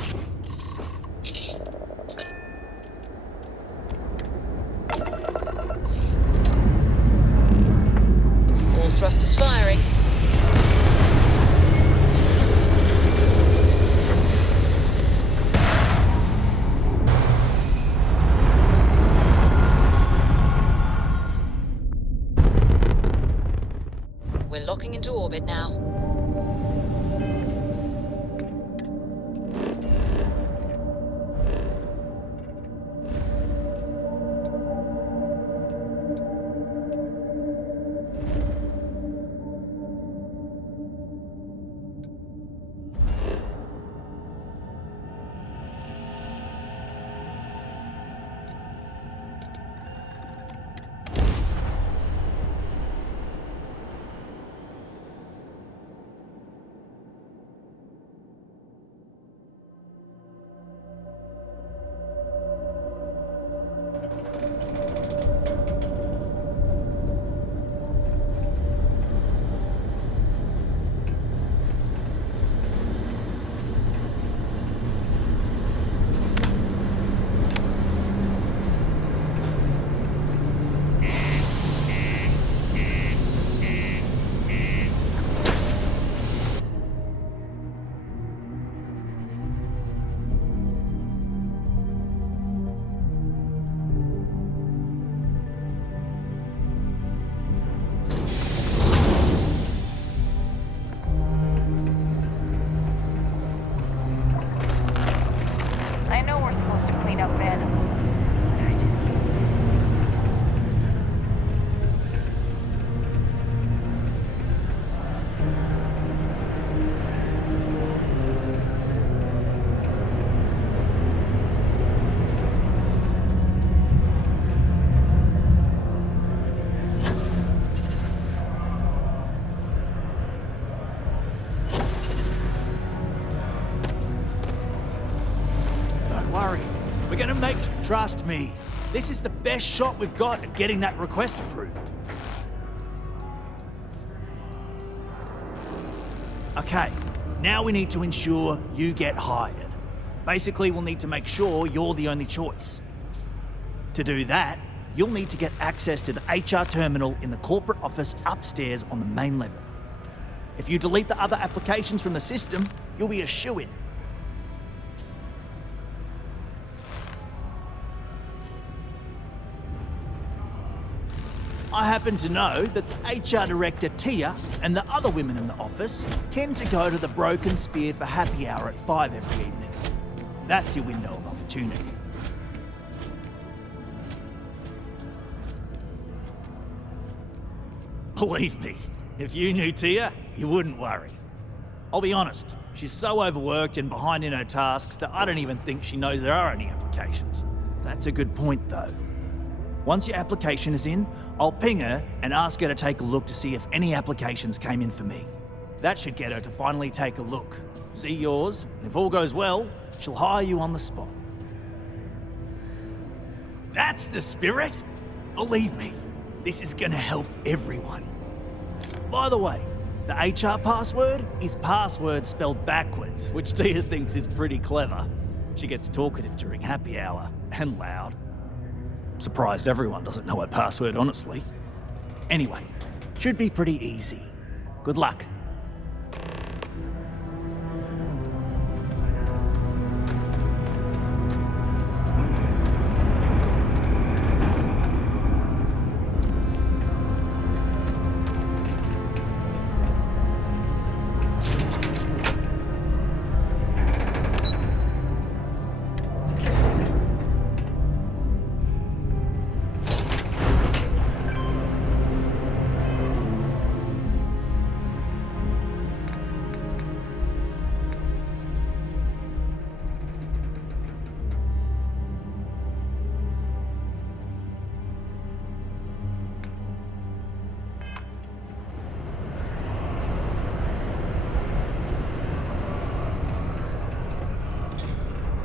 All thrusters firing. We're locking into orbit now. I know we're supposed to clean up vandals. Don't worry. We're gonna make it. Trust me. This is the best shot we've got at getting that request approved. Okay, now we need to ensure you get hired. Basically, we'll need to make sure you're the only choice. To do that, you'll need to get access to the HR terminal in the corporate office upstairs on the main level. If you delete the other applications from the system, you'll be a shoo-in. I happen to know that the HR director, Tia, and the other women in the office tend to go to the Broken Spear for happy hour at 5 every evening. That's your window of opportunity. Believe me, if you knew Tia, you wouldn't worry. I'll be honest, she's so overworked and behind in her tasks that I don't even think she knows there are any applications. That's a good point, though. Once your application is in, I'll ping her and ask her to take a look to see if any applications came in for me. That should get her to finally take a look, see yours, and if all goes well, she'll hire you on the spot. That's the spirit! Believe me, this is gonna help everyone. By the way, the HR password is password spelled backwards, which Tia thinks is pretty clever. She gets talkative during happy hour, and loud. Surprised everyone doesn't know her password, honestly. Anyway, should be pretty easy. Good luck.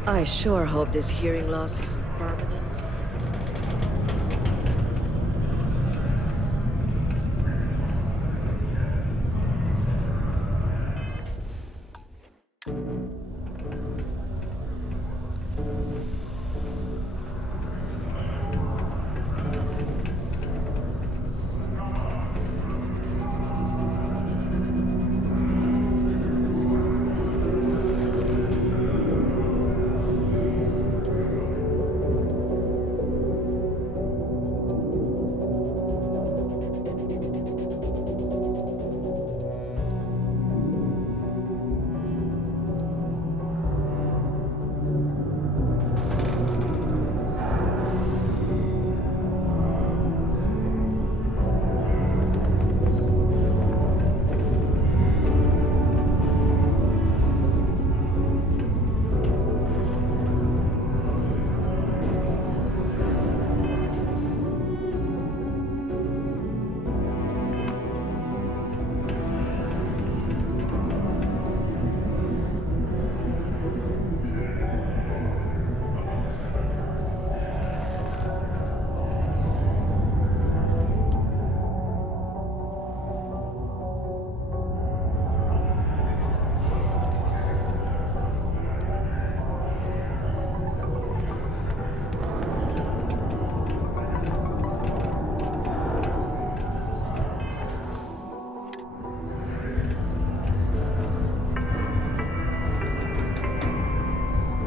I sure hope this hearing loss isn't permanent.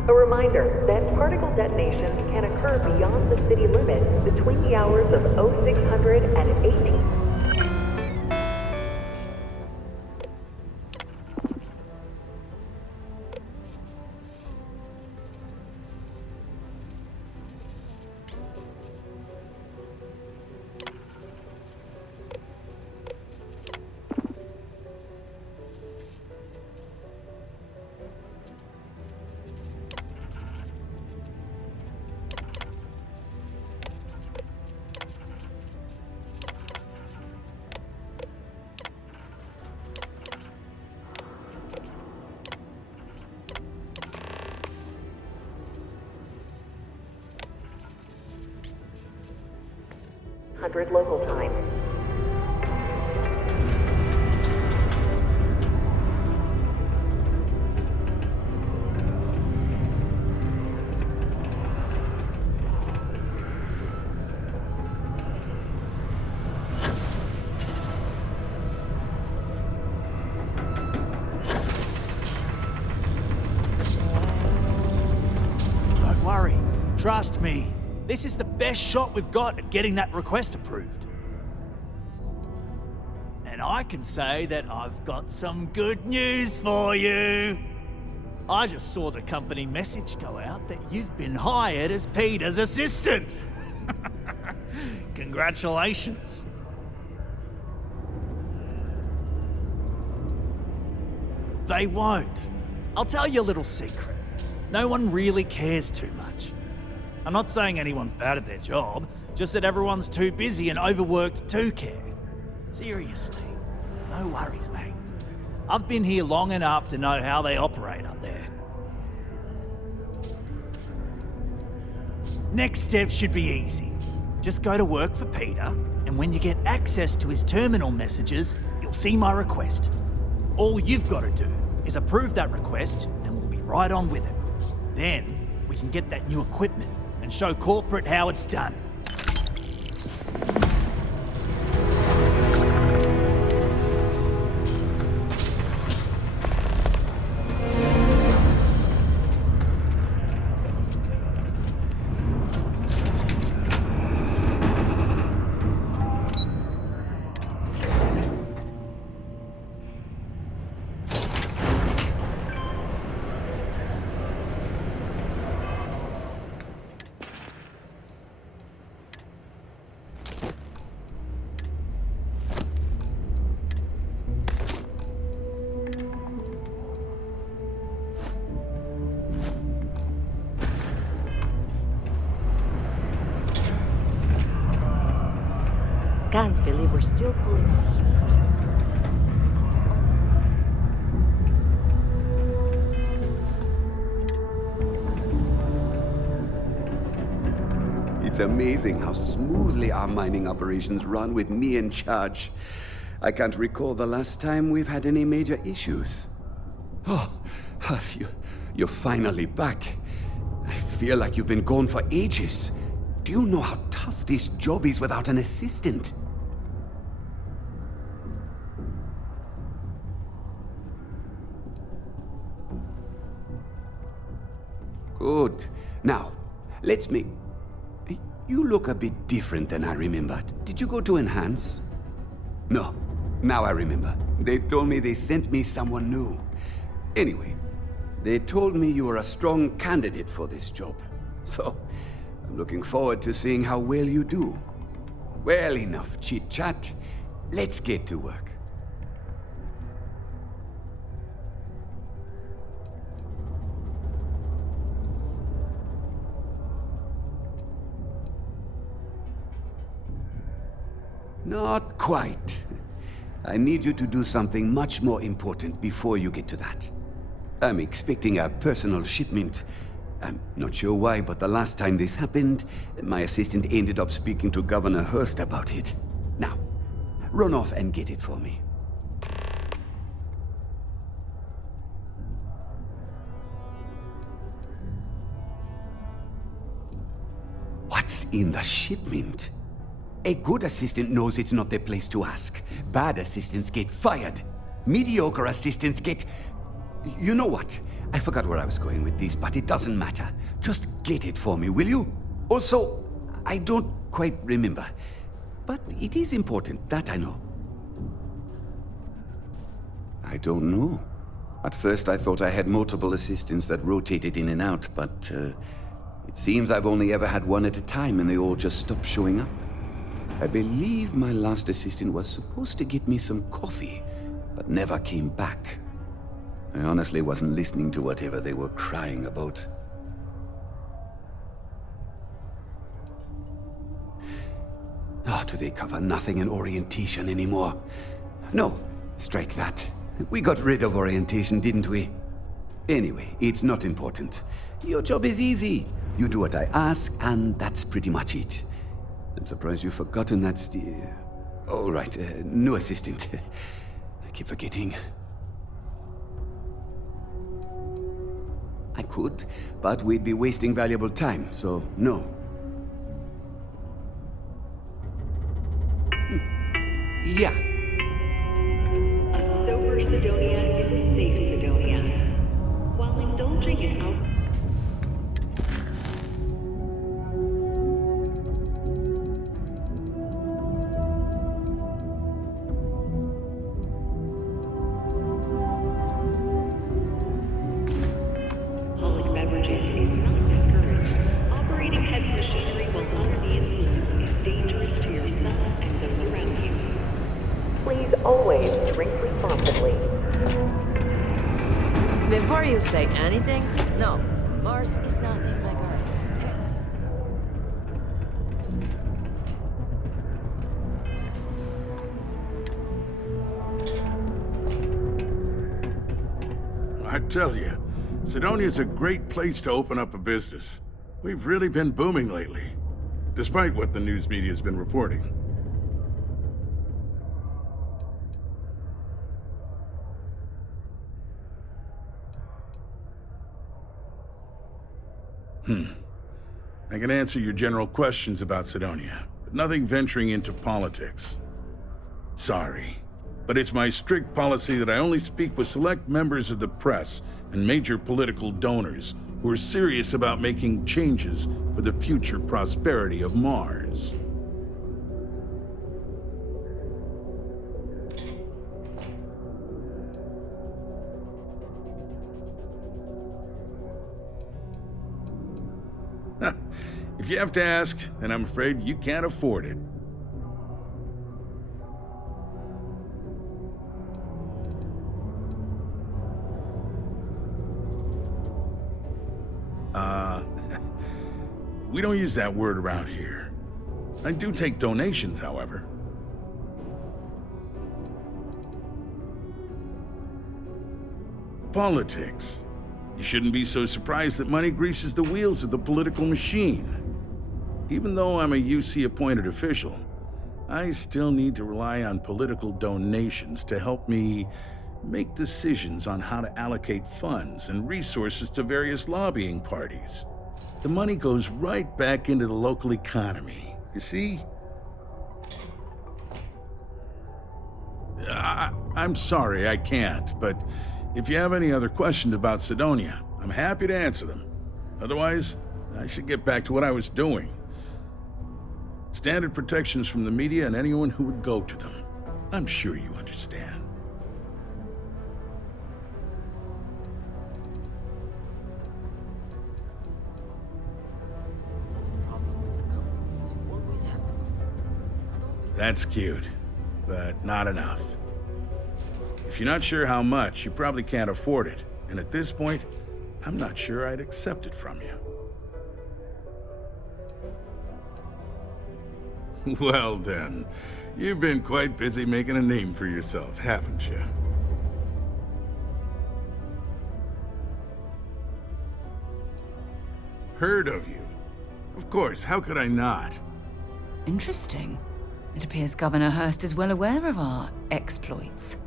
A reminder that particle detonations can occur beyond the city limits between the hours of 0600 and 18. Local time. Don't worry. Trust me. This is the best shot we've got at getting that request approved. And I can say that I've got some good news for you. I just saw the company message go out that you've been hired as Peter's assistant. Congratulations. They won't. I'll tell you a little secret. No one really cares too much. I'm not saying anyone's bad at their job, just that everyone's too busy and overworked to care. Seriously, no worries, mate. I've been here long enough to know how they operate up there. Next step should be easy. Just go to work for Peter, and when you get access to his terminal messages, you'll see my request. All you've got to do is approve that request, and we'll be right on with it. Then, we can get that new equipment and show corporate how it's done. Can't believe we're still pulling up huge. It's amazing how smoothly our mining operations run with me in charge. I can't recall the last time we've had any major issues. Oh, you're finally back. I feel like you've been gone for ages. Do you know how tough this job is without an assistant? Good. Now, let's make... You look a bit different than I remembered. Did you go to Enhance? No. Now I remember. They told me they sent me someone new. Anyway, they told me you were a strong candidate for this job. So, I'm looking forward to seeing how well you do. Well, enough chit-chat. Let's get to work. Not quite. I need you to do something much more important before you get to that. I'm expecting a personal shipment. I'm not sure why, but the last time this happened, my assistant ended up speaking to Governor Hurst about it. Now, run off and get it for me. What's in the shipment? A good assistant knows it's not their place to ask. Bad assistants get fired. Mediocre assistants get... You know what? I forgot where I was going with this, but it doesn't matter. Just get it for me, will you? Also, I don't quite remember, but it is important, that I know. I don't know. At first I thought I had multiple assistants that rotated in and out, but it seems I've only ever had one at a time and they all just stopped showing up. I believe my last assistant was supposed to get me some coffee, but never came back. I honestly wasn't listening to whatever they were crying about. Oh, do they cover nothing in orientation anymore? No, strike that. We got rid of orientation, didn't we? Anyway, it's not important. Your job is easy. You do what I ask, and that's pretty much it. I'm surprised you've forgotten that's the... All right, new assistant. I keep forgetting. I could, but we'd be wasting valuable time, so no. Yeah. A sober Sidonia is a safe Sidonia. While indulging in alcoholic beverages is not discouraged. Operating heavy machinery while under the influence is dangerous to yourself and those around you. Please always drink responsibly. Before you say anything, no, Mars is nothing like Earth. I tell you, Sidonia's a great place to open up a business. We've really been booming lately, despite what the news media's been reporting. I can answer your general questions about Sidonia, but nothing venturing into politics. Sorry, but it's my strict policy that I only speak with select members of the press and major political donors who are serious about making changes for the future prosperity of Mars. If you have to ask, then I'm afraid you can't afford it. We don't use that word around here. I do take donations, however. Politics. You shouldn't be so surprised that money greases the wheels of the political machine. Even though I'm a UC-appointed official, I still need to rely on political donations to help me make decisions on how to allocate funds and resources to various lobbying parties. The money goes right back into the local economy, you see? I'm sorry, I can't, but if you have any other questions about Sidonia, I'm happy to answer them. Otherwise, I should get back to what I was doing. Standard protections from the media and anyone who would go to them. I'm sure you understand. That's cute, but not enough. If you're not sure how much, you probably can't afford it. And at this point, I'm not sure I'd accept it from you. Well then, you've been quite busy making a name for yourself, haven't you? Heard of you. Of course, how could I not? Interesting. It appears Governor Hurst is well aware of our exploits.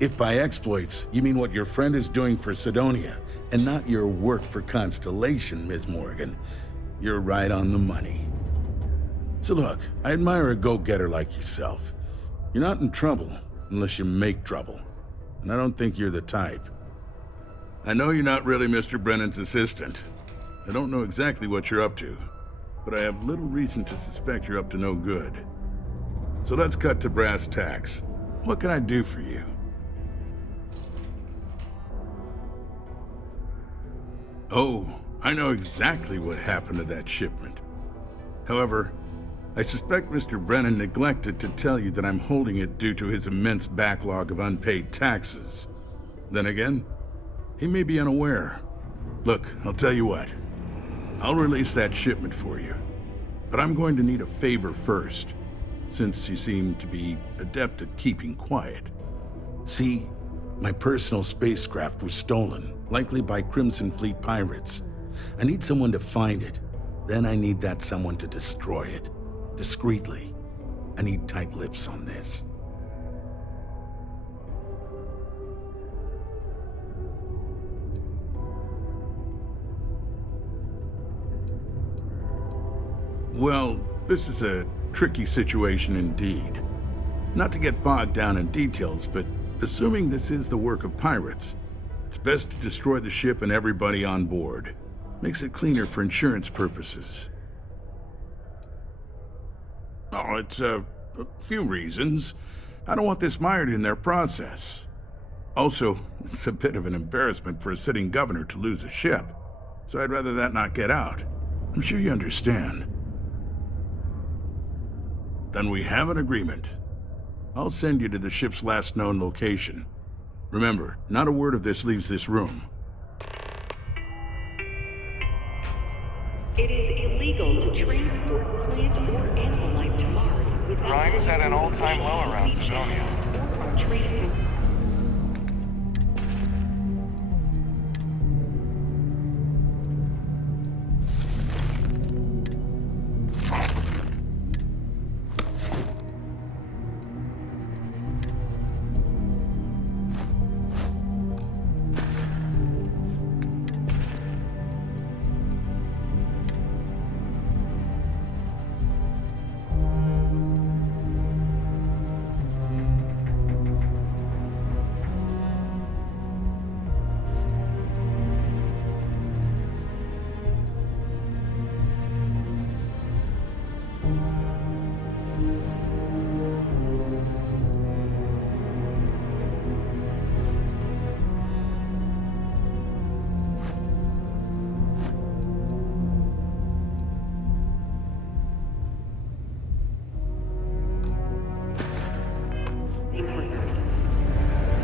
If by exploits, you mean what your friend is doing for Sidonia, and not your work for Constellation, Ms. Morgan, you're right on the money. So look, I admire a go-getter like yourself. You're not in trouble unless you make trouble, and I don't think you're the type. I know you're not really Mr. Brennan's assistant. I don't know exactly what you're up to, but I have little reason to suspect you're up to no good. So let's cut to brass tacks. What can I do for you? Oh, I know exactly what happened to that shipment. However, I suspect Mr. Brennan neglected to tell you that I'm holding it due to his immense backlog of unpaid taxes. Then again, he may be unaware. Look, I'll tell you what. I'll release that shipment for you. But I'm going to need a favor first, since you seem to be adept at keeping quiet. See, my personal spacecraft was stolen, likely by Crimson Fleet pirates. I need someone to find it. Then I need that someone to destroy it. Discreetly. I need tight lips on this. Well, this is a tricky situation indeed. Not to get bogged down in details, but assuming this is the work of pirates, it's best to destroy the ship and everybody on board. Makes it cleaner for insurance purposes. Oh, it's a few reasons. I don't want this mired in their process. Also, it's a bit of an embarrassment for a sitting governor to lose a ship, so I'd rather that not get out. I'm sure you understand. Then we have an agreement. I'll send you to the ship's last known location. Remember, not a word of this leaves this room. It is illegal to transport plant or animal life to Mars without Crime's at an all-time low around civilians. or are transport.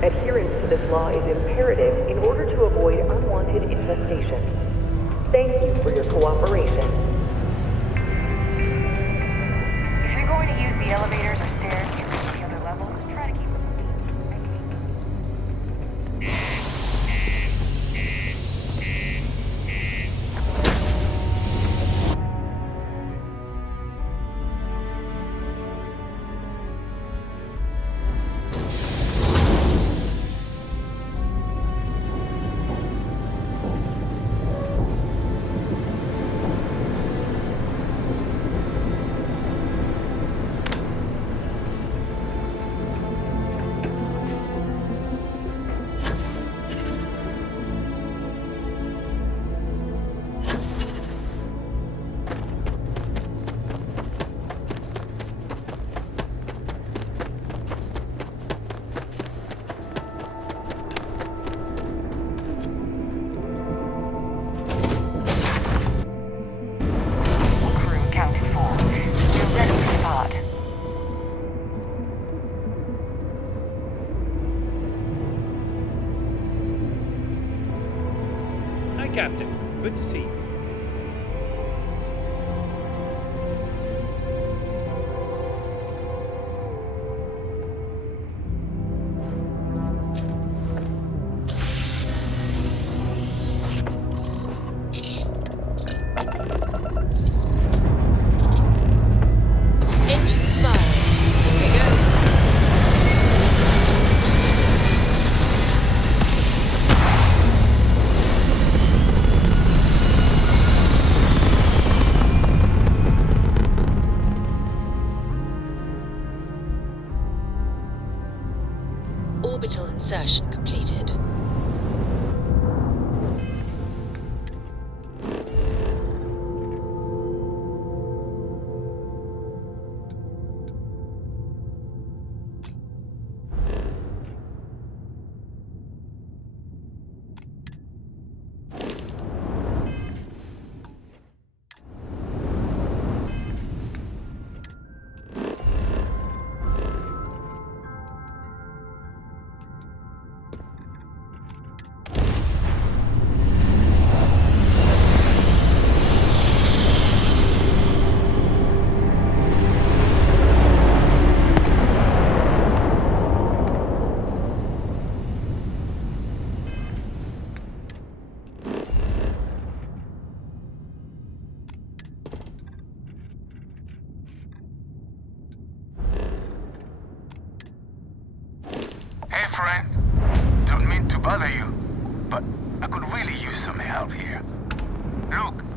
Adherence to this law is imperative in order to avoid unwanted infestation. Thank you for your cooperation. If you're going to use the elevators or stairs to reach the other levels, try to keep them clean. Thank you.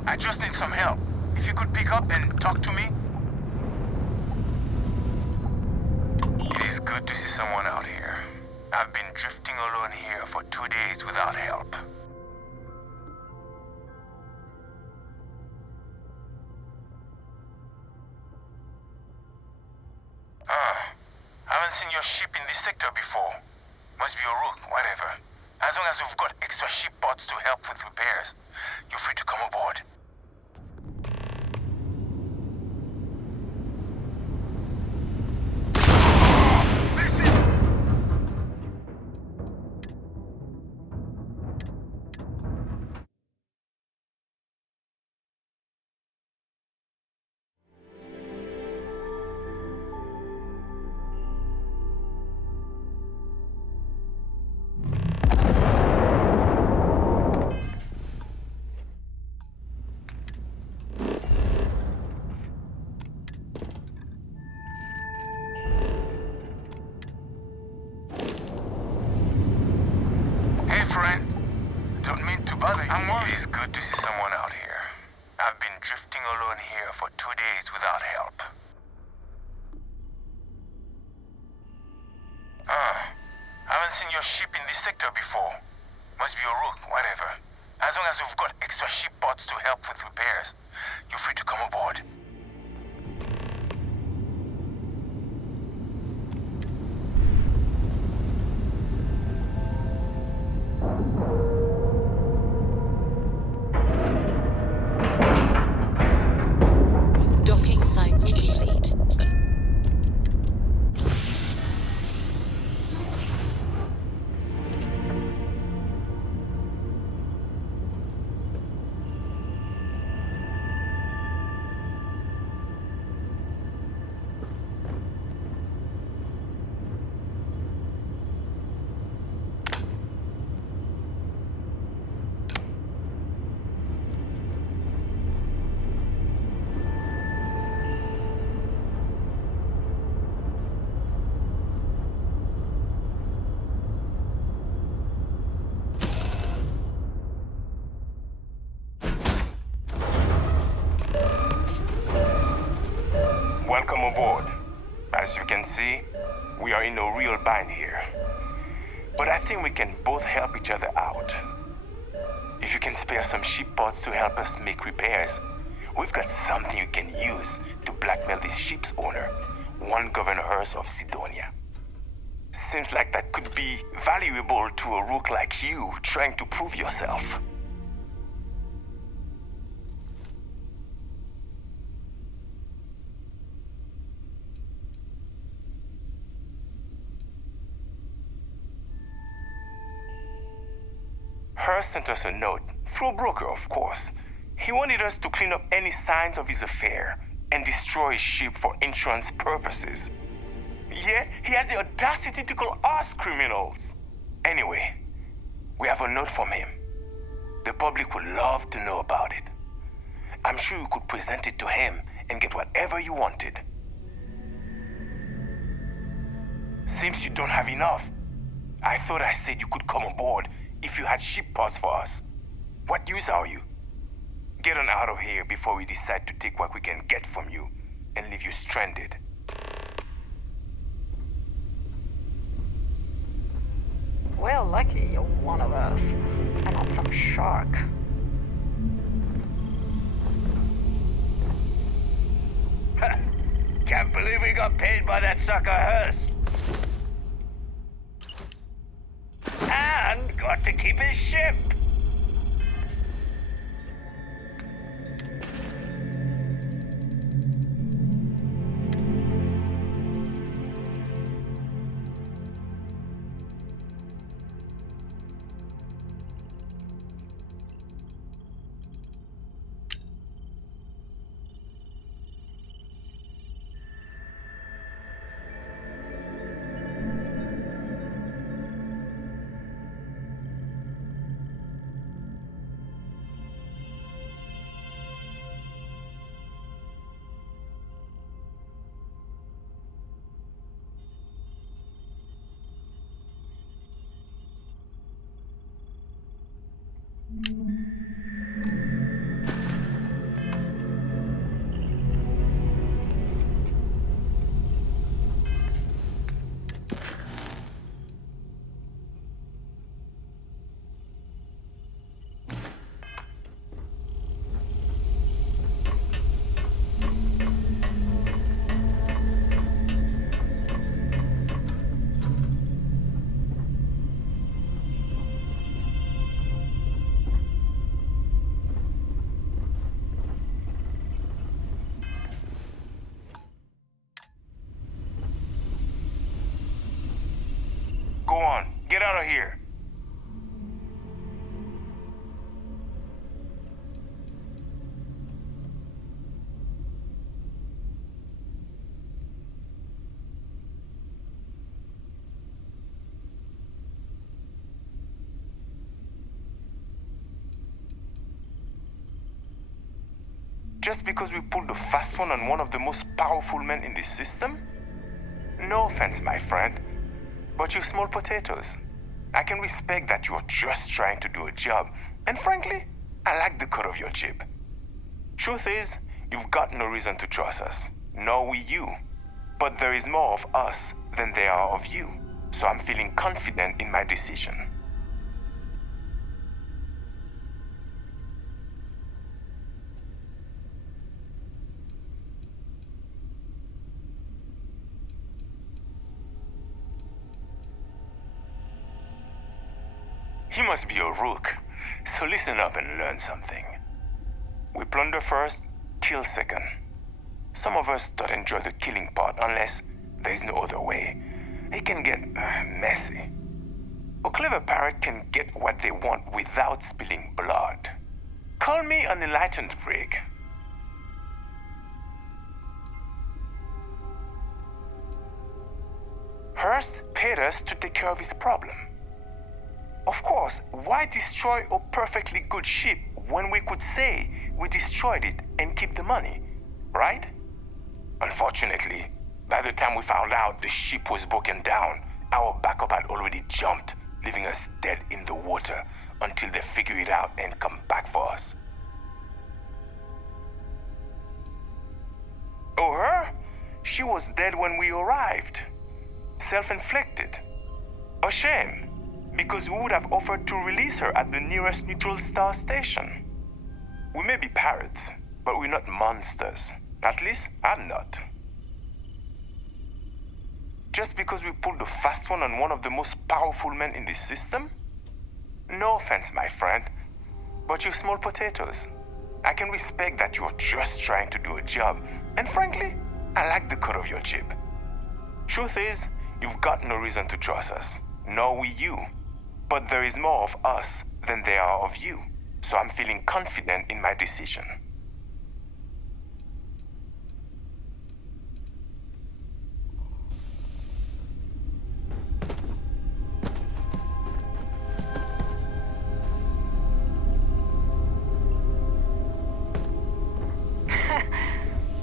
I just need some help. If you could pick up and talk to me. It is good to see someone out here. I've been drifting alone here for 2 days without help. Haven't seen your ship in this sector before. Must be a rook, whatever. As long as we've got extra ship pods to help with repairs, you're free to come aboard. It is good to see someone out here. I've been drifting alone here for 2 days without help. Haven't seen your ship in this sector before. Must be a rook, whatever. As long as we've got extra ship pods to help with repairs, you're free to come aboard. Docking cycle complete. Welcome aboard. As you can see, we are in a real bind here. But I think we can both help each other out. If you can spare some ship pods to help us make repairs, we've got something you can use to blackmail this ship's owner, one Governor Hurst of Sidonia. Seems like that could be valuable to a rook like you trying to prove yourself. Hurst sent us a note, through a broker, of course. He wanted us to clean up any signs of his affair and destroy his ship for insurance purposes. Yet, he has the audacity to call us criminals. Anyway, we have a note from him. The public would love to know about it. I'm sure you could present it to him and get whatever you wanted. Seems you don't have enough. I thought I said you could come aboard if you had ship pods for us. What use are you? Get on out of here before we decide to take what we can get from you and leave you stranded. Well, lucky you're one of us, and not some shark. Can't believe we got paid by that sucker Hurst. And got to keep his ship. get out of here. Just because we pulled the fast one on one of the most powerful men in this system? No offense, my friend, but you're small potatoes. I can respect that you're just trying to do a job, and frankly, I like the cut of your jib. Truth is, you've got no reason to trust us, nor we you. But there is more of us than there are of you, so I'm feeling confident in my decision. You must be a rook, so listen up and learn something. We plunder first, kill second. Some of us don't enjoy the killing part unless there's no other way. It can get messy. A clever pirate can get what they want without spilling blood. Call me an enlightened prig. Hurst paid us to take care of his problem. Of course, why destroy a perfectly good ship when we could say we destroyed it and keep the money, right? Unfortunately, by the time we found out the ship was broken down, our backup had already jumped, leaving us dead in the water until they figure it out and come back for us. Oh, her? She was dead when we arrived. Self-inflicted. A shame, because we would have offered to release her at the nearest neutral star station. We may be pirates, but we're not monsters. At least, I'm not. Just because we pulled the fast one on one of the most powerful men in this system? No offense, my friend, but you're small potatoes. I can respect that you're just trying to do a job, and frankly, I like the cut of your jib. Truth is, you've got no reason to trust us, nor we you. But there is more of us than there are of you, so I'm feeling confident in my decision.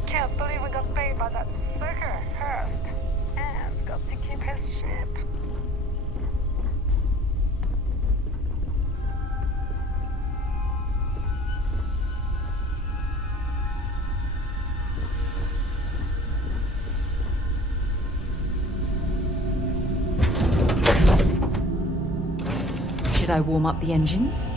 Can't believe we got paid by that sucker, Hurst. And got to keep his ship. Should I warm up the engines?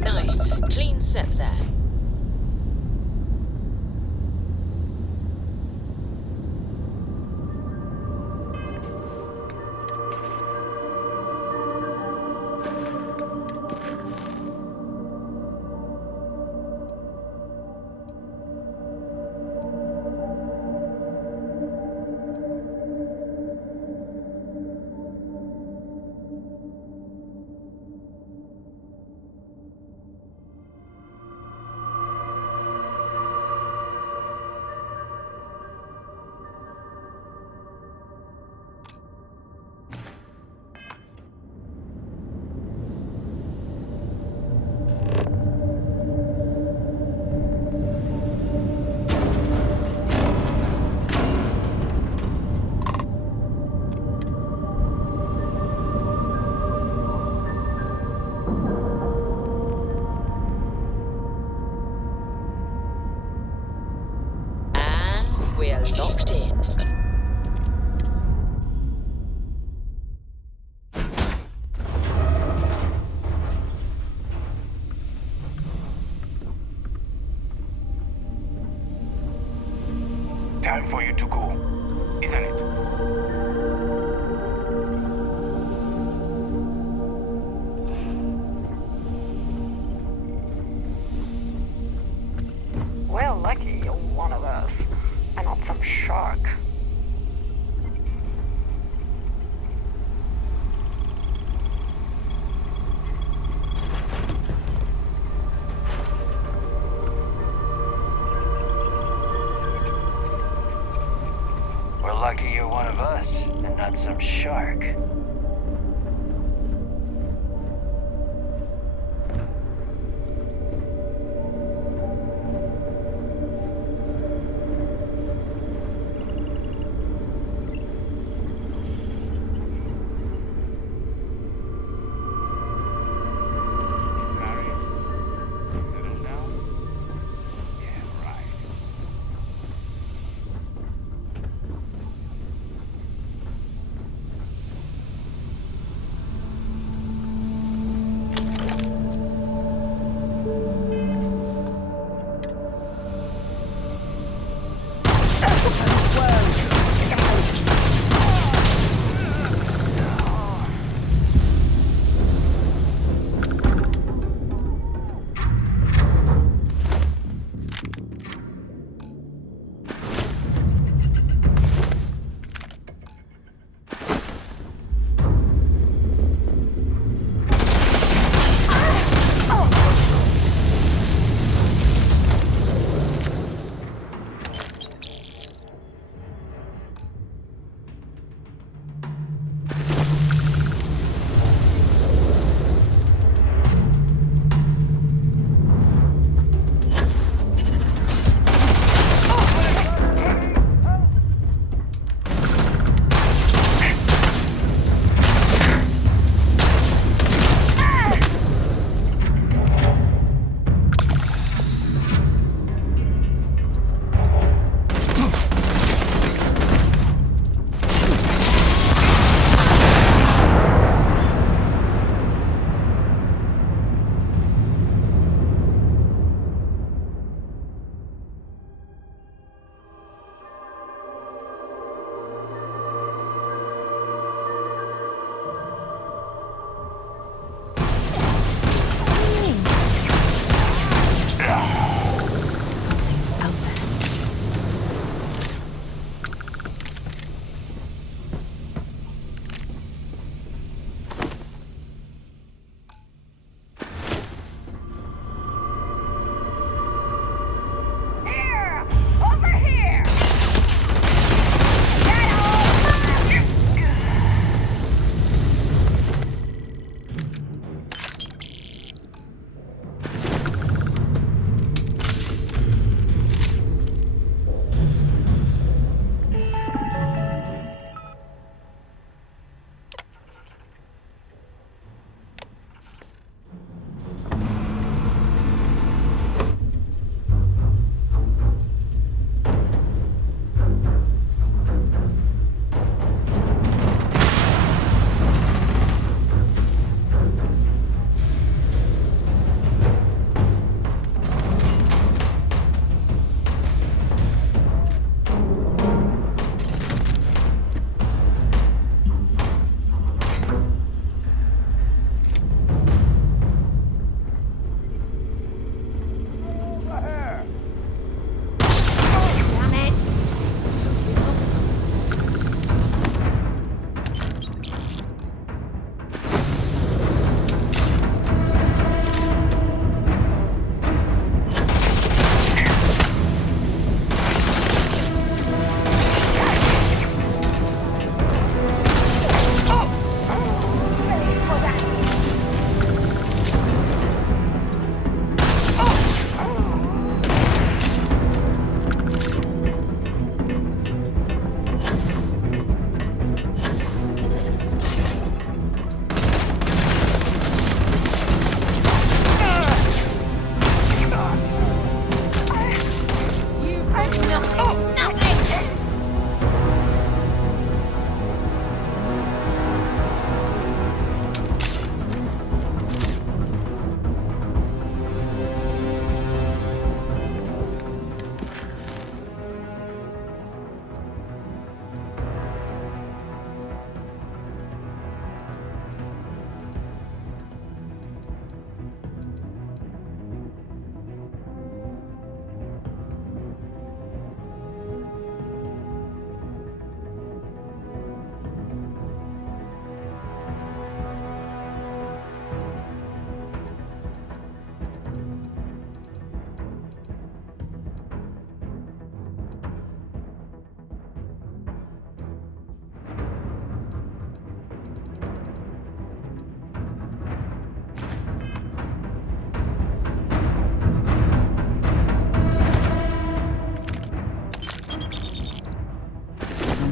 Nice. Clean sep there. We're locked in. Time for you to go, isn't it? Well, lucky you're one of us, and not some shark. We're lucky you're one of us, and not some shark.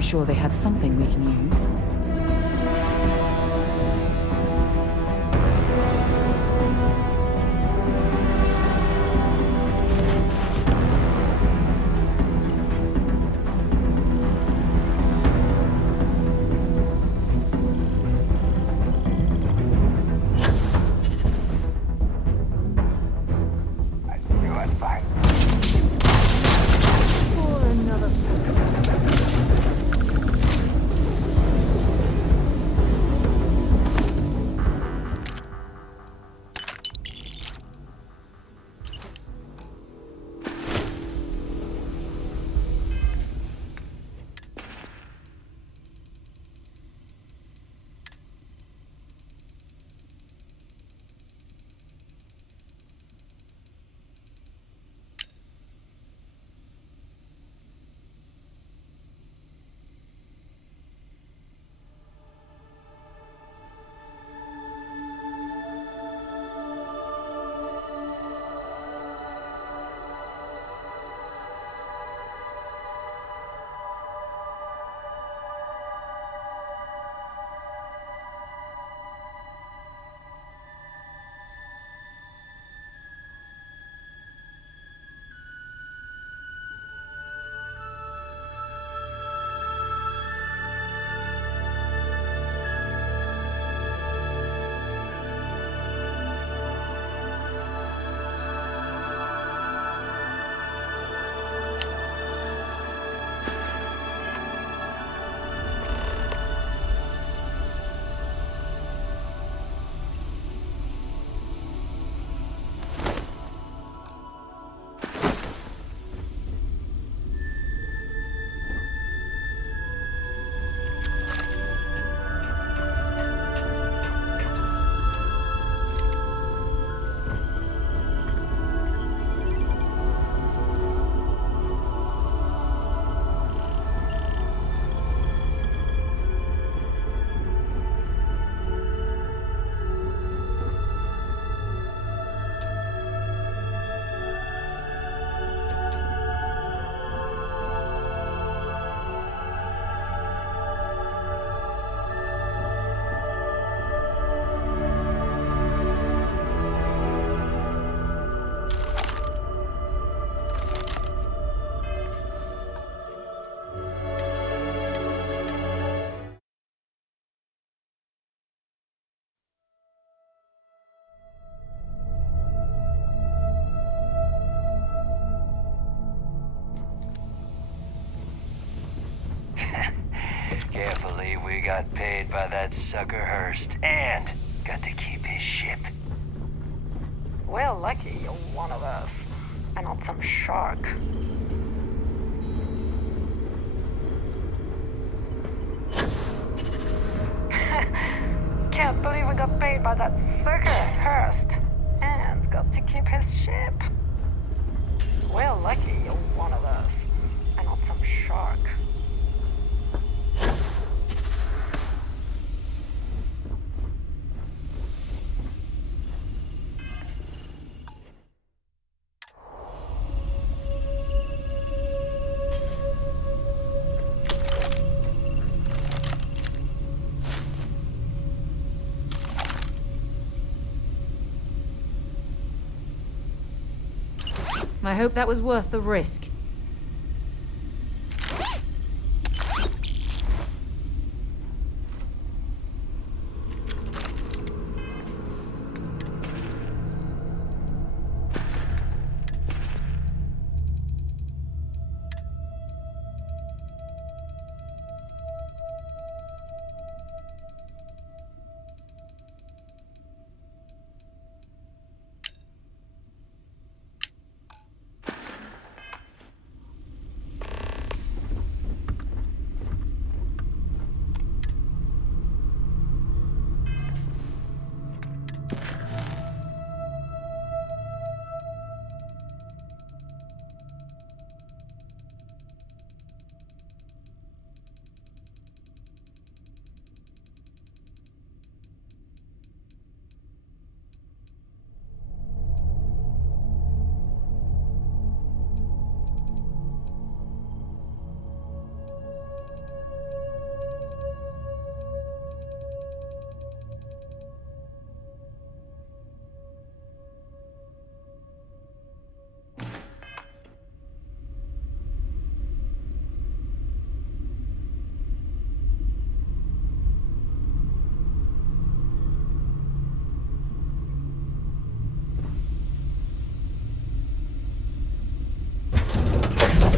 sure they had something we can use. Carefully, we got paid by that sucker Hurst, and got to keep his ship. Well, lucky you're one of us, and not some shark. Can't believe we got paid by that sucker Hurst, and got to keep his ship. Well, lucky you're one of us, and not some shark. I hope that was worth the risk.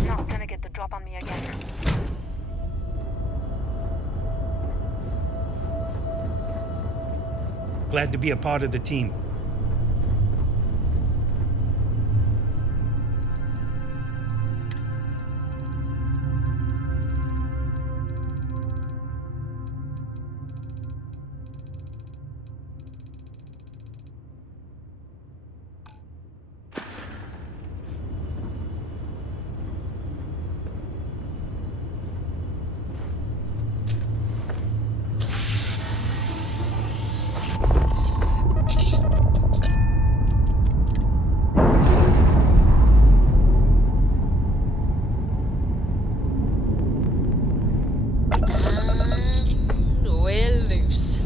Not gonna get the drop on me again. Glad to be a part of the team. And we're loose.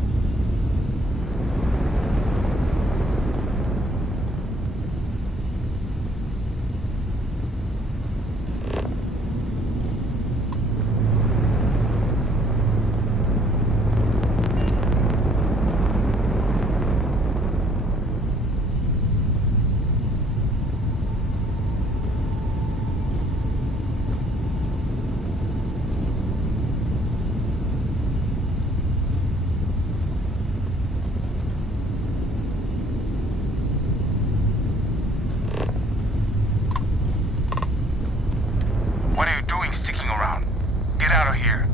What are you doing sticking around? Get out of here.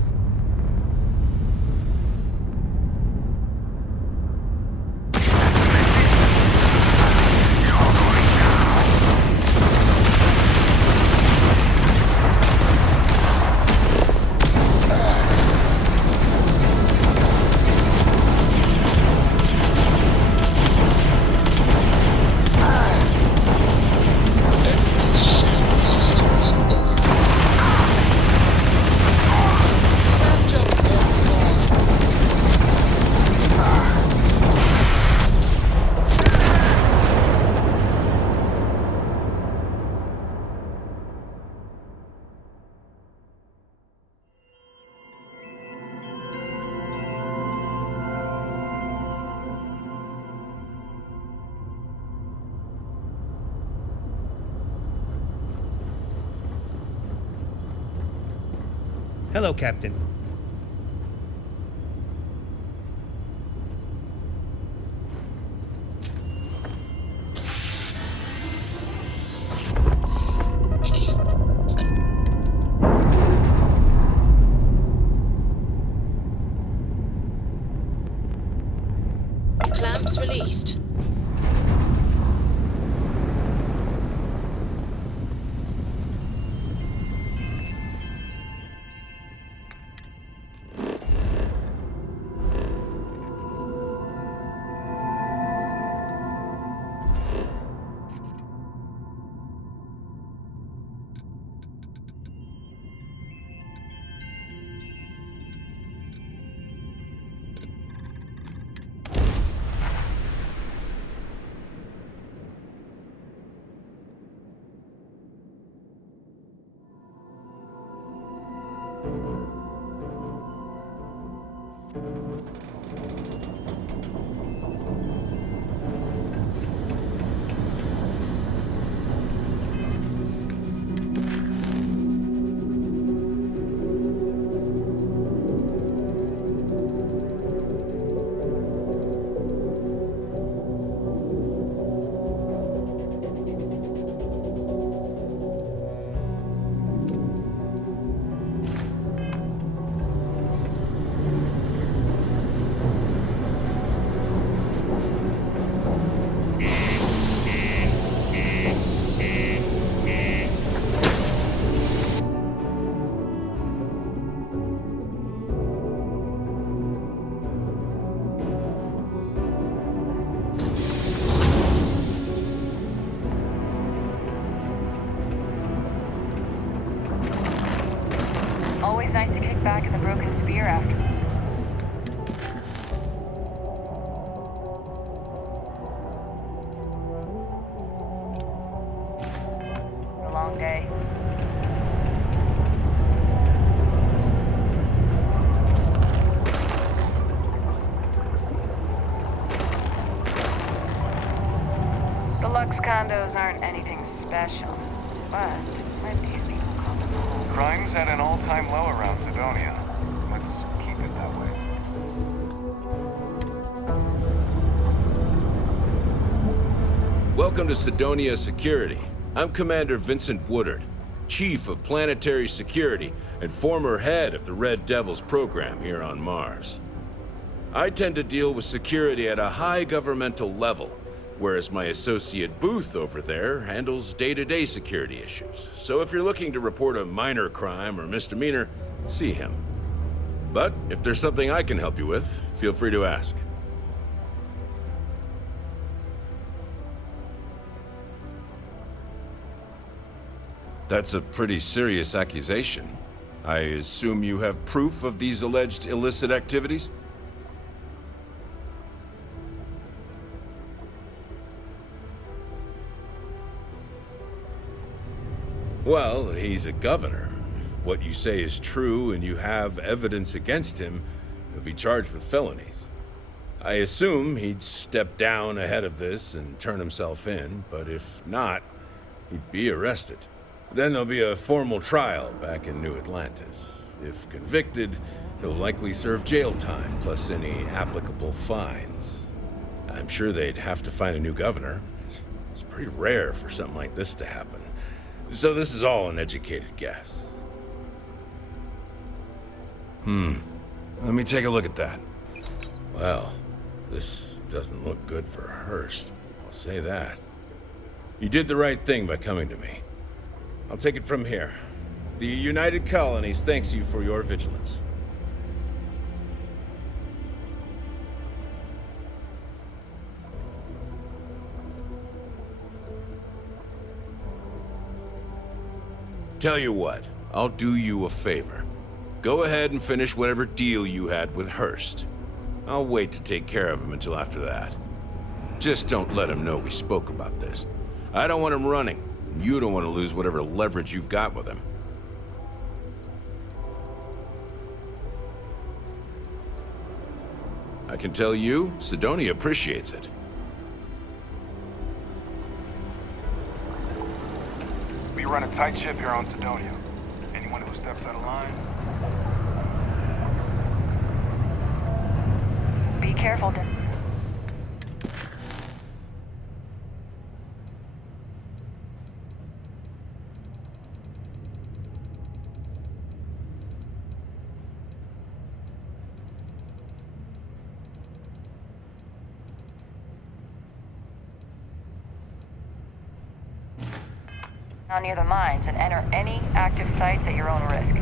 Shield systems off. Crabbed up offline. Hello, Captain. Clamps released. Always nice to kick back in the Broken Spear after. A long day. The Lux condos aren't anything special, but plenty of people call them home. Crime's at an all-time low around Sidonia. Let's keep it that way. Welcome to Sidonia Security. I'm Commander Vincent Woodard, Chief of Planetary Security and former head of the Red Devils program here on Mars. I tend to deal with security at a high governmental level, whereas my associate Booth over there handles day-to-day security issues. So if you're looking to report a minor crime or misdemeanor, see him. But if there's something I can help you with, feel free to ask. That's a pretty serious accusation. I assume you have proof of these alleged illicit activities? Well, he's a governor. If what you say is true and you have evidence against him, he'll be charged with felonies. I assume he'd step down ahead of this and turn himself in, but if not, he'd be arrested. Then there'll be a formal trial back in New Atlantis. If convicted, he'll likely serve jail time, plus any applicable fines. I'm sure they'd have to find a new governor. It's pretty rare for something like this to happen. So this is all an educated guess. Let me take a look at that. Well, this doesn't look good for Hurst. I'll say that. You did the right thing by coming to me. I'll take it from here. The United Colonies thanks you for your vigilance. Tell you what, I'll do you a favor. Go ahead and finish whatever deal you had with Hurst. I'll wait to take care of him until after that. Just don't let him know we spoke about this. I don't want him running. You don't want to lose whatever leverage you've got with him. I can tell you, Sidonia appreciates it. We run a tight ship here on Sidonia. Anyone who steps out of line... Be careful, Dan. Now near the mines and enter any active sites at your own risk.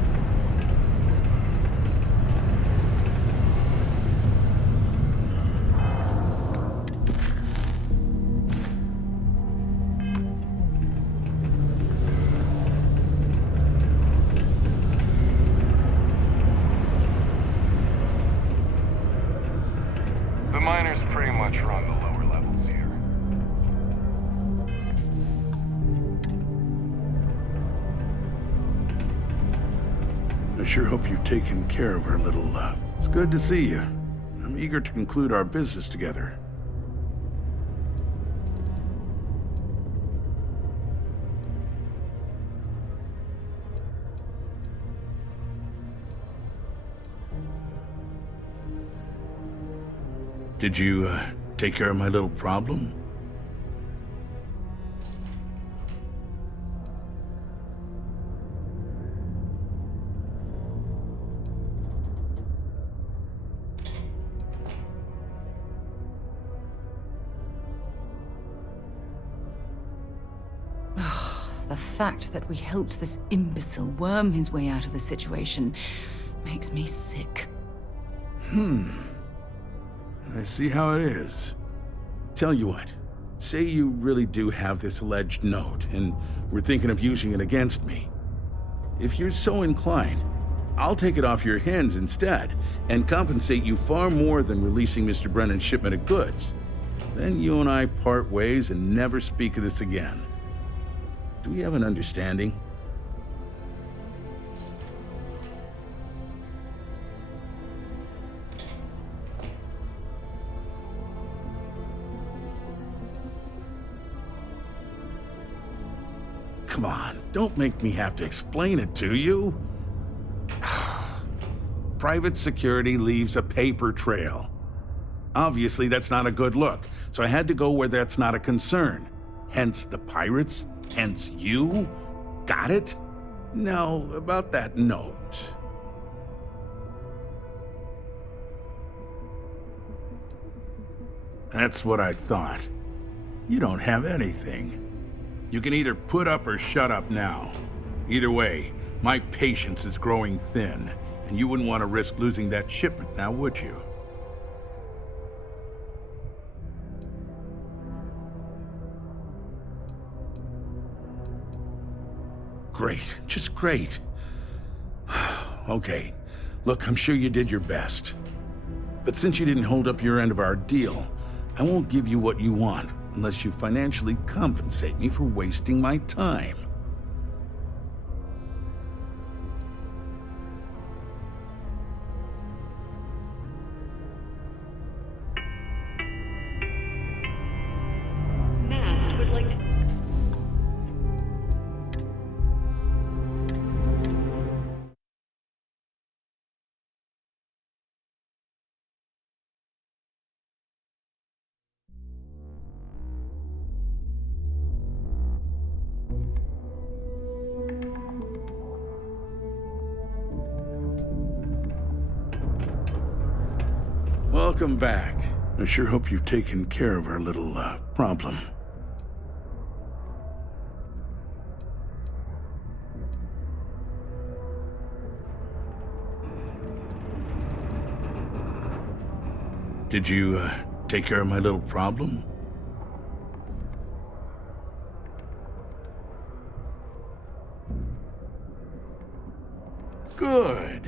The miners pretty much run the lower levels here. I sure hope you've taken care of our little, It's good to see you. I'm eager to conclude our business together. Did you, take care of my little problem? The fact that we helped this imbecile worm his way out of the situation makes me sick. I see how it is. Tell you what, say you really do have this alleged note, and we're thinking of using it against me. If you're so inclined, I'll take it off your hands instead, and compensate you far more than releasing Mr. Brennan's shipment of goods. Then you and I part ways and never speak of this again. Do we have an understanding? Come on, don't make me have to explain it to you. Private security leaves a paper trail. Obviously, that's not a good look, so I had to go where that's not a concern. Hence the pirates, hence you. Got it? Now, about that note. That's what I thought. You don't have anything. You can either put up or shut up now. Either way, my patience is growing thin, and you wouldn't want to risk losing that shipment now, would you? Great, just great. Okay, look, I'm sure you did your best. But since you didn't hold up your end of our deal, I won't give you what you want unless you financially compensate me for wasting my time. Mast would like to... Welcome back. I sure hope you've taken care of our little, problem. Did you, take care of my little problem? Good.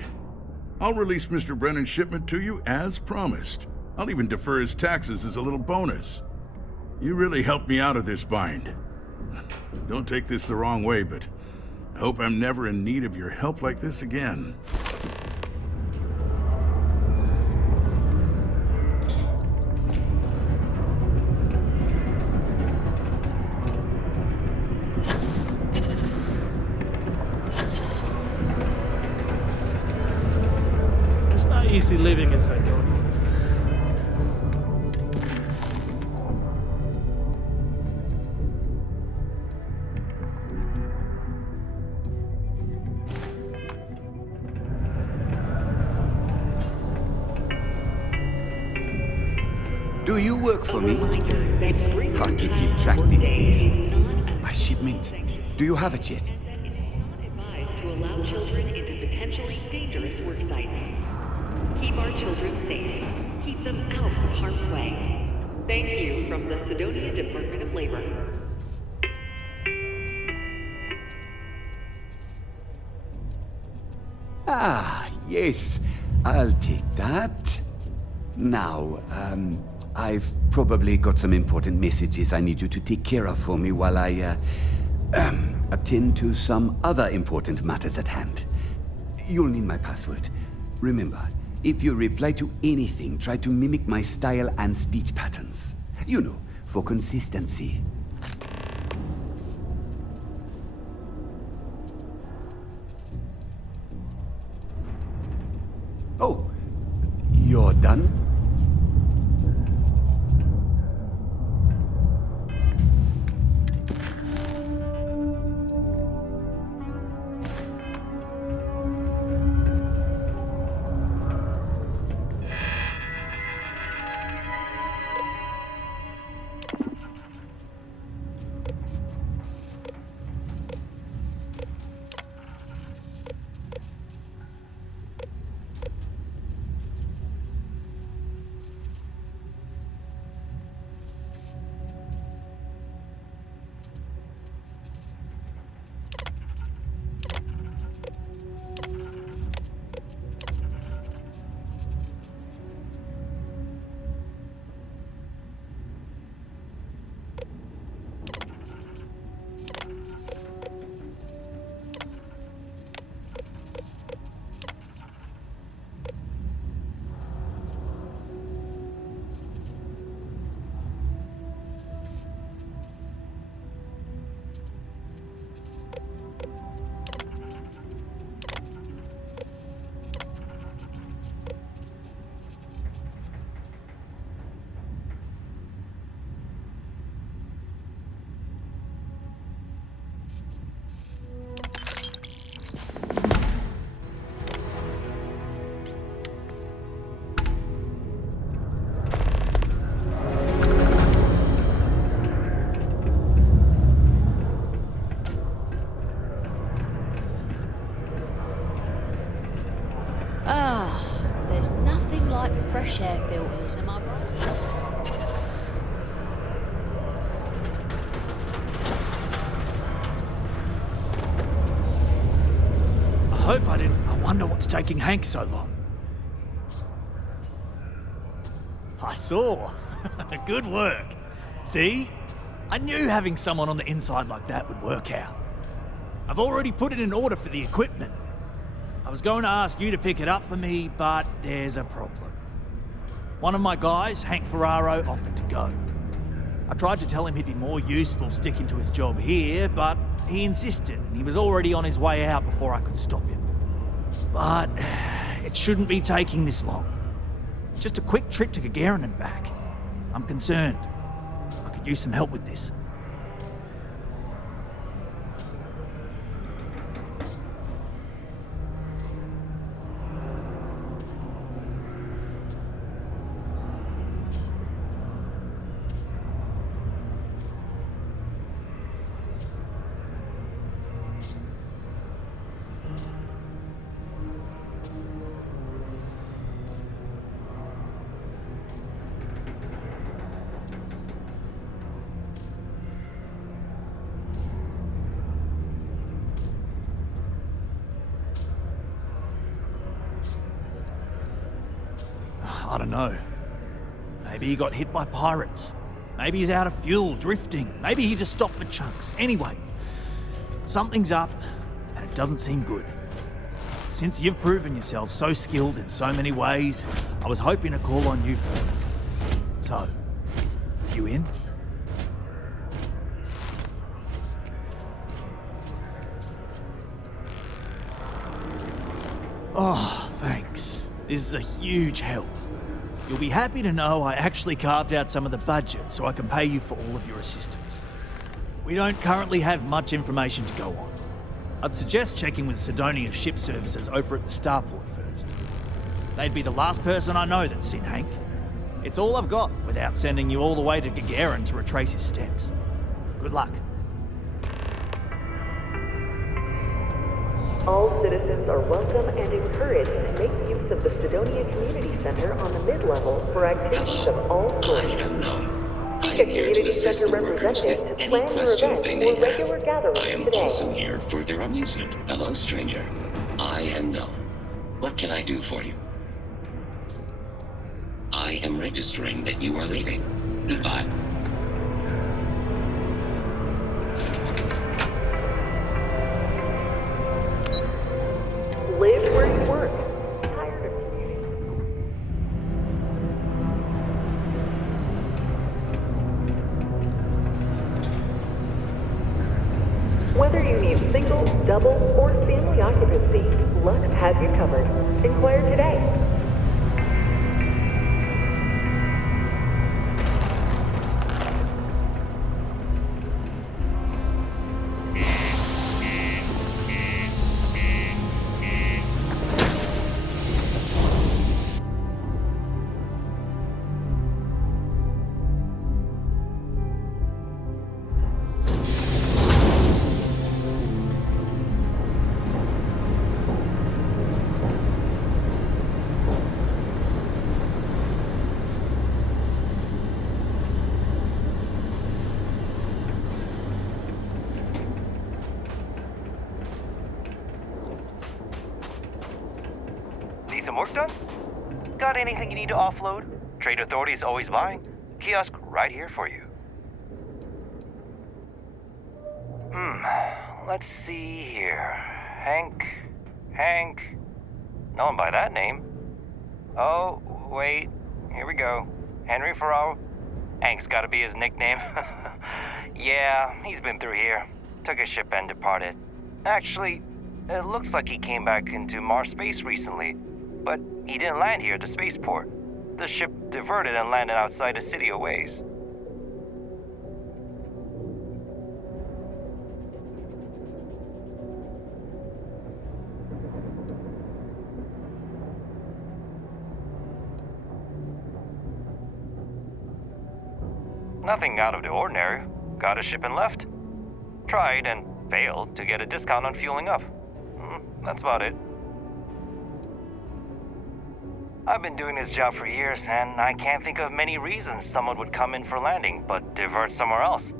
I'll release Mr. Brennan's shipment to you as promised. I'll even defer his taxes as a little bonus. You really helped me out of this bind. Don't take this the wrong way, but I hope I'm never in need of your help like this again. It's not easy living in Sidonia. Do you work for me? It's hard to keep track these days. My shipment. Do you have it yet? To allow children into potentially dangerous work sites. Keep our children safe. Keep them out of harm's way. Thank you from the Sidonia Department of Labor. Ah, yes. I'll take that. Now, I've probably got some important messages I need you to take care of for me while I, attend to some other important matters at hand. You'll need my password. Remember, if you reply to anything, try to mimic my style and speech patterns. You know, for consistency. Oh, you're done? There's nothing like fresh air filters, am I right? I wonder what's taking Hank so long. I saw. Good work. See? I knew having someone on the inside like that would work out. I've already put it in order for the equipment. I was going to ask you to pick it up for me, but there's a problem. One of my guys, Hank Ferraro, offered to go. I tried to tell him he'd be more useful sticking to his job here, but he insisted, and he was already on his way out before I could stop him. But it shouldn't be taking this long. Just a quick trip to Gagarin and back. I'm concerned. I could use some help with this. I don't know. Maybe he got hit by pirates. Maybe he's out of fuel, drifting. Maybe he just stopped for chunks. Anyway, something's up, and it doesn't seem good. Since you've proven yourself so skilled in so many ways, I was hoping to call on you for it. So, you in? Oh, thanks. This is a huge help. You'll be happy to know I actually carved out some of the budget so I can pay you for all of your assistance. We don't currently have much information to go on. I'd suggest checking with Sidonia's ship services over at the starport first. They'd be the last person I know that's seen Hank. It's all I've got without sending you all the way to Gagarin to retrace his steps. Good luck. All citizens are welcome and encouraged to make use of the Sidonia Community Center on the mid-level for activities of all sorts. I am known. I Seek a am here to Community assist Center the workers with representative to any plan your questions event they or may regular have. gatherings I am today. also here for their amusement. Hello, stranger. I am known. What can I do for you? I am registering that you are leaving. Goodbye. Live where you work. Tired of commuting. Whether you need single, double, or family occupancy, Lux has you covered. Inquire today. Need some work done? Got anything you need to offload? Trade Authority is always buying. Kiosk right here for you. Let's see here. Hank. No one by that name. Oh, wait. Here we go. Henry Ferraro. Hank's gotta be his nickname. Yeah, he's been through here. Took his ship and departed. Actually, it looks like he came back into Mars space recently, but he didn't land here at the spaceport. The ship diverted and landed outside the city a ways. Nothing out of the ordinary. Got a ship and left. Tried and failed to get a discount on fueling up. That's about it. I've been doing this job for years, and I can't think of many reasons someone would come in for landing but divert somewhere else.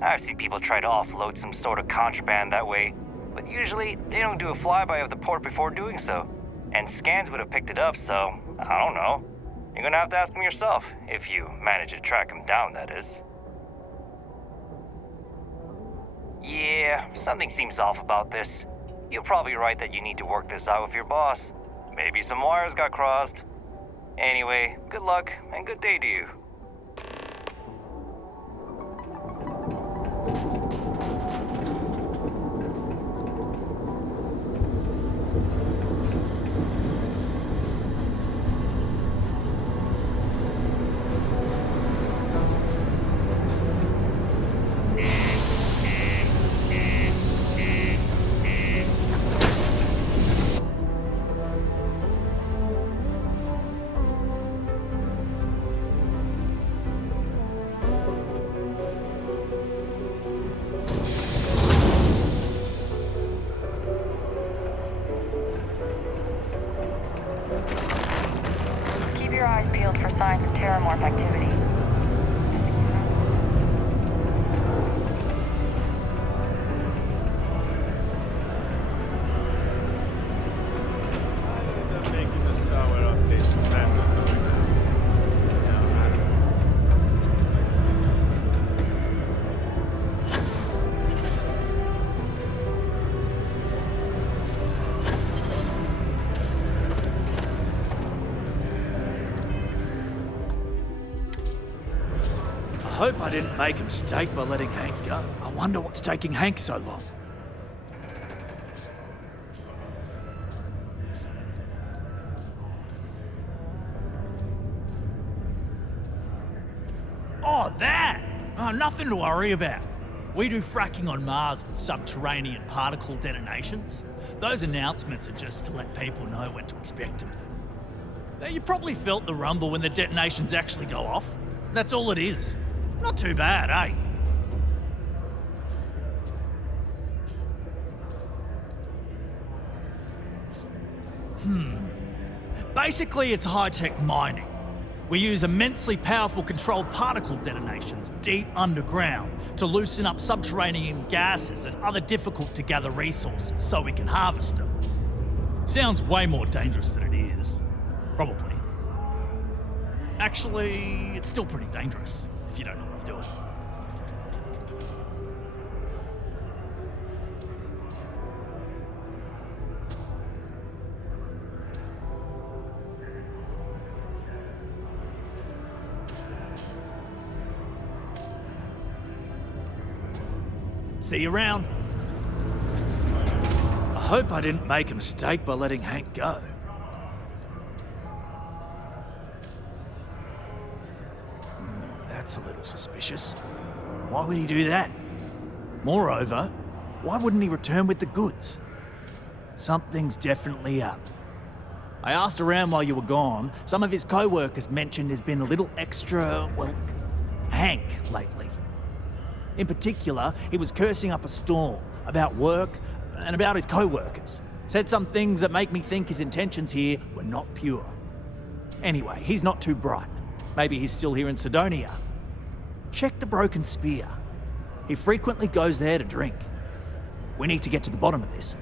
I've seen people try to offload some sort of contraband that way, but usually they don't do a flyby of the port before doing so. And scans would have picked it up, so I don't know. You're gonna have to ask them yourself, if you manage to track them down, that is. Yeah, something seems off about this. You're probably right that you need to work this out with your boss. Maybe some wires got crossed. Anyway, good luck and good day to you. Keep your eyes peeled for signs of terramorph activity. I hope I didn't make a mistake by letting Hank go. I wonder what's taking Hank so long. Oh, that! Oh, nothing to worry about. We do fracking on Mars with subterranean particle detonations. Those announcements are just to let people know when to expect them. Now, you probably felt the rumble when the detonations actually go off. That's all it is. Not too bad, eh? Basically, it's high-tech mining. We use immensely powerful controlled particle detonations deep underground to loosen up subterranean gases and other difficult-to-gather resources so we can harvest them. Sounds way more dangerous than it is. Probably. Actually, it's still pretty dangerous if you don't know what you're doing. See you around. I hope I didn't make a mistake by letting Hank go. That's a little suspicious. Why would he do that? Moreover, why wouldn't he return with the goods? Something's definitely up. I asked around while you were gone. Some of his co-workers mentioned there's been a little extra, well, Hank lately. In particular, he was cursing up a storm about work and about his co-workers. Said some things that make me think his intentions here were not pure. Anyway, he's not too bright. Maybe he's still here in Sidonia. Check the Broken Spear. He frequently goes there to drink. We need to get to the bottom of this.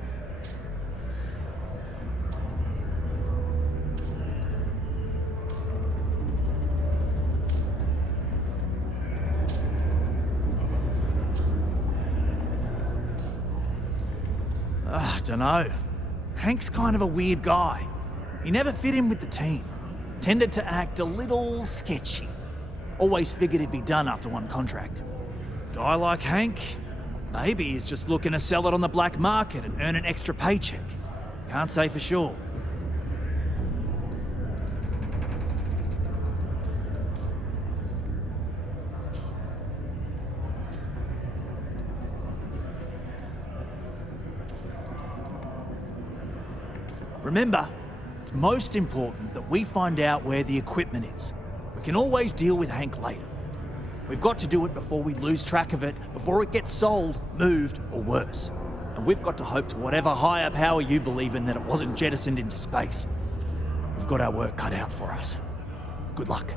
Dunno. Hank's kind of a weird guy. He never fit in with the team. Tended to act a little sketchy. Always figured he'd be done after one contract. Guy like Hank? Maybe he's just looking to sell it on the black market and earn an extra paycheck. Can't say for sure. Remember, it's most important that we find out where the equipment is. We can always deal with Hank later. We've got to do it before we lose track of it, before it gets sold, moved, or worse. And we've got to hope to whatever higher power you believe in that it wasn't jettisoned into space. we've got our work cut out for us. Good luck.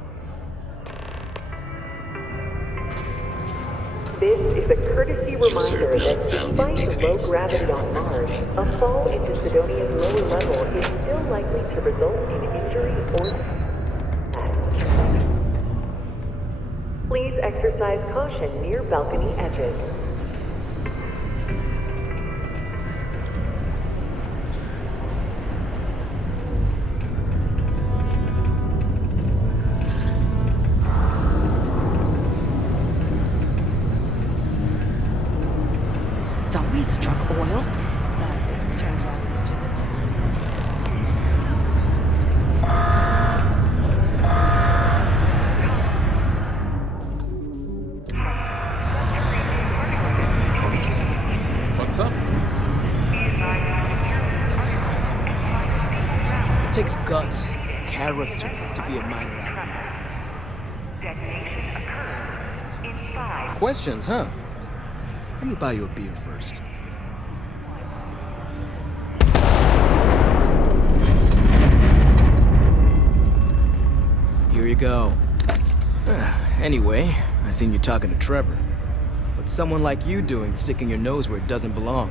This is a courtesy User reminder not that found in despite the low database. gravity on Mars, a fall into Sidonia's lower level is still likely to result in injury or death. Please exercise caution near balcony edges. Thought we'd struck oil. Turns out it was just... What's up? It takes guts, character to be a miner out here. Questions, huh? Let me buy you a beer first. Here you go. Anyway, I seen you talking to Trevor. What's someone like you doing sticking your nose where it doesn't belong?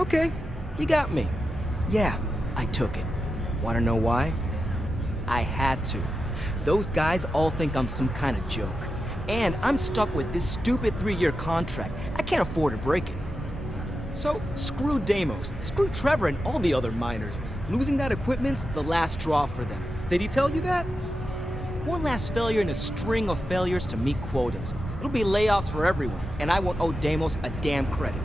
Okay, you got me. Yeah, I took it. Wanna know why? I had to. Those guys all think I'm some kind of joke. And I'm stuck with this stupid 3-year contract. I can't afford to break it. So, screw Deimos, screw Trevor and all the other miners. Losing that equipment's the last straw for them. Did he tell you that? One last failure in a string of failures to meet quotas. It'll be layoffs for everyone, and I won't owe Deimos a damn credit.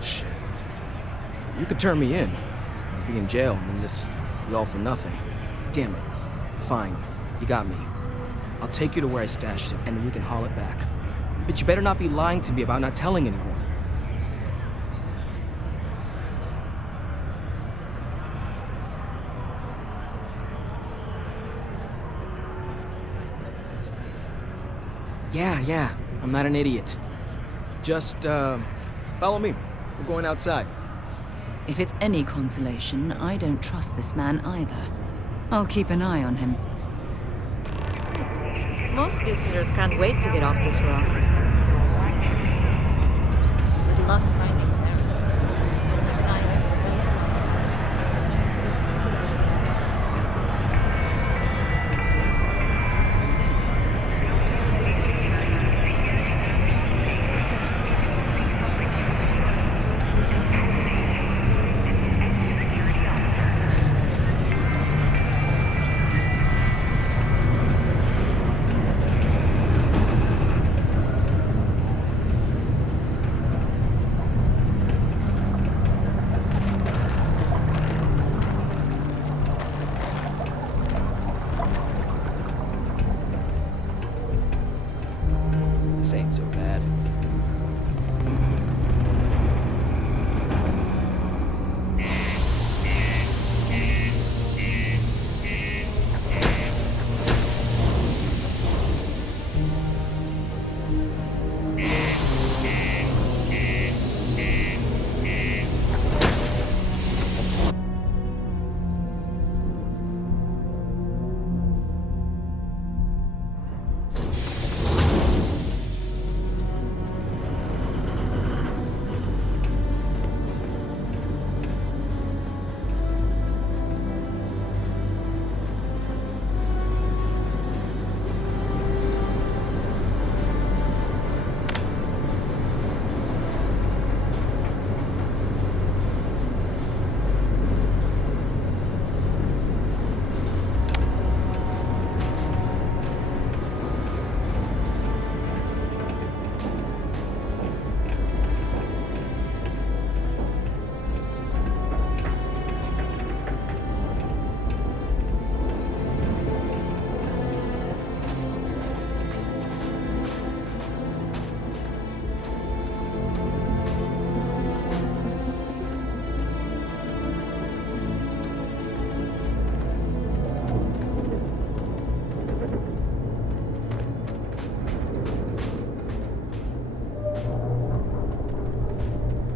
Shit. You could turn me in. I'd be in jail, and then this be all for nothing. Damn it. Fine. You got me. I'll take you to where I stashed it, and then we can haul it back. But you better not be lying to me about not telling anyone. Yeah. I'm not an idiot. Just, follow me. We're going outside. If it's any consolation, I don't trust this man either. I'll keep an eye on him. Most visitors can't wait to get off this rock. Good luck finding them. Keep an eye on your This ain't so bad.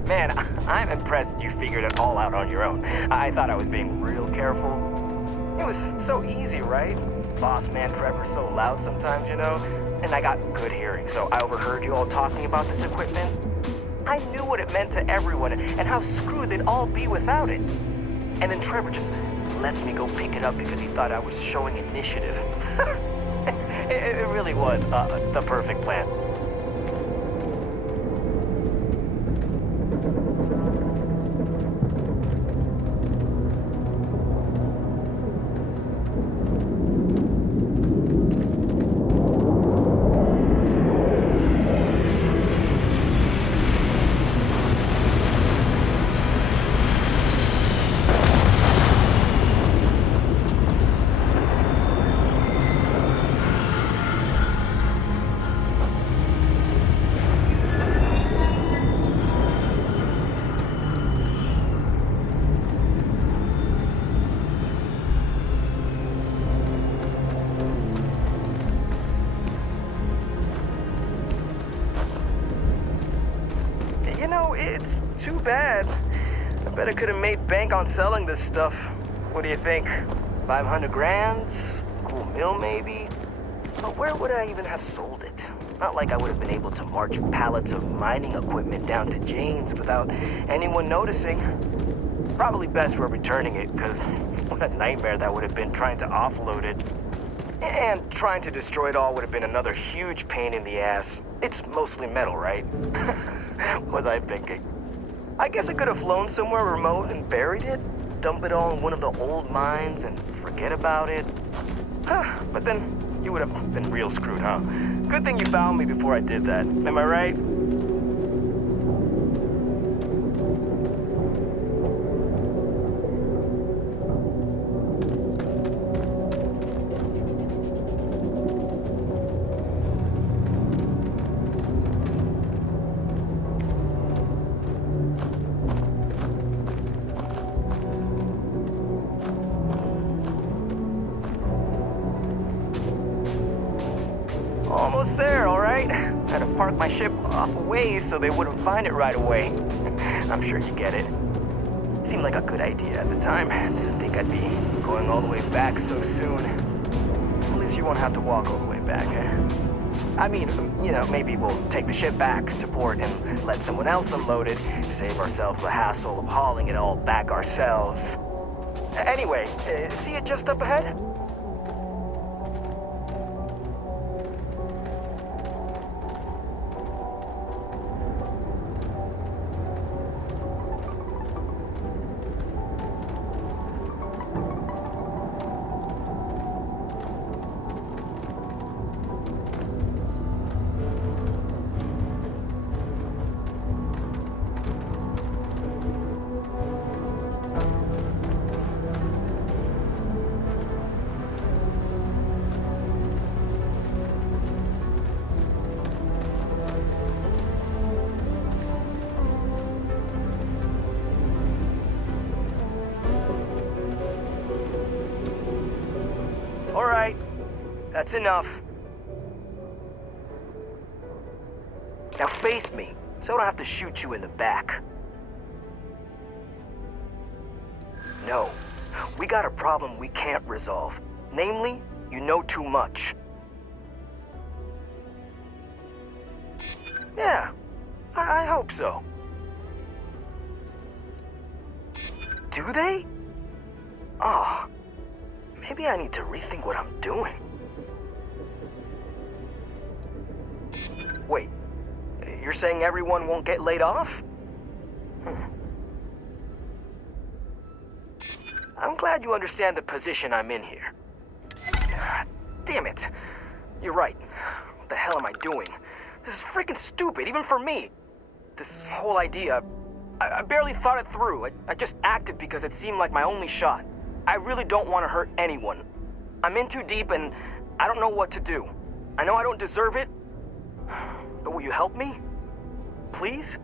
Man, I'm impressed you figured it all out on your own. I thought I was being real careful. It was so easy, right? Boss man Trevor's so loud sometimes, you know? And I got good hearing, so I overheard you all talking about this equipment. I knew what it meant to everyone and how screwed they'd all be without it. And then Trevor just lets me go pick it up because he thought I was showing initiative. It really was the perfect plan. You know, it's too bad. I bet I could have made bank on selling this stuff. What do you think? 500 grand? Cool mill, maybe? But where would I even have sold it? Not like I would have been able to march pallets of mining equipment down to Jane's without anyone noticing. Probably best for returning it, because what a nightmare that would have been trying to offload it. And trying to destroy it all would have been another huge pain in the ass. It's mostly metal, right? Was I thinking? I guess I could have flown somewhere remote and buried it, dump it all in one of the old mines and forget about it. But then you would have been real screwed, huh? Good thing you found me before I did that. Am I right? Almost there, all right? Had to park my ship off a ways so they wouldn't find it right away. I'm sure you get it. Seemed like a good idea at the time. Didn't think I'd be going all the way back so soon. At least you won't have to walk all the way back, eh? I mean, you know, maybe we'll take the ship back to port and let someone else unload it, save ourselves the hassle of hauling it all back ourselves. Anyway, see it just up ahead? All right, that's enough. Now face me, so I don't have to shoot you in the back. No, we got a problem we can't resolve. Namely, you know too much. Yeah, I hope so. Do they? Oh. Maybe I need to rethink what I'm doing. Wait, you're saying everyone won't get laid off? I'm glad you understand the position I'm in here. Damn it. You're right. What the hell am I doing? This is freaking stupid, even for me. This whole idea, I barely thought it through. I just acted because it seemed like my only shot. I really don't want to hurt anyone. I'm in too deep and I don't know what to do. I know I don't deserve it, but will you help me? Please?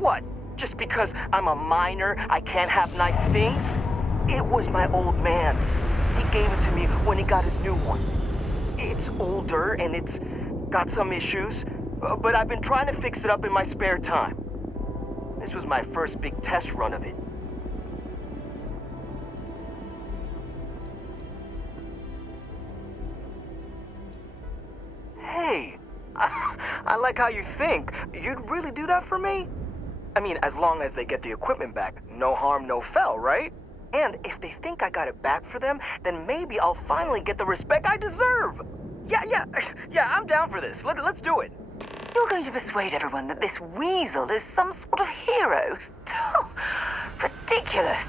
What? Just because I'm a minor, I can't have nice things? It was my old man's. He gave it to me when he got his new one. It's older and it's got some issues, but I've been trying to fix it up in my spare time. This was my first big test run of it. Hey, I like how you think. You'd really do that for me? I mean, as long as they get the equipment back, no harm, no foul, right? And if they think I got it back for them, then maybe I'll finally get the respect I deserve. Yeah, I'm down for this. Let's do it. You're going to persuade everyone that this weasel is some sort of hero? Oh, ridiculous.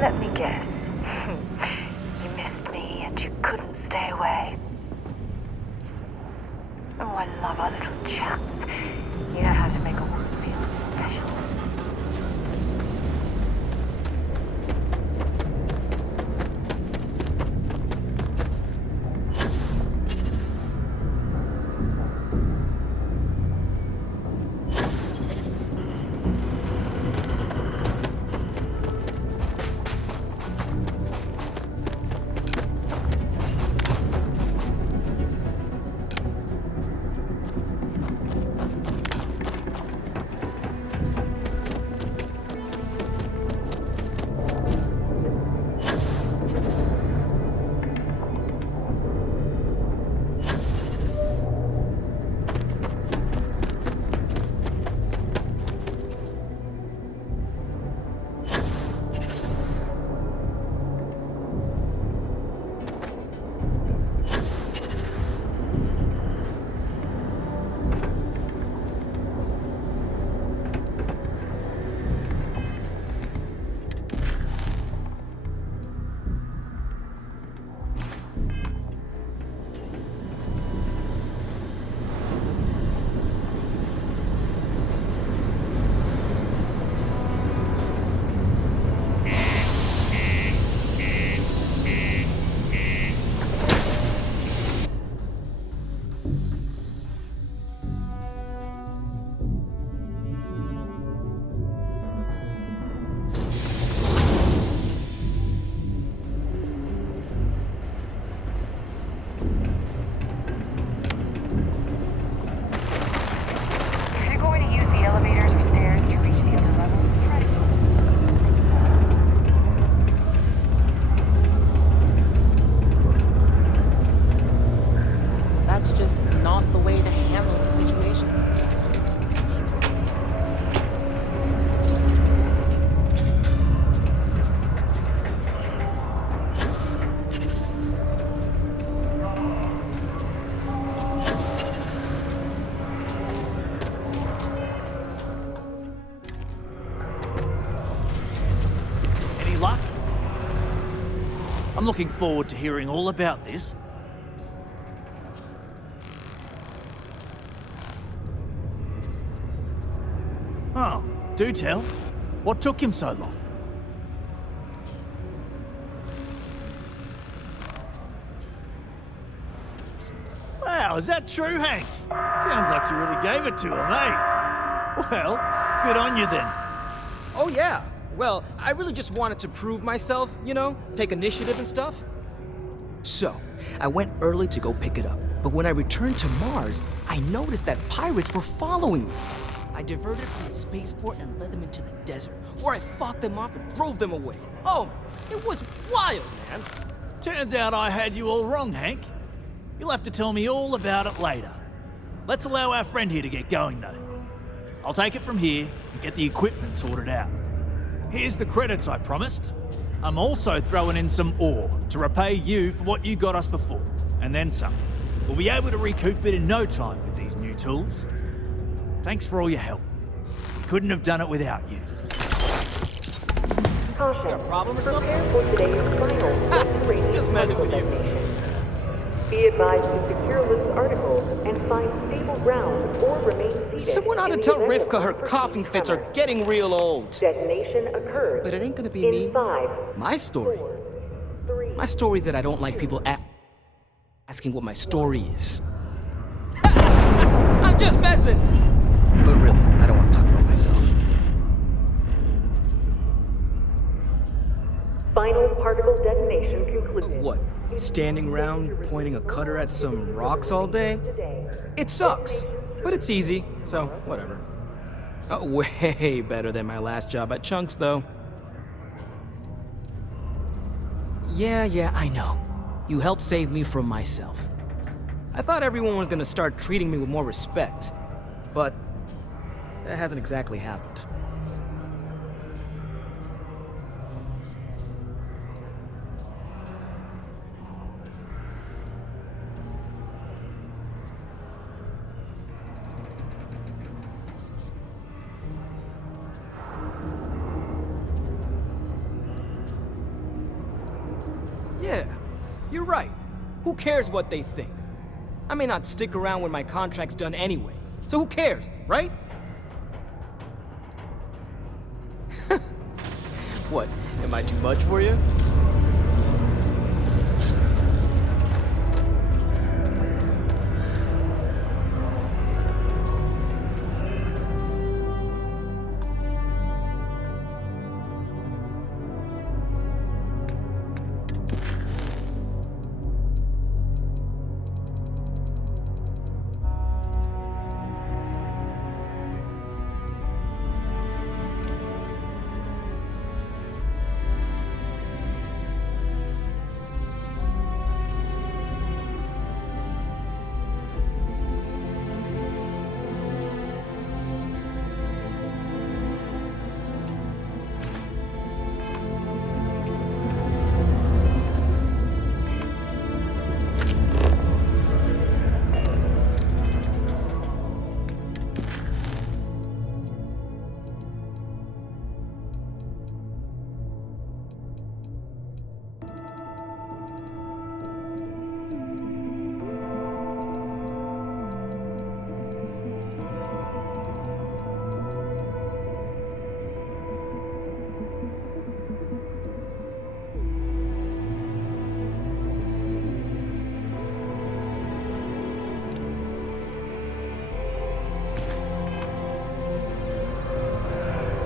Let me guess. You missed me and you couldn't stay away. Oh, I love our little chats. You know how to make a woman feel special. I'm looking forward to hearing all about this. Oh, do tell. What took him so long? Wow, is that true, Hank? Sounds like you really gave it to him, eh? Well, good on you then. Oh, yeah. Well, I really just wanted to prove myself, you know, take initiative and stuff. So, I went early to go pick it up, but when I returned to Mars, I noticed that pirates were following me. I diverted from the spaceport and led them into the desert, where I fought them off and drove them away. Oh, it was wild, man. Turns out I had you all wrong, Hank. You'll have to tell me all about it later. Let's allow our friend here to get going, though. I'll take it from here and get the equipment sorted out. Here's the credits I promised. I'm also throwing in some ore to repay you for what you got us before, and then some. We'll be able to recoup it in no time with these new tools. Thanks for all your help. You couldn't have done it without you. Caution. Got a problem or something? Prepare for today's final destination Just messing with you. destination. Be advised to secure this article and find stable ground or remain seated. Someone ought to in the tell event of Rivka her unforeseen coughing fits are tremor. getting real old. Detonation occurs. But it ain't gonna be in me. 5, My story. 4, 3. My story is that I don't like people asking what my story is. I'm just messing! But really, I don't want to talk about myself. Final particle detonation concluded. What? Standing around pointing a cutter at some rocks all day? It sucks, but it's easy, so whatever. Way better than my last job at Chunks, though. Yeah, I know. You helped save me from myself. I thought everyone was gonna start treating me with more respect, but that hasn't exactly happened. Yeah, you're right. Who cares what they think? I may not stick around when my contract's done anyway, so who cares, right? What, am I too much for you?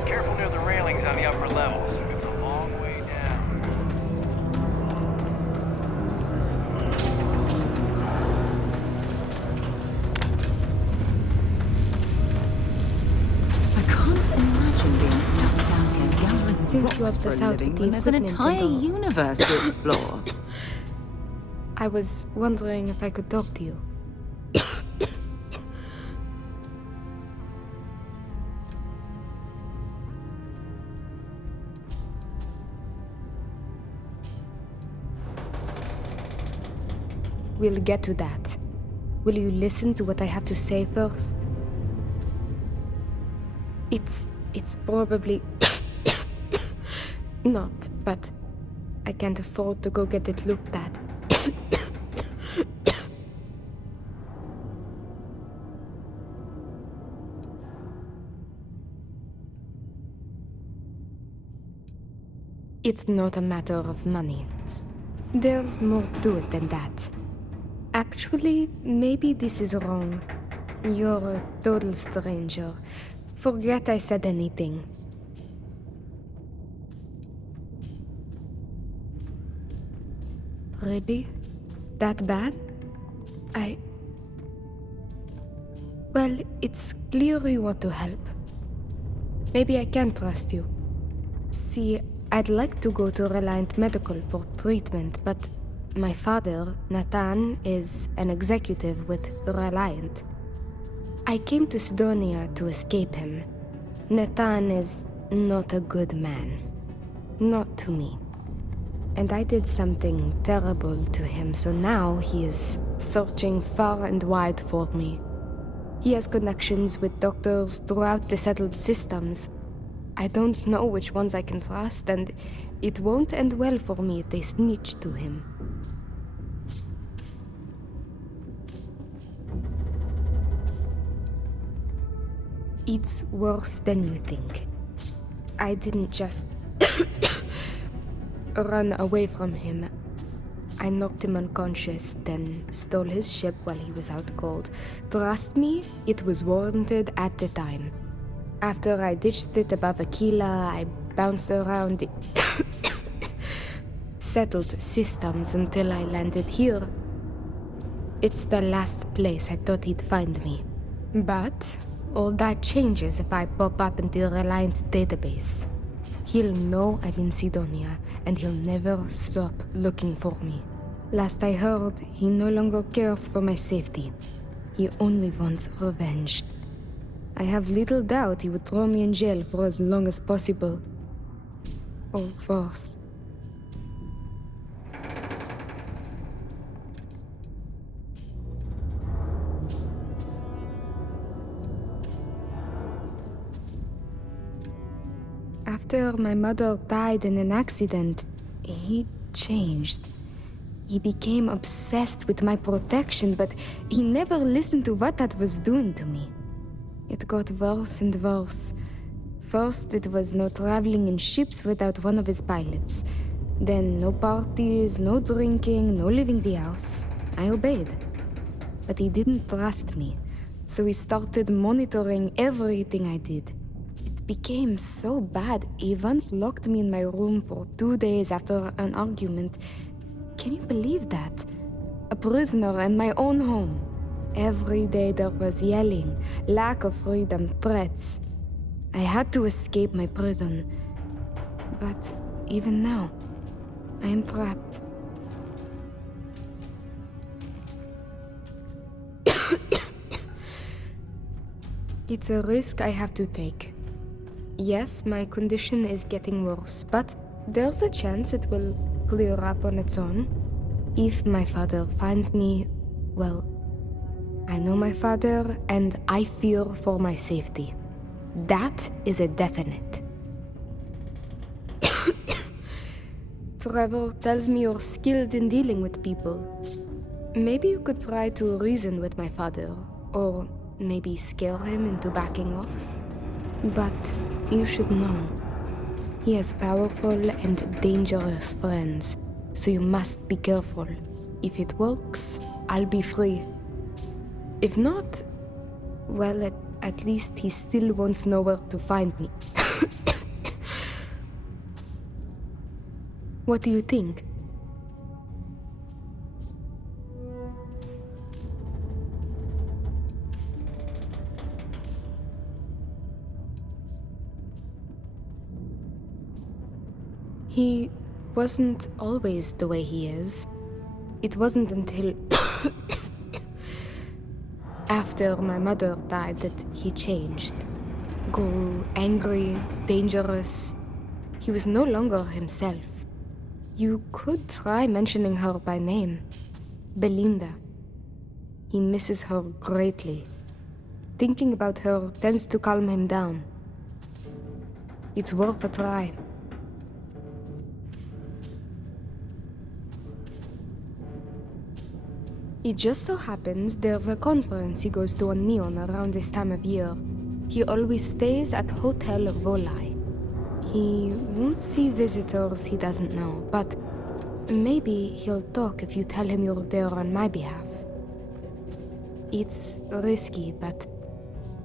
Careful near the railings on the upper levels. It's a long way down. I can't imagine being stuck down here gathering Since you rocks have for a this out living with when the there's an equipment entire and all. universe to explore. I was wondering if I could talk to you. We'll get to that. Will you listen to what I have to say first? It's probably not, but I can't afford to go get it looked at. It's not a matter of money. There's more to it than that. Actually, maybe this is wrong. You're a total stranger. Forget I said anything. Really? That bad? Well, it's clear you want to help. Maybe I can trust you. See, I'd like to go to Reliant Medical for treatment, but my father, Nathan, is an executive with the Reliant. I came to Sidonia to escape him. Nathan is not a good man. Not to me. And I did something terrible to him, so now he is searching far and wide for me. He has connections with doctors throughout the settled systems. I don't know which ones I can trust, and it won't end well for me if they snitch to him. It's worse than you think. I didn't just run away from him. I knocked him unconscious, then stole his ship while he was out cold. Trust me, it was warranted at the time. After I ditched it above Aquila, I bounced around the settled systems until I landed here. It's the last place I thought he'd find me. But all that changes if I pop up in the Reliant database. He'll know I'm in Sidonia, and he'll never stop looking for me. Last I heard, he no longer cares for my safety. He only wants revenge. I have little doubt he would throw me in jail for as long as possible. Or worse. After my mother died in an accident, he changed. He became obsessed with my protection, but he never listened to what that was doing to me. It got worse and worse. First, it was no traveling in ships without one of his pilots. Then, no parties, no drinking, no leaving the house. I obeyed. But he didn't trust me, so he started monitoring everything I did. It became so bad, he once locked me in my room for 2 days after an argument. Can you believe that? A prisoner in my own home. Every day there was yelling, lack of freedom, threats. I had to escape my prison. But even now, I am trapped. It's a risk I have to take. Yes, my condition is getting worse, but there's a chance it will clear up on its own. If my father finds me, well, I know my father and I fear for my safety. That is a definite. Trevor tells me you're skilled in dealing with people. Maybe you could try to reason with my father, or maybe scare him into backing off. But you should know, he has powerful and dangerous friends, so you must be careful. If it works, I'll be free. If not, well, at least he still won't know where to find me. What do you think? He wasn't always the way he is. It wasn't until after my mother died that he changed. Grew angry, dangerous. He was no longer himself. You could try mentioning her by name. Belinda. He misses her greatly. Thinking about her tends to calm him down. It's worth a try. It just so happens there's a conference he goes to on Neon around this time of year. He always stays at Hotel Volai. He won't see visitors he doesn't know, but maybe he'll talk if you tell him you're there on my behalf. It's risky, but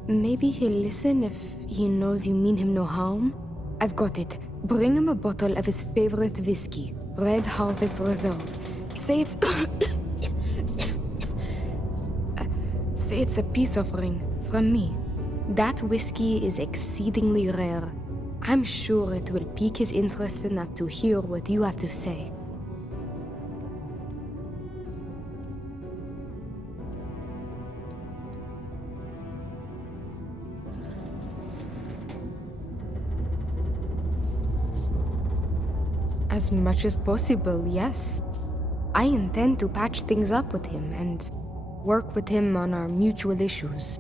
maybe he'll listen if he knows you mean him no harm. I've got it. Bring him a bottle of his favorite whiskey, Red Harvest Reserve. Say it's... Say it's a peace offering from me. That whiskey is exceedingly rare. I'm sure it will pique his interest enough to hear what you have to say. As much as possible, yes. I intend to patch things up with him and work with him on our mutual issues.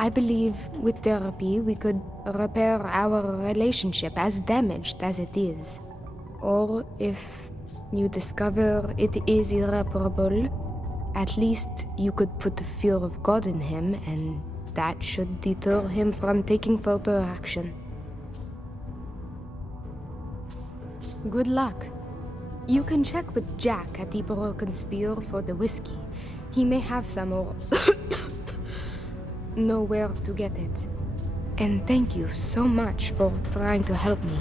I believe with therapy we could repair our relationship, as damaged as it is. Or if you discover it is irreparable, at least you could put the fear of God in him, and that should deter him from taking further action. Good luck. You can check with Jack at the Broken Spear for the whiskey. He may have some or know where to get it. And thank you so much for trying to help me.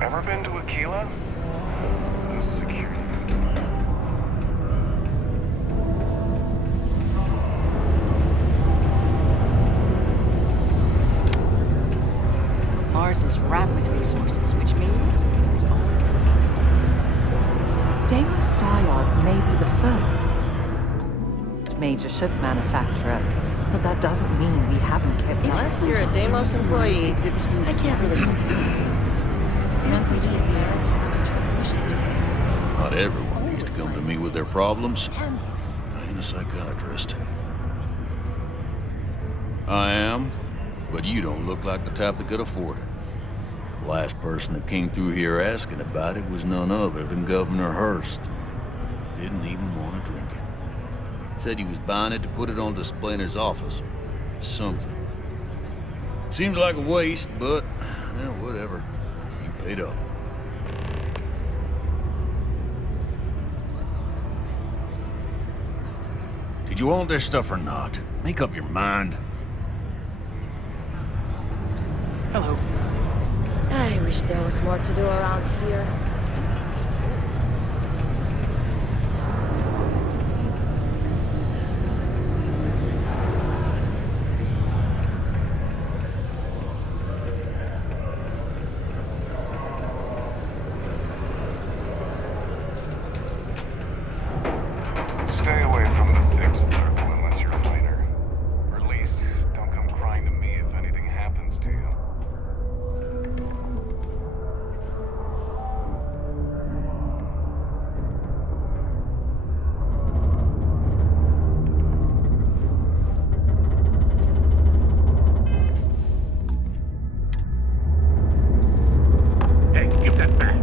Ever been to Aquila? Those security. Mars is wrapped with resources, which means there's always Deimos Star Yards may be the first major ship manufacturer, but that doesn't mean we haven't kept up. Unless you're a Deimos employee, I can't really help you. Not everyone needs to come to me with their problems. I ain't a psychiatrist. I am, but you don't look like the type that could afford it. The last person that came through here asking about it was none other than Governor Hurst. Didn't even want to drink it. Said he was buying it to put it on display in his office or something. Seems like a waste, but whatever. You paid up. Did you want this stuff or not? Make up your mind. Hello. I wish there was more to do around here. Stay away from the Sixth Circle unless you're a minor. Or at least, don't come crying to me if anything happens to you. Hey, give that back.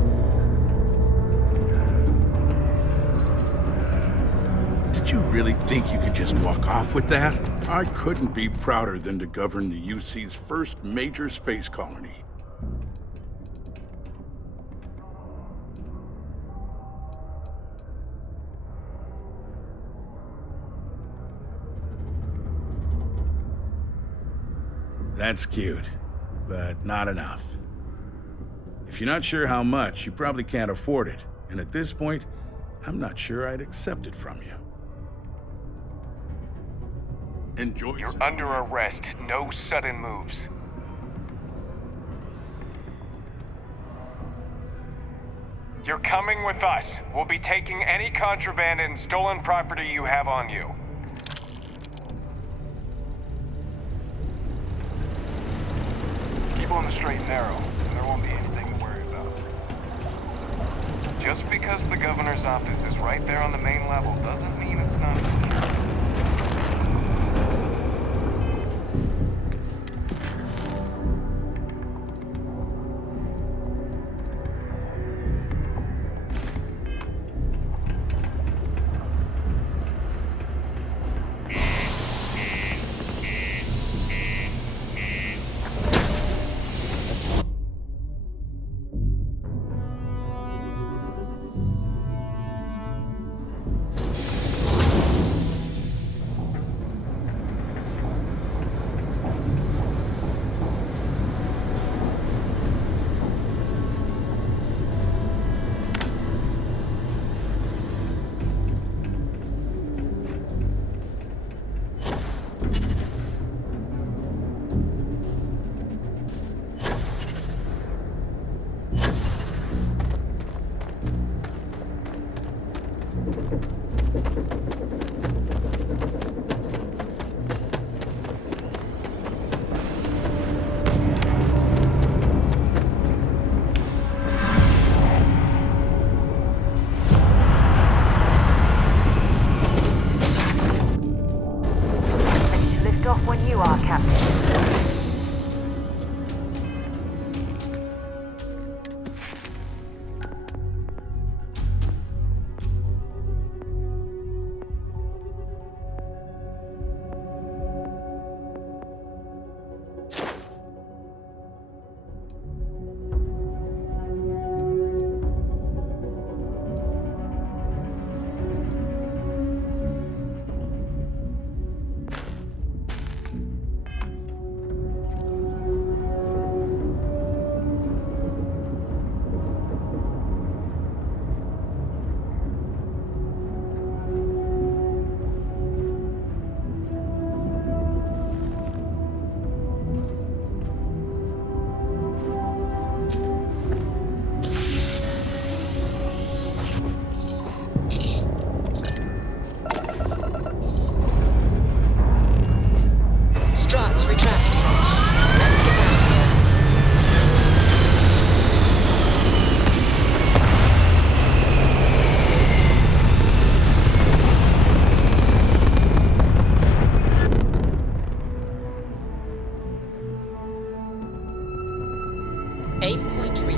Did you really think you could just walk off with that? I couldn't be prouder than to govern the UC's first major space colony. That's cute, but not enough. If you're not sure how much, you probably can't afford it. And at this point, I'm not sure I'd accept it from you. Enjoy. You're under arrest. No sudden moves. You're coming with us. We'll be taking any contraband and stolen property you have on you. Keep on the straight and narrow, and there won't be anything to worry about. Just because the governor's office is right there on the main level doesn't mean it's not clear.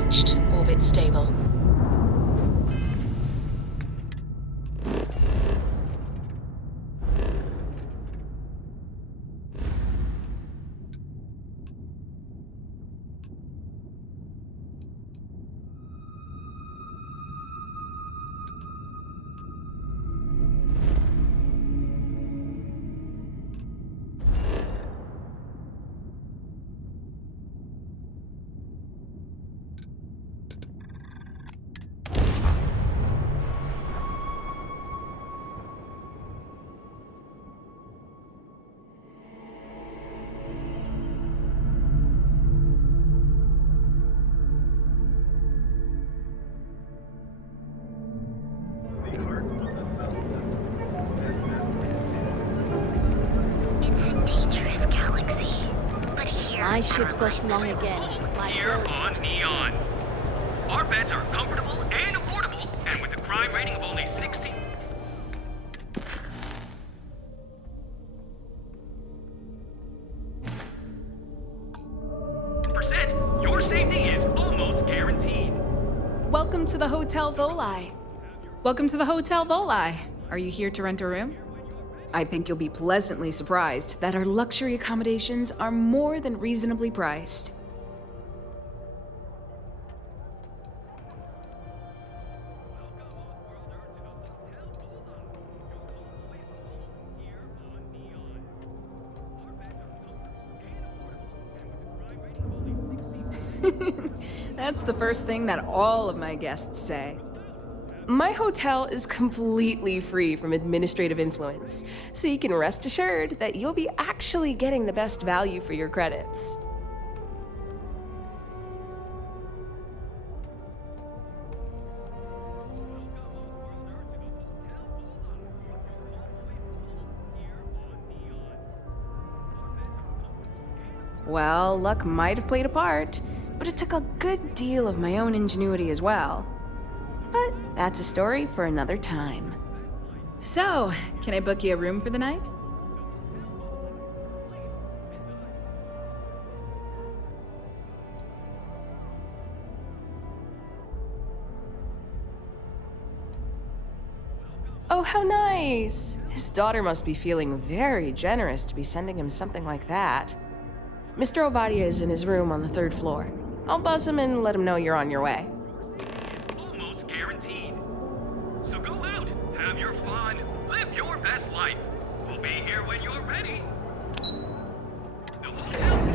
Breached. Orbit stable. My ship goes long again. My Here bills. on Neon. Our beds are comfortable and affordable, and with a crime rating of only 16. Your safety is almost guaranteed. Welcome to the Hotel Voli. Welcome to the Hotel Voli. Are you here to rent a room? I think you'll be pleasantly surprised that our luxury accommodations are more than reasonably priced. That's the first thing that all of my guests say. My hotel is completely free from administrative influence, so you can rest assured that you'll be actually getting the best value for your credits. Well, luck might have played a part, but it took a good deal of my own ingenuity as well. But that's a story for another time. So, can I book you a room for the night? Oh, how nice! His daughter must be feeling very generous to be sending him something like that. Mr. Ovadia is in his room on the 3rd floor. I'll buzz him and let him know you're on your way. Almost guaranteed. So go out, have your fun, live your best life. We'll be here when you're ready. The hotel.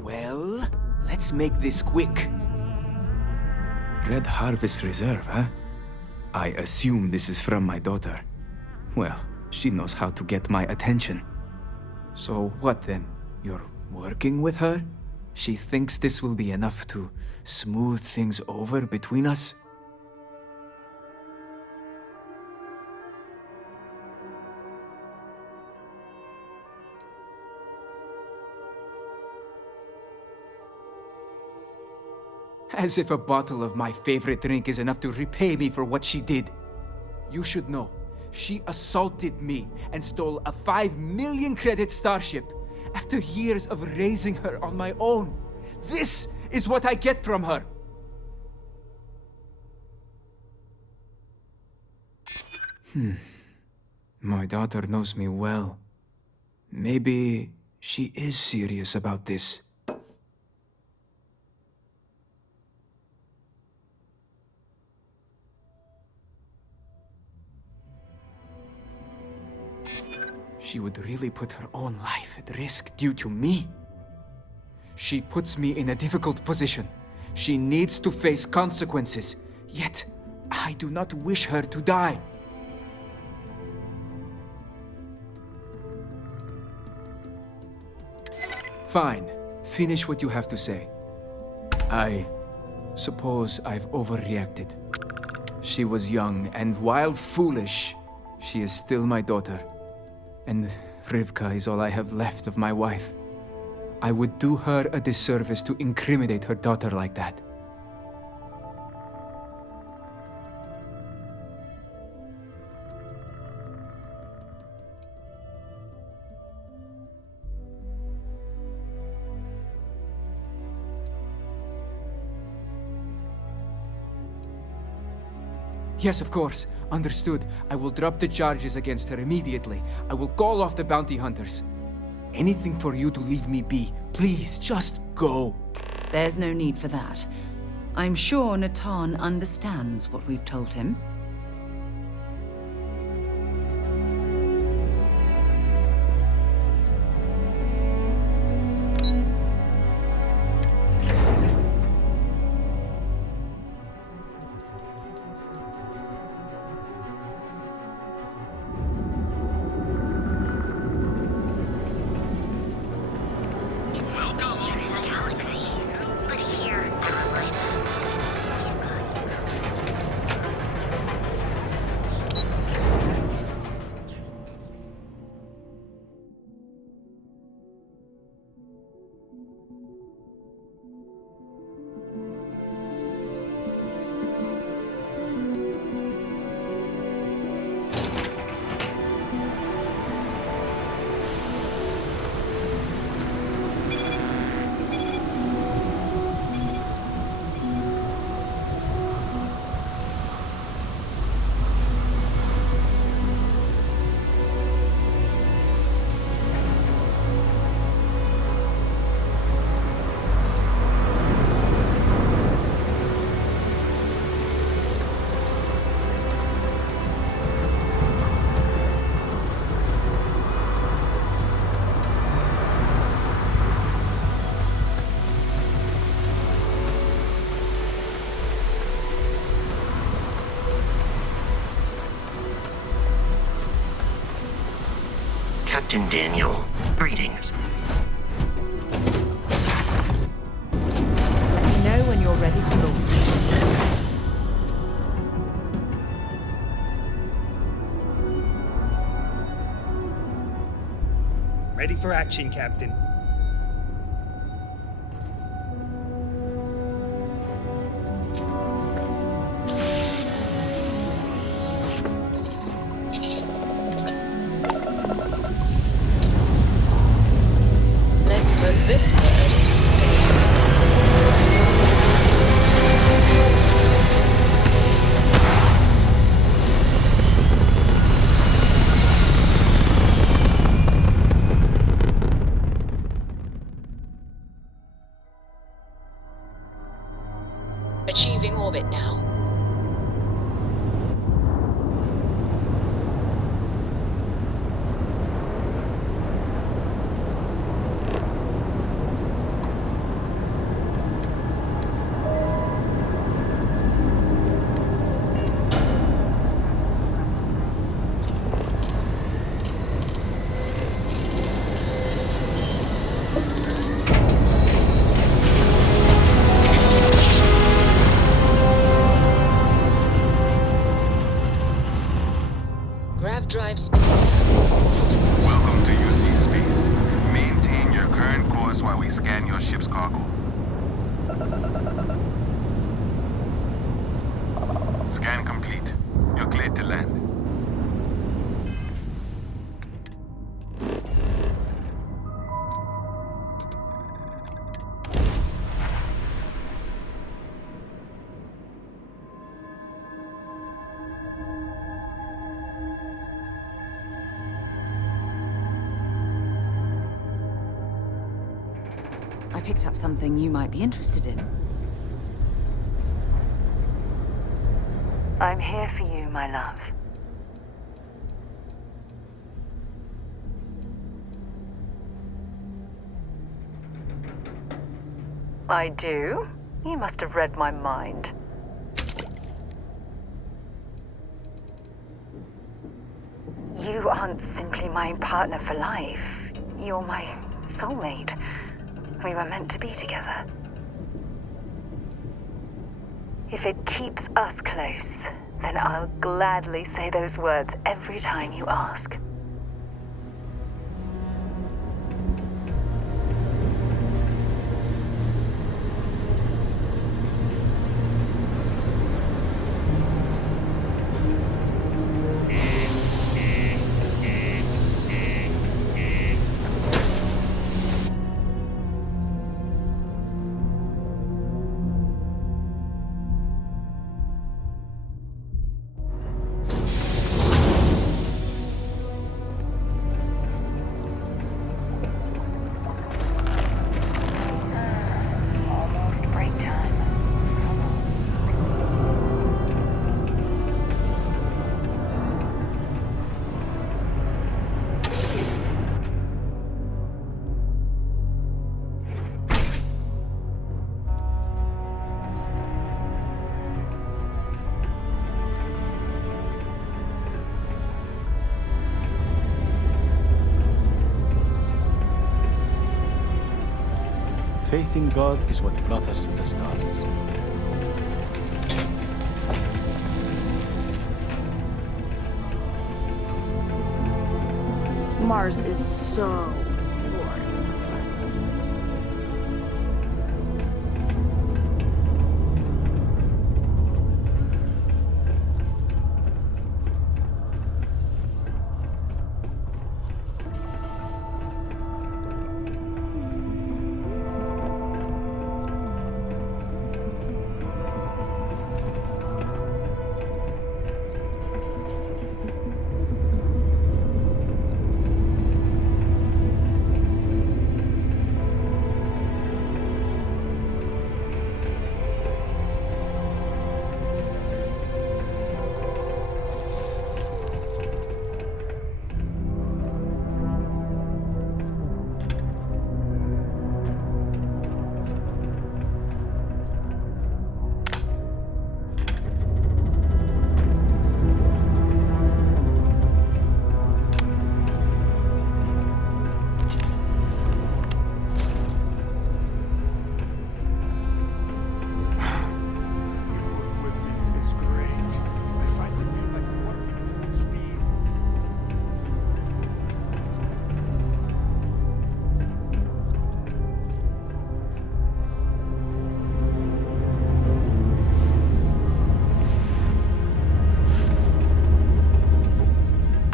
Well, let's make this quick. Red Harvest Reserve, huh? I assume this is from my daughter. Well, she knows how to get my attention. So what then? You're working with her? She thinks this will be enough to smooth things over between us? As if a bottle of my favorite drink is enough to repay me for what she did. You should know, she assaulted me and stole a 5 million credit starship after years of raising her on my own. This is what I get from her. My daughter knows me well. Maybe she is serious about this. She would really put her own life at risk due to me. She puts me in a difficult position. She needs to face consequences. Yet, I do not wish her to die. Fine. Finish what you have to say. I suppose I've overreacted. She was young, and while foolish, she is still my daughter. And Rivka is all I have left of my wife. I would do her a disservice to incriminate her daughter like that. Yes, of course. Understood. I will drop the charges against her immediately. I will call off the bounty hunters. Anything for you to leave me be. Please, just go. There's no need for that. I'm sure Natan understands what we've told him. Captain Daniel, greetings. Let me know when you're ready to launch. Ready for action, Captain. Let's put this bird into space. Achieving orbit now. Grav drive spinning down. Systems Welcome to UC Space. Maintain your current course while we scan your ship's cargo. Scan complete. You're cleared to land. I picked up something you might be interested in. I'm here for you, my love. I do? You must have read my mind. You aren't simply my partner for life. You're my soulmate. We were meant to be together. If it keeps us close, then I'll gladly say those words every time you ask. faith in God is what brought us to the stars. Mars is so boring sometimes.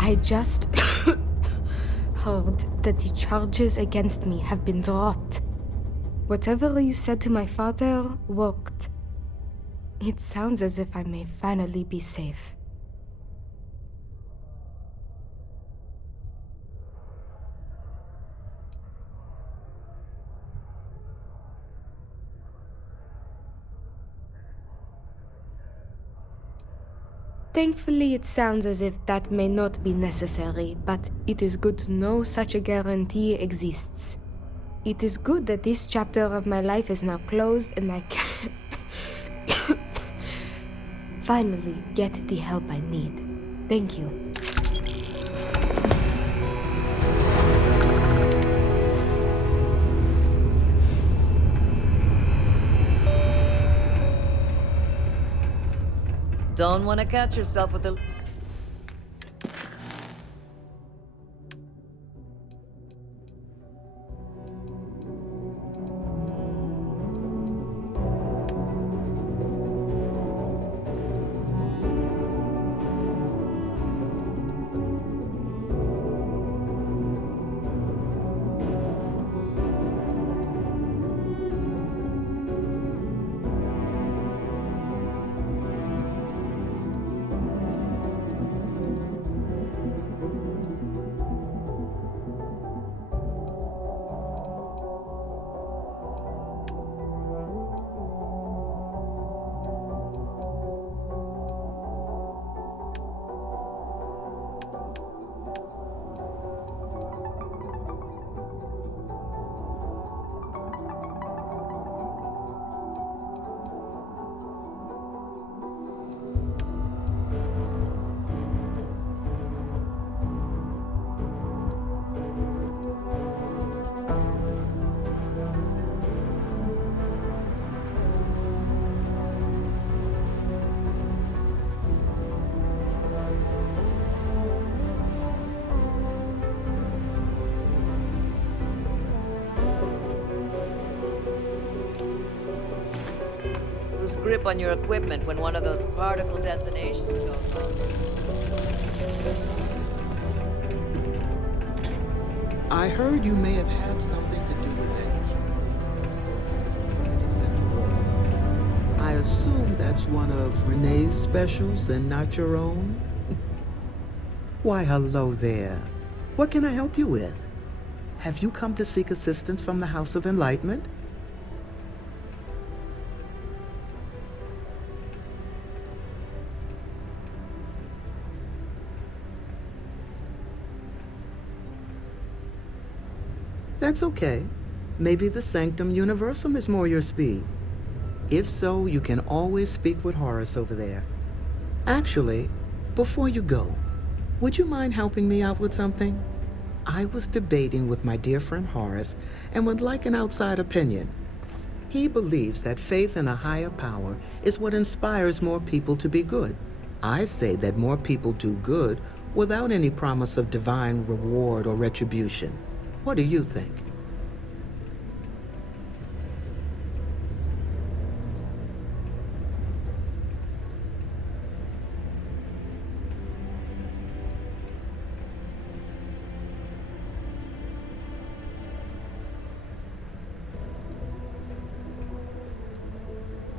I just heard that the charges against me have been dropped. Whatever you said to my father worked. It sounds as if I may finally be safe. Thankfully, it sounds as if that may not be necessary, but it is good to know such a guarantee exists. It is good that this chapter of my life is now closed and I can finally get the help I need. Thank you. Don't want to catch yourself with a... Lose grip on your equipment when one of those particle detonations goes off. I heard you may have had something to do with that cube the community center wall. I assume that's one of Renee's specials and not your own? Why, hello there. What can I help you with? Have you come to seek assistance from the House of Enlightenment? That's okay. Maybe the Sanctum Universum is more your speed. If so, you can always speak with Horace over there. Actually, before you go, would you mind helping me out with something? I was debating with my dear friend Horace and would like an outside opinion. He believes that faith in a higher power is what inspires more people to be good. I say that more people do good without any promise of divine reward or retribution. What do you think?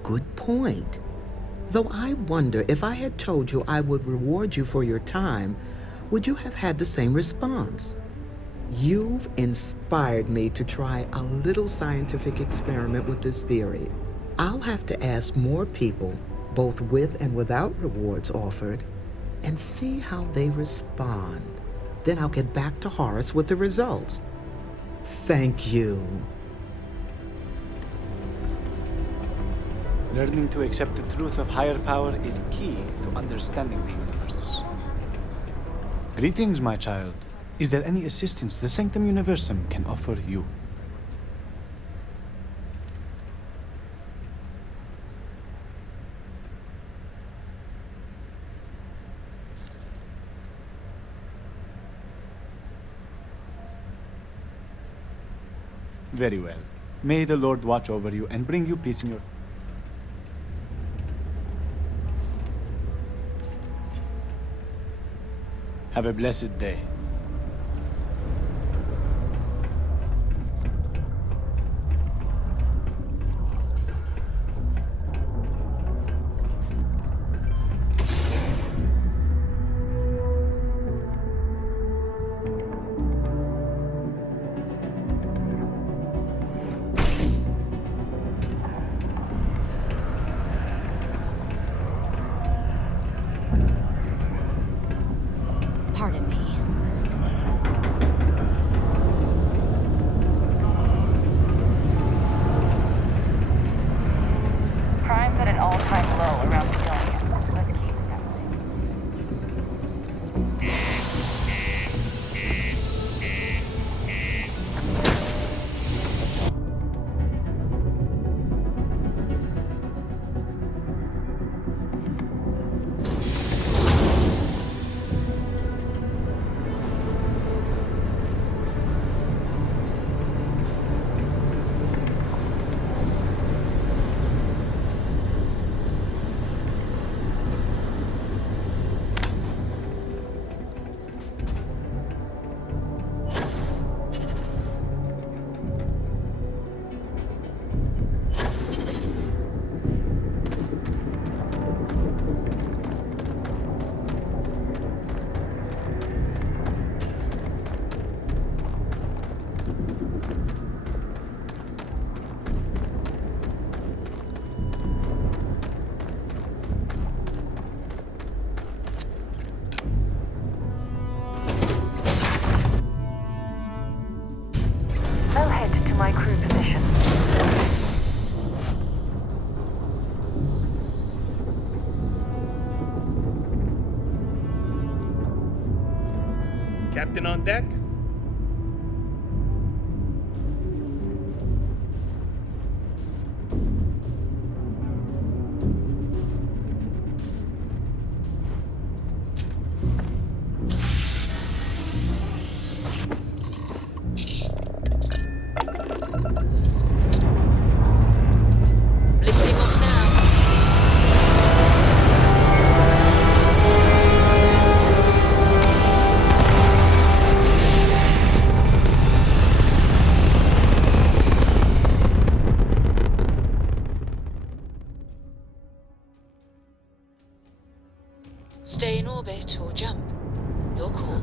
Good point. Though I wonder if I had told you I would reward you for your time, would you have had the same response? You've inspired me to try a little scientific experiment with this theory. I'll have to ask more people, both with and without rewards offered, and see how they respond. Then I'll get back to Horace with the results. Thank you. Learning to accept the truth of higher power is key to understanding the universe. Greetings, my child. Is there any assistance the Sanctum Universum can offer you? Very well. May the Lord watch over you and bring you peace in your... Have a blessed day. Pardon me. Crime's at an all-time low around civilian. Let's keep it that way. I'll head to my crew position. Captain on deck? Lifting off now. Stay in orbit or jump. Your call.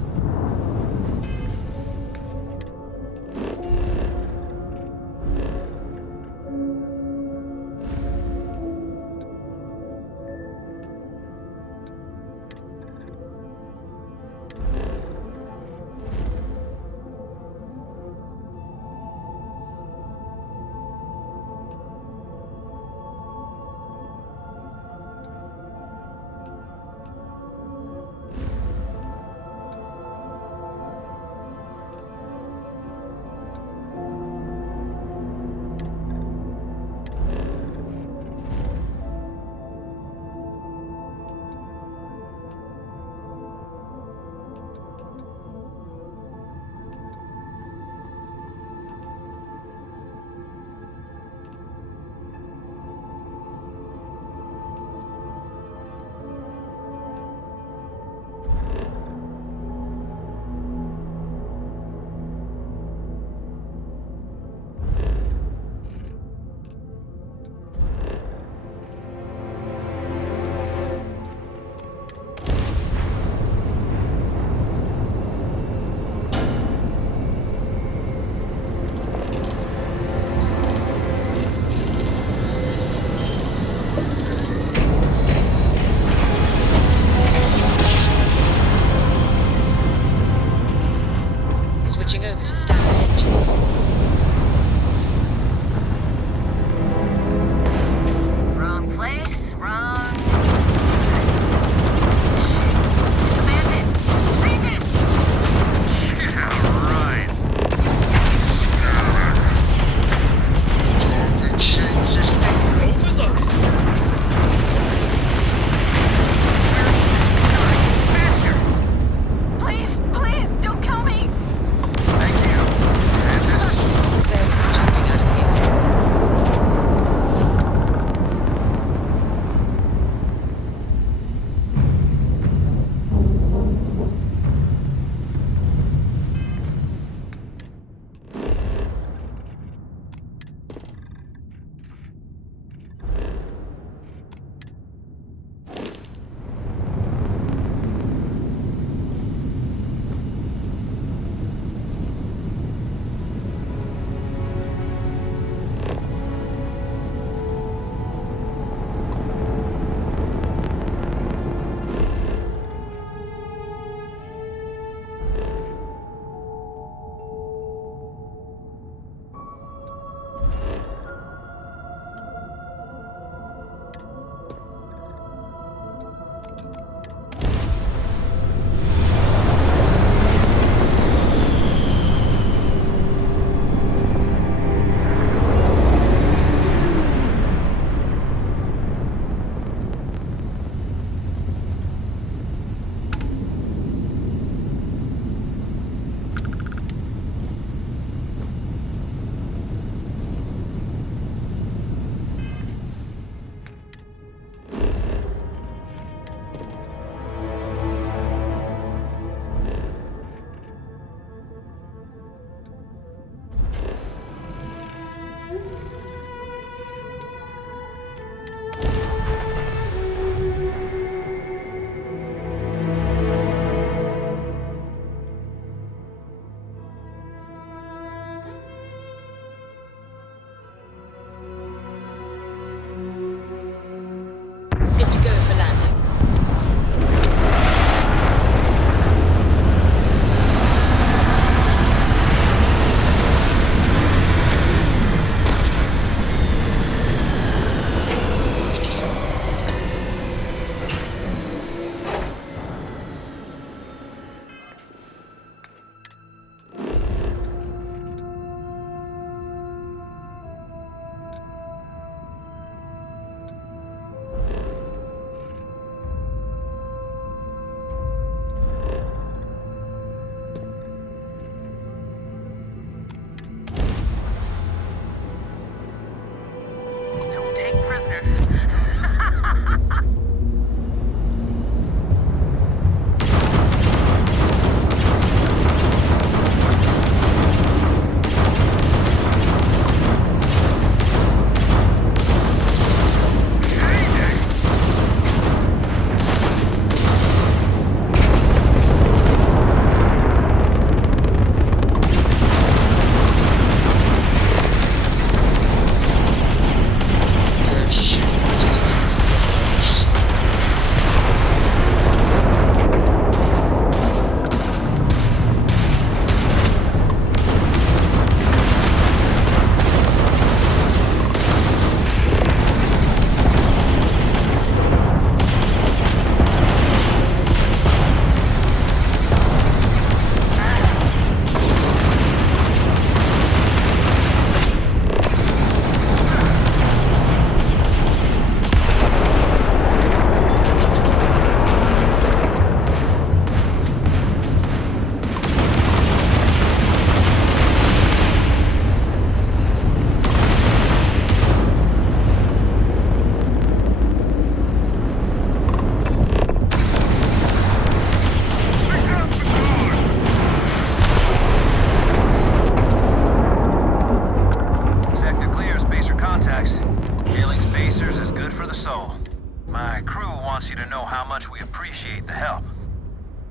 My crew wants you to know how much we appreciate the help.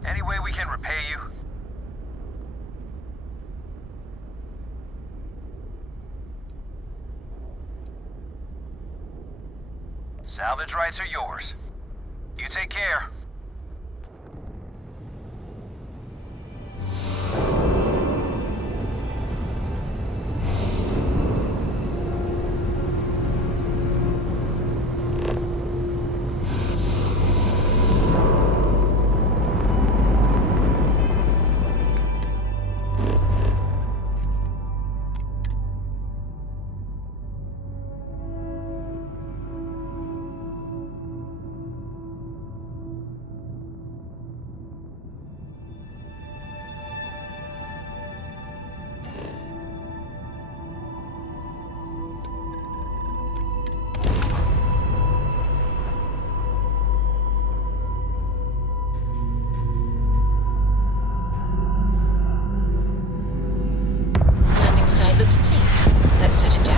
Any way we can repay you? Salvage rights are yours. You take care. Looks clean. Let's set it down.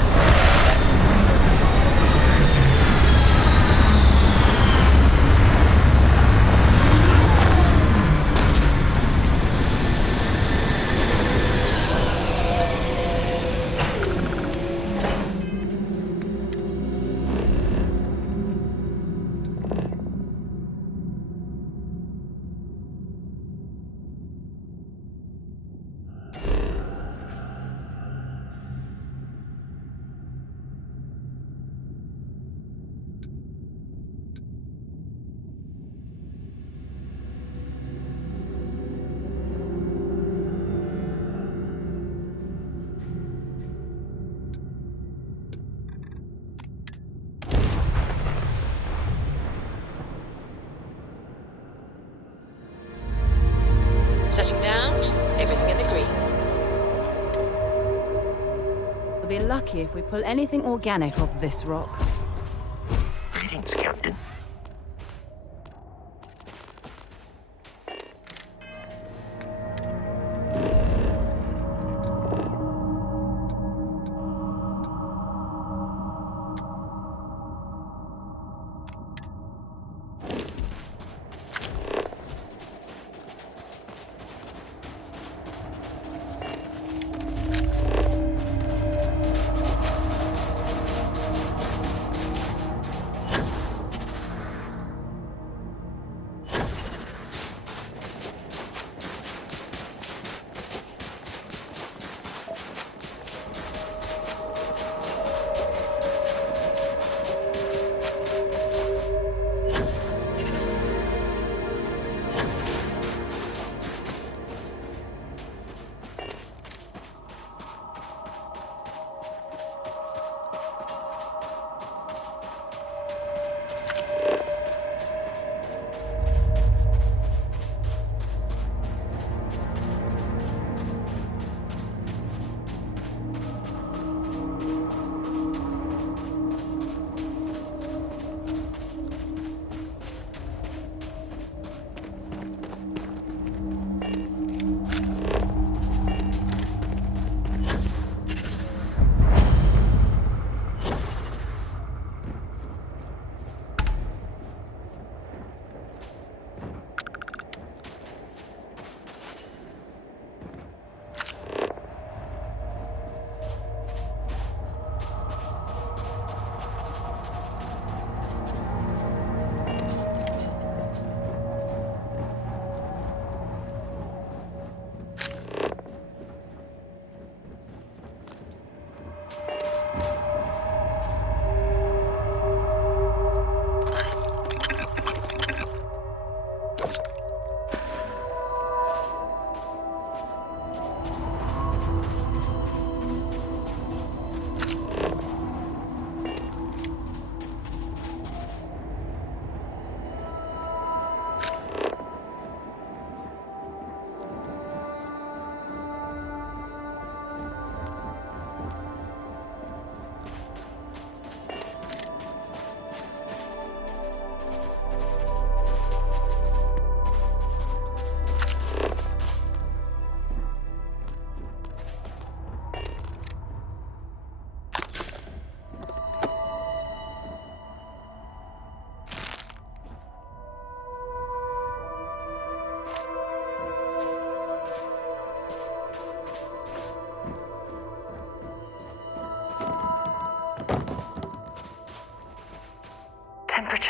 Setting down, everything in the green. We'll be lucky if we pull anything organic off this rock. Greetings, Captain.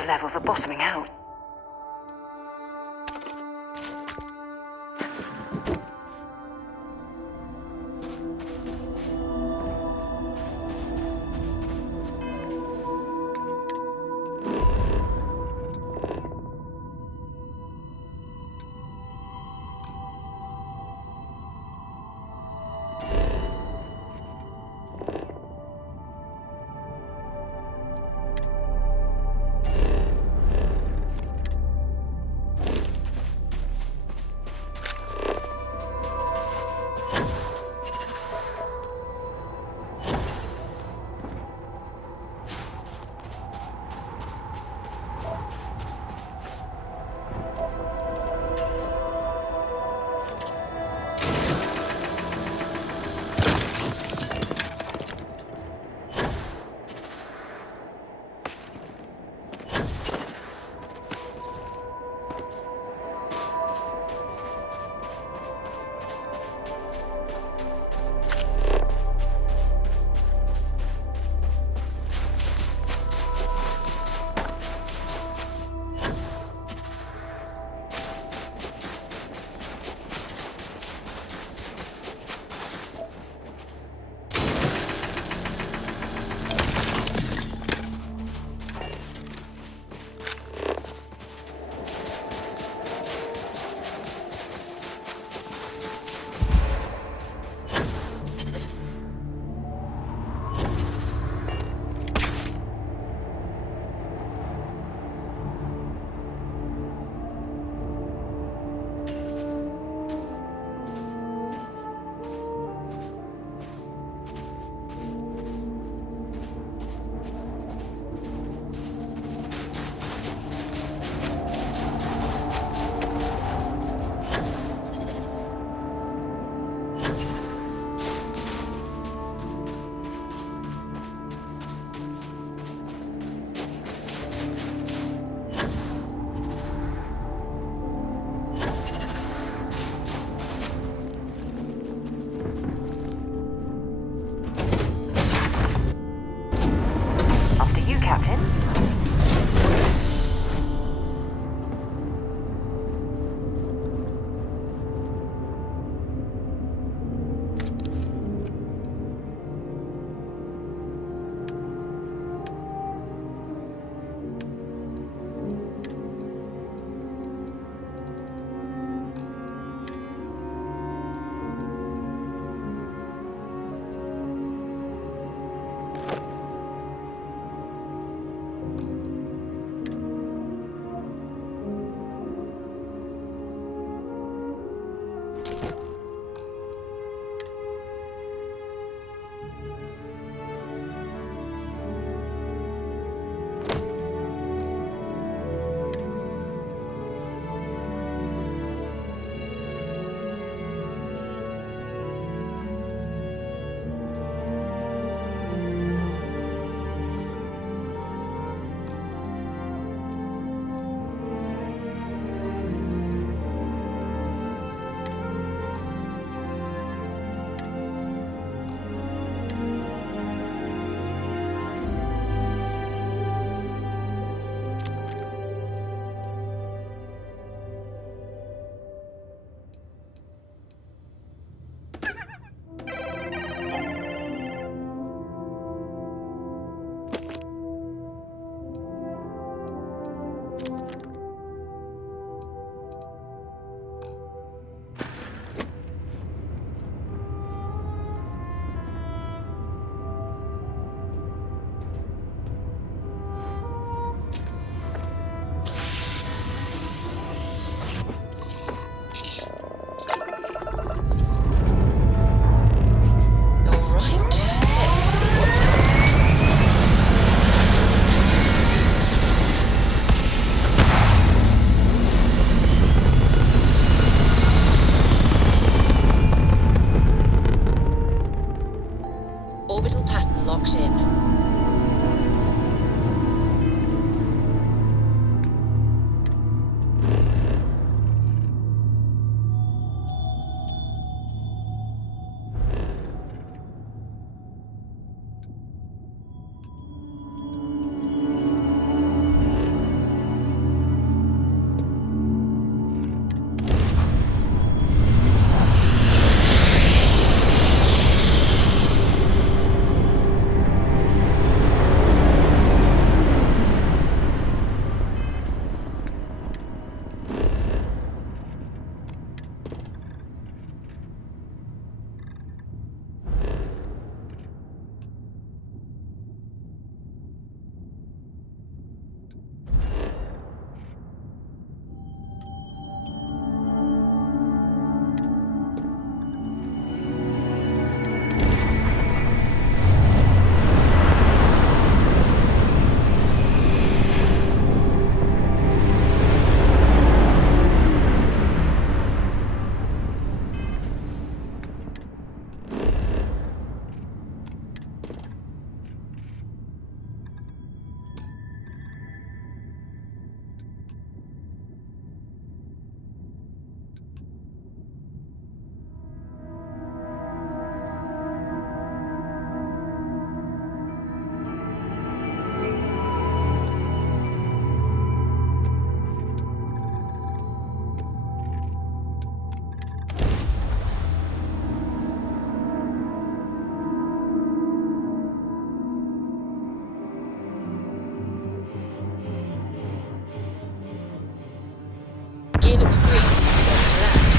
levels are bottoming out. It's green. What is that?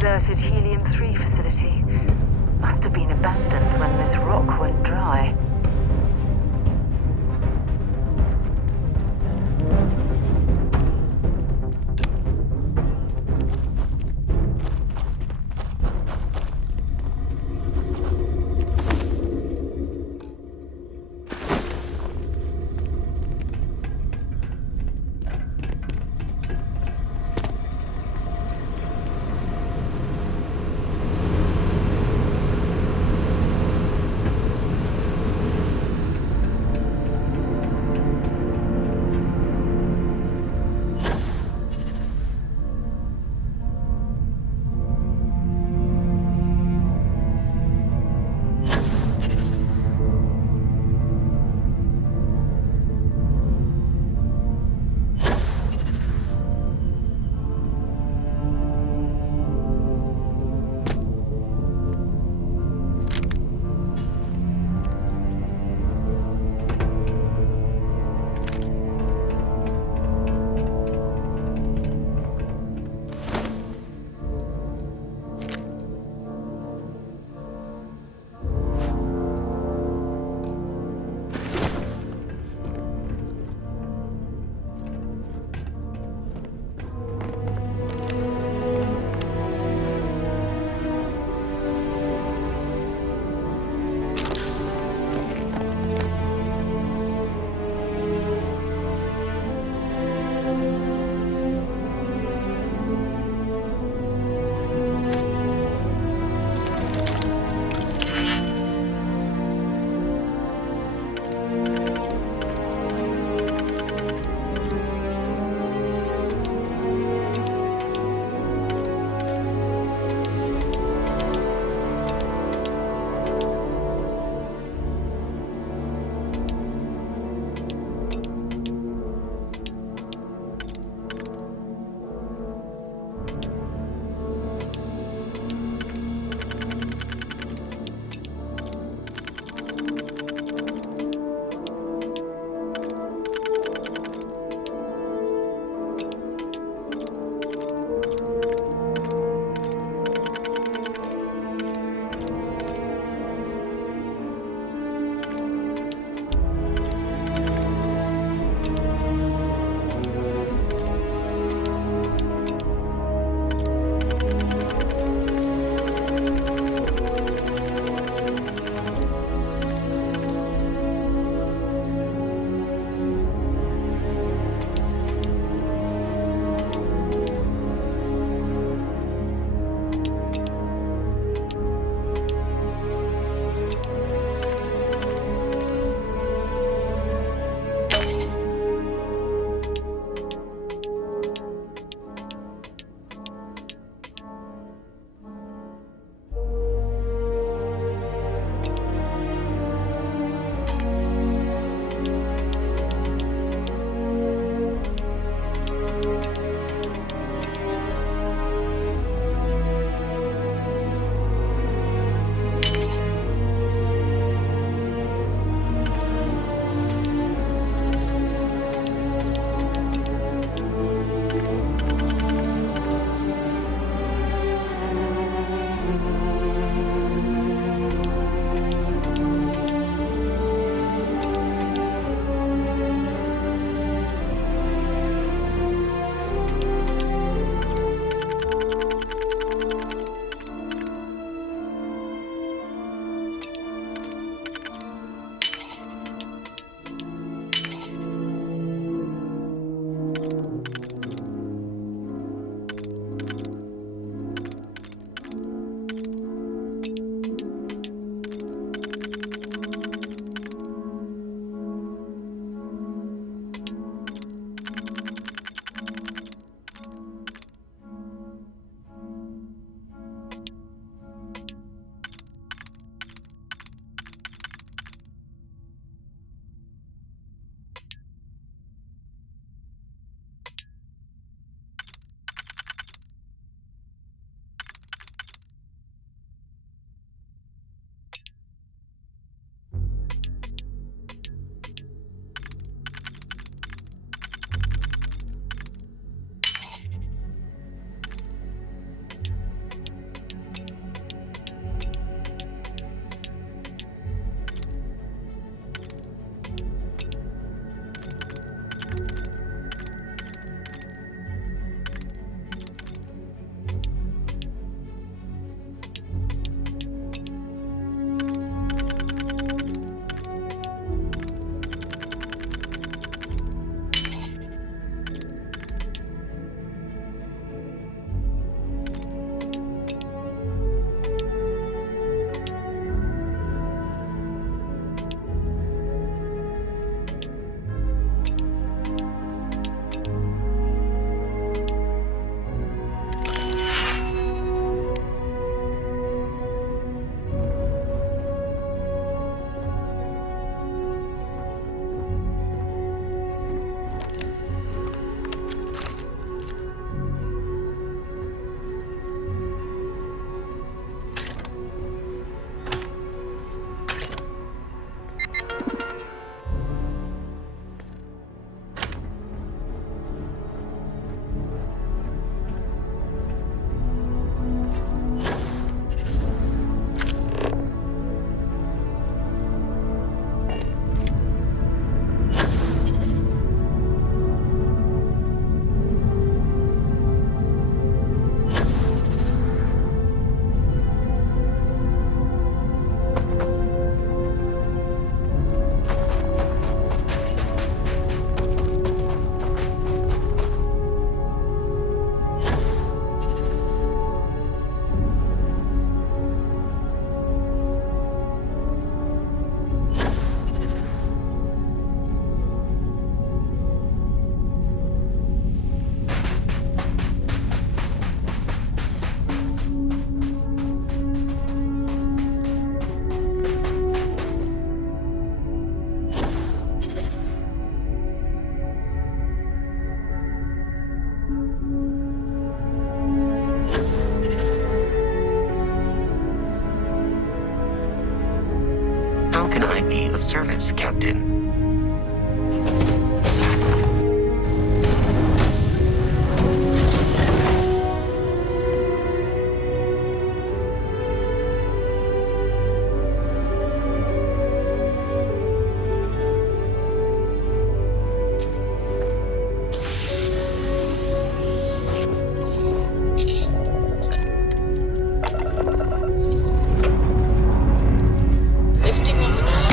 deserted Helium-3 facility. Must have been abandoned when this rock went dry. How can I be of service, Captain? Lifting off now.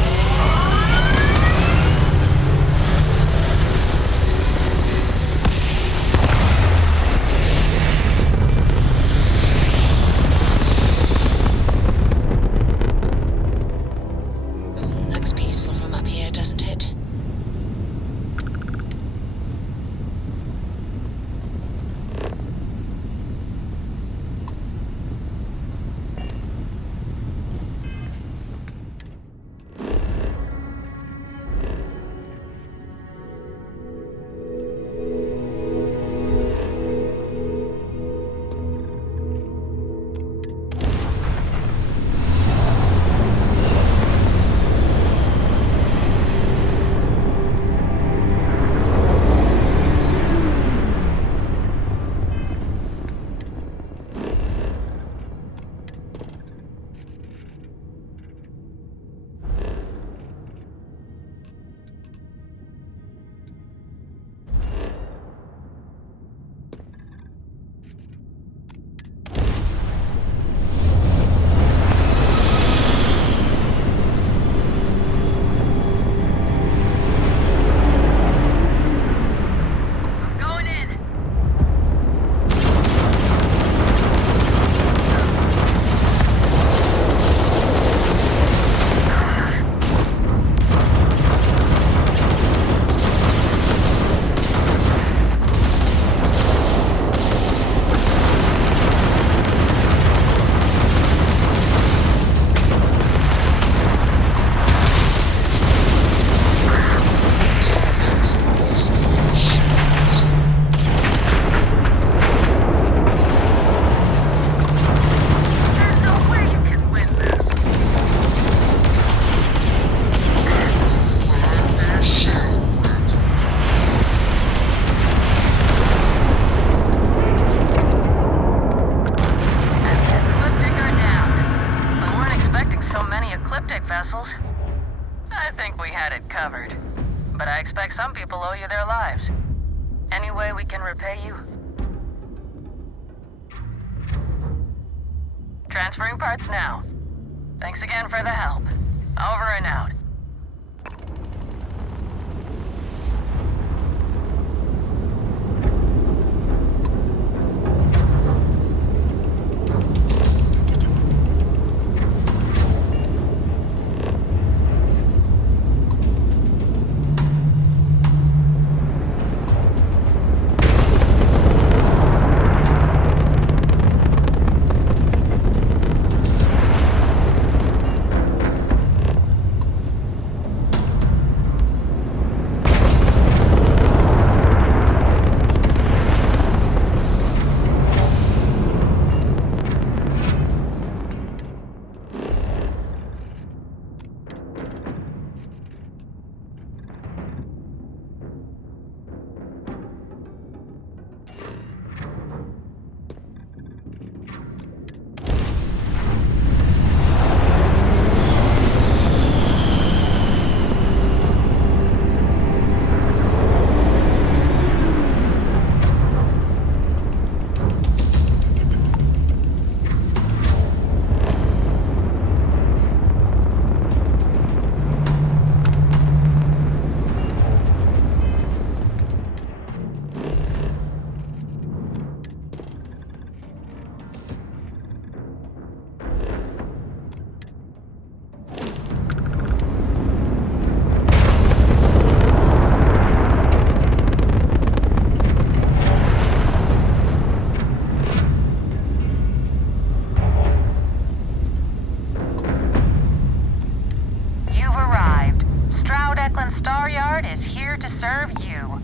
Looks peaceful from up here, doesn't it? vessels? I think we had it covered. But I expect some people owe you their lives. Any way we can repay you? Transferring parts now. Thanks again for the help. Over and out. Is here to serve you.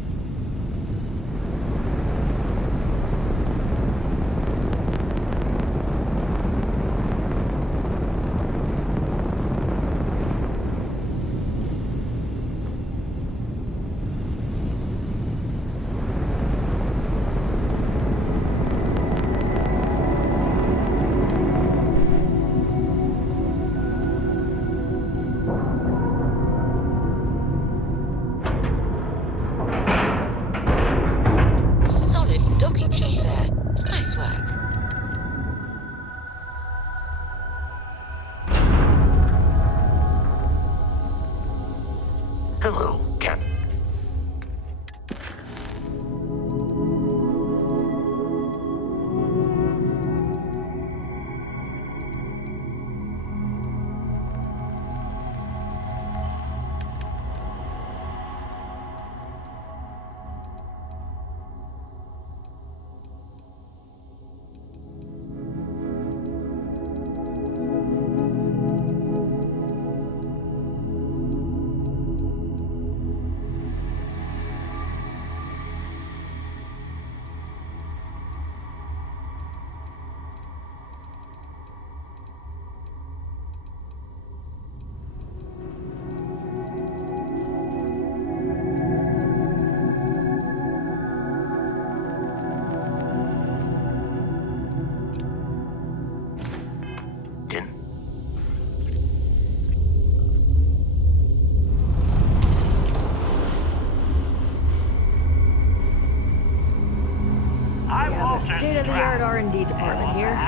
R&D department here.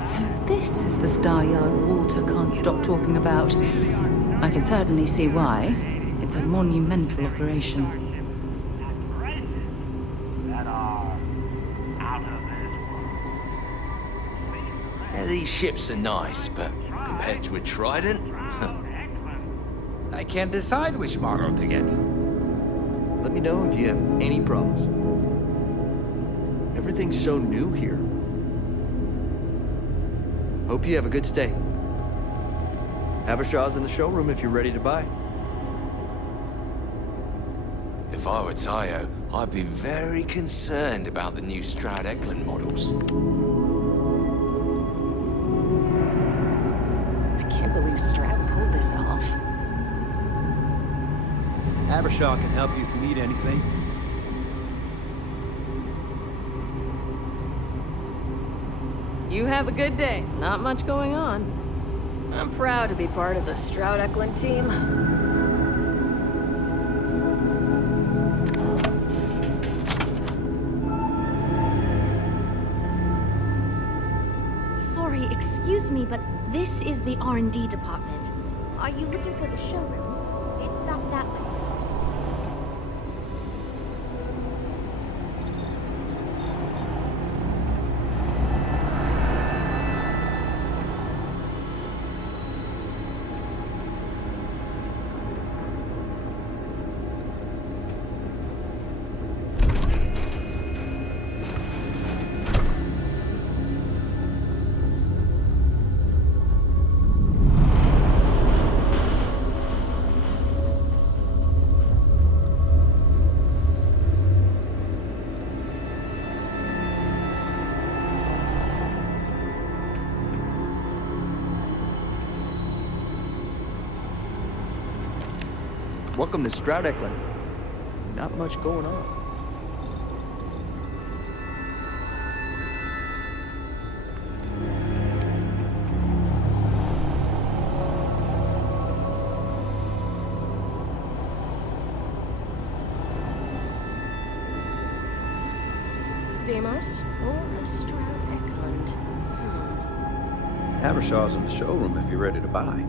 So this is the Star Yard Walter can't stop talking about. I can certainly see why. It's a monumental operation. Yeah, these ships are nice, but compared to a Trident... I can't decide which model to get. Let me know if you have any problems. Everything's so new here. Hope you have a good stay. Havershaw's in the showroom if you're ready to buy. If I were Tayo, I'd be very concerned about the new Stroud Eklund models. I can't believe Stroud pulled this off. Havershaw can help you if you need anything. You have a good day. Not much going on. I'm proud to be part of the Stroud Eklund team. Sorry, excuse me, but this is the R&D department. Are you looking for the showroom? It's back that way. Welcome to Stroud Eklund. Not much going on. Deimos or Stroud Eklund? Havershaw's in the showroom if you're ready to buy.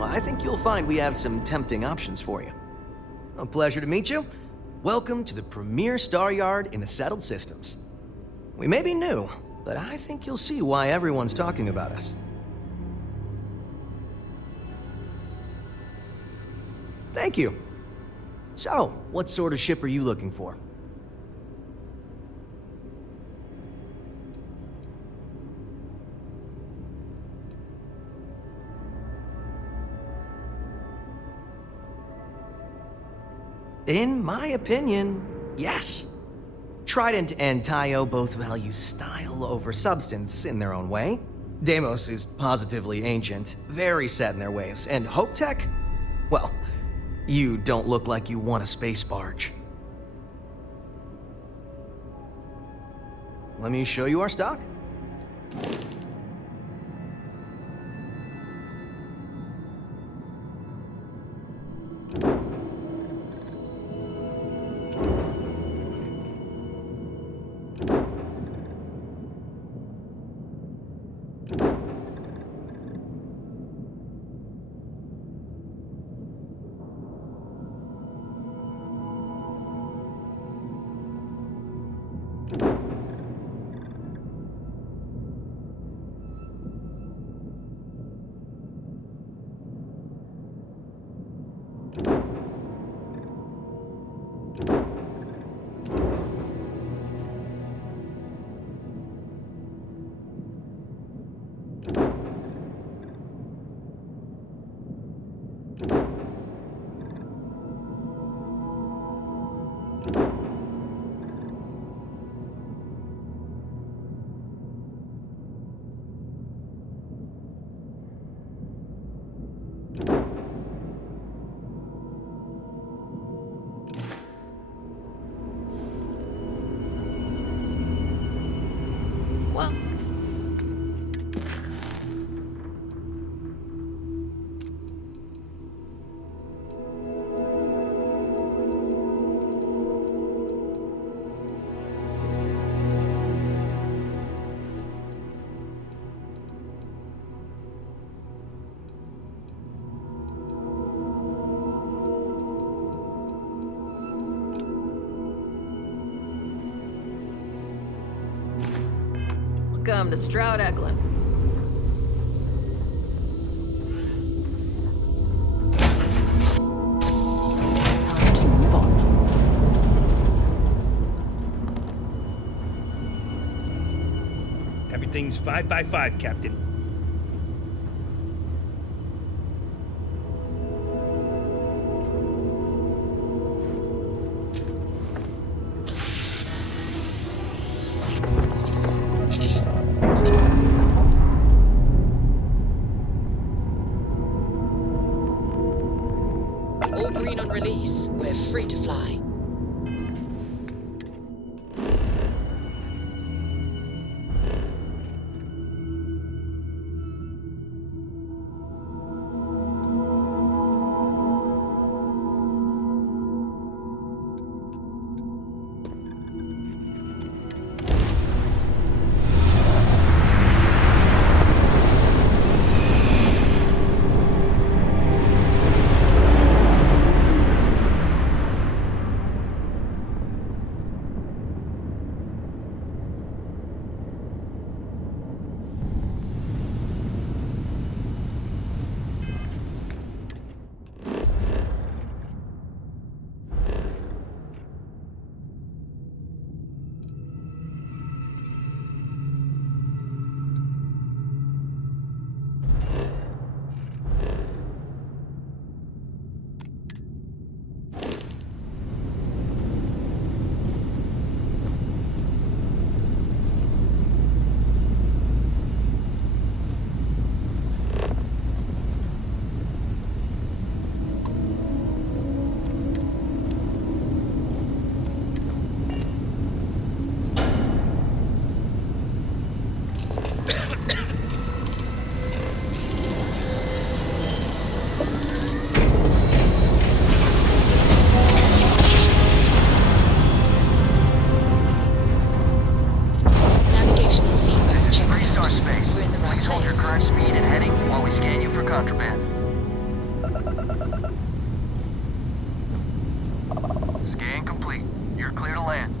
Well, I think you'll find we have some tempting options for you. A pleasure to meet you. Welcome to the premier Star Yard in the settled systems. We may be new, but I think you'll see why everyone's talking about us. Thank you. So, what sort of ship are you looking for? In my opinion, yes. Trident and Tayo both value style over substance in their own way. Deimos is positively ancient, very set in their ways, and Hope Tech? Well, you don't look like you want a space barge. Let me show you our stock. Welcome to Stroud Eklund. Time to move on. Everything's 5 by 5, Captain. All green on release. We're free to fly. Contraband. Scan complete. You're clear to land.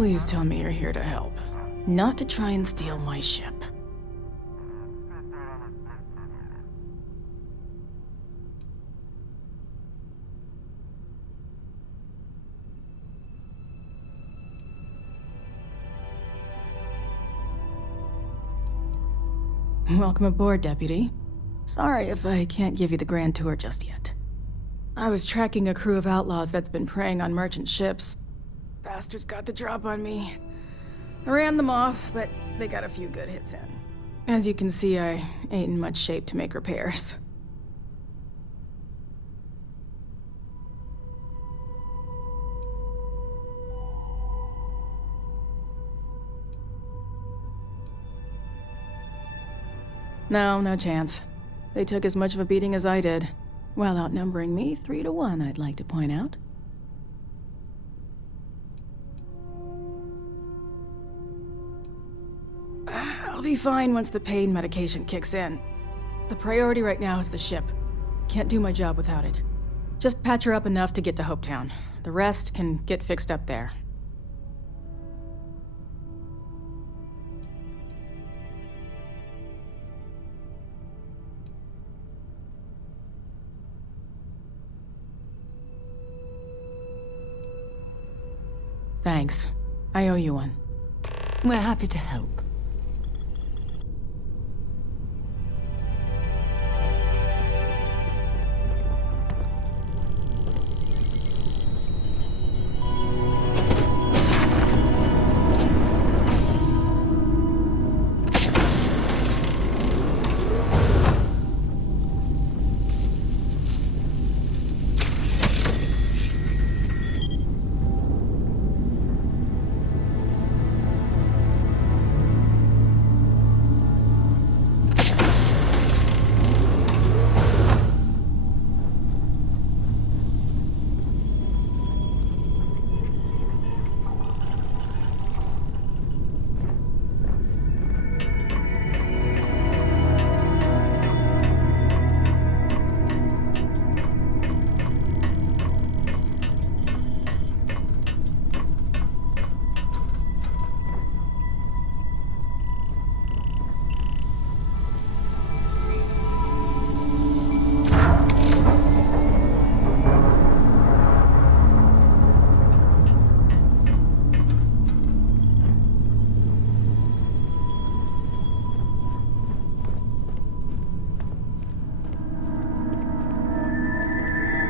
Please tell me you're here to help, not to try and steal my ship. Welcome aboard, Deputy. Sorry if I can't give you the grand tour just yet. I was tracking a crew of outlaws that's been preying on merchant ships. Bastards got the drop on me. I ran them off, but they got a few good hits in. As you can see, I ain't in much shape to make repairs. No chance. They took as much of a beating as I did, while outnumbering me 3-1, I'd like to point out. I'll be fine once the pain medication kicks in. The priority right now is the ship. Can't do my job without it. Just patch her up enough to get to Hopetown. The rest can get fixed up there. Thanks. I owe you one. We're happy to help.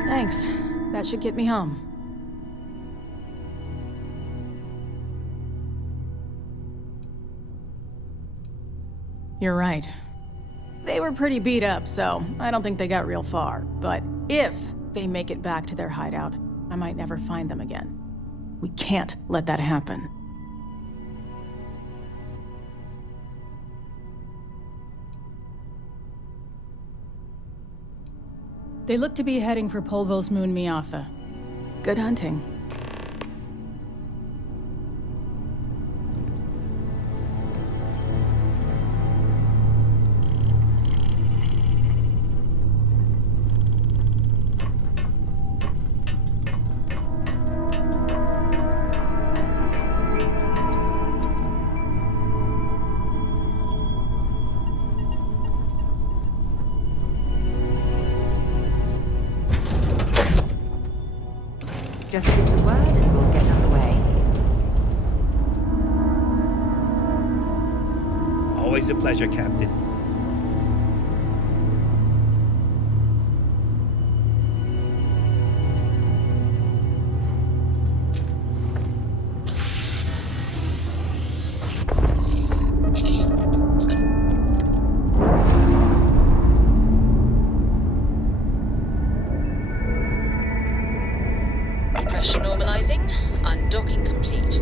Thanks. That should get me home. You're right. They were pretty beat up, so I don't think they got real far. But if they make it back to their hideout, I might never find them again. We can't let that happen. They look to be heading for Polvo's moon Miatha. Good hunting. Just give the word and we'll get underway. Always a pleasure, Captain. Pressure normalizing. Undocking complete.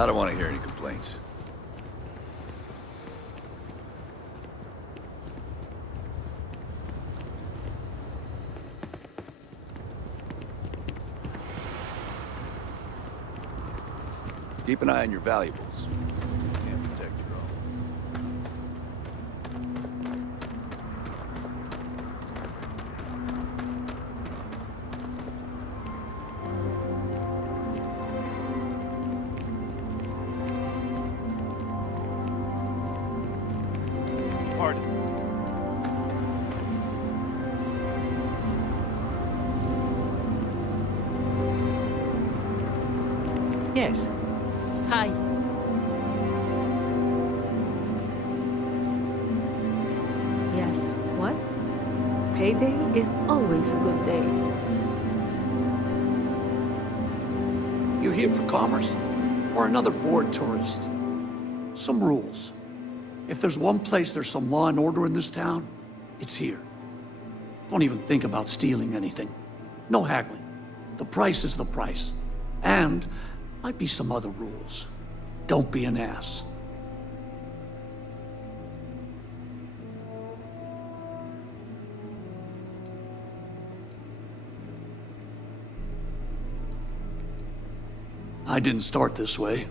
I don't want to hear any complaints. Keep an eye on your valuables. Can't protect your own. Pardon. Yes. Hi. Yes, what? Payday is always a good day. You here for commerce? Or another bored tourist? Some rules. If there's one place there's some law and order in this town, it's here. Don't even think about stealing anything. No haggling. The price is the price. And might be some other rules. Don't be an ass. I didn't start this way.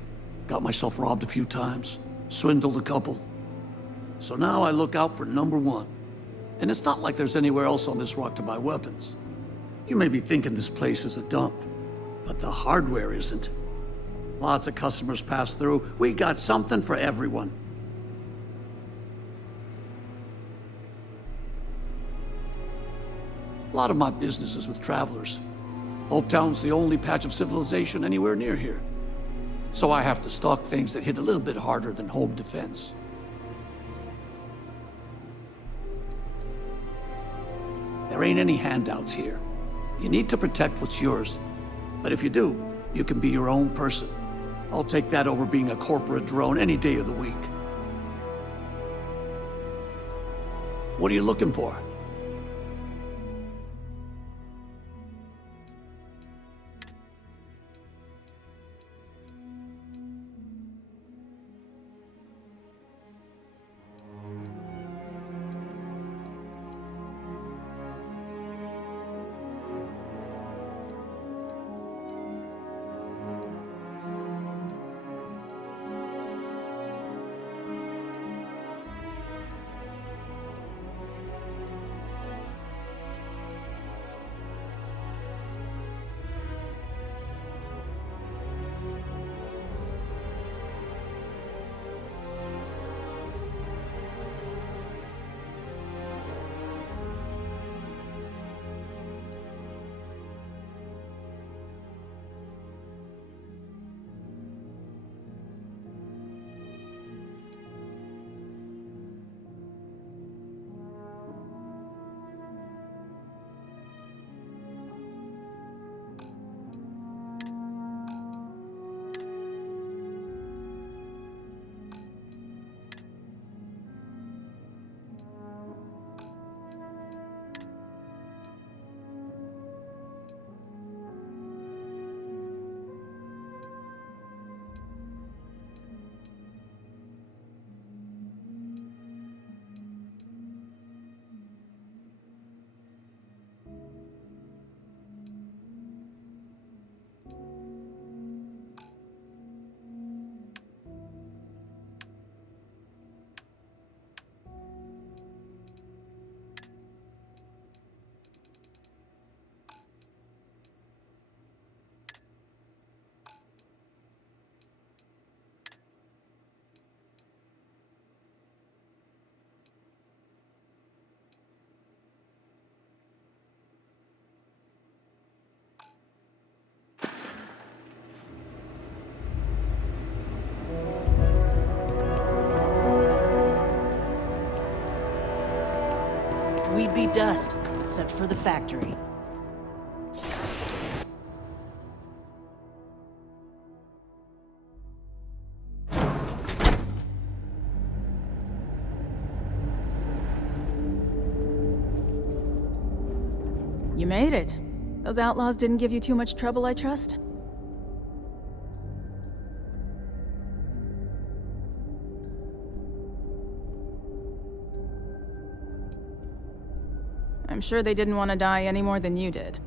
Got myself robbed a few times, swindled a couple. So now I look out for number one. And it's not like there's anywhere else on this rock to buy weapons. You may be thinking this place is a dump, but the hardware isn't. Lots of customers pass through. We got something for everyone. A lot of my business is with travelers. Hopetown's the only patch of civilization anywhere near here. So I have to stock things that hit a little bit harder than home defense. There ain't any handouts here. You need to protect what's yours. But if you do, you can be your own person. I'll take that over being a corporate drone any day of the week. What are you looking for? We'd be dust, except for the factory. You made it. Those outlaws didn't give you too much trouble, I trust? I'm sure they didn't want to die any more than you did.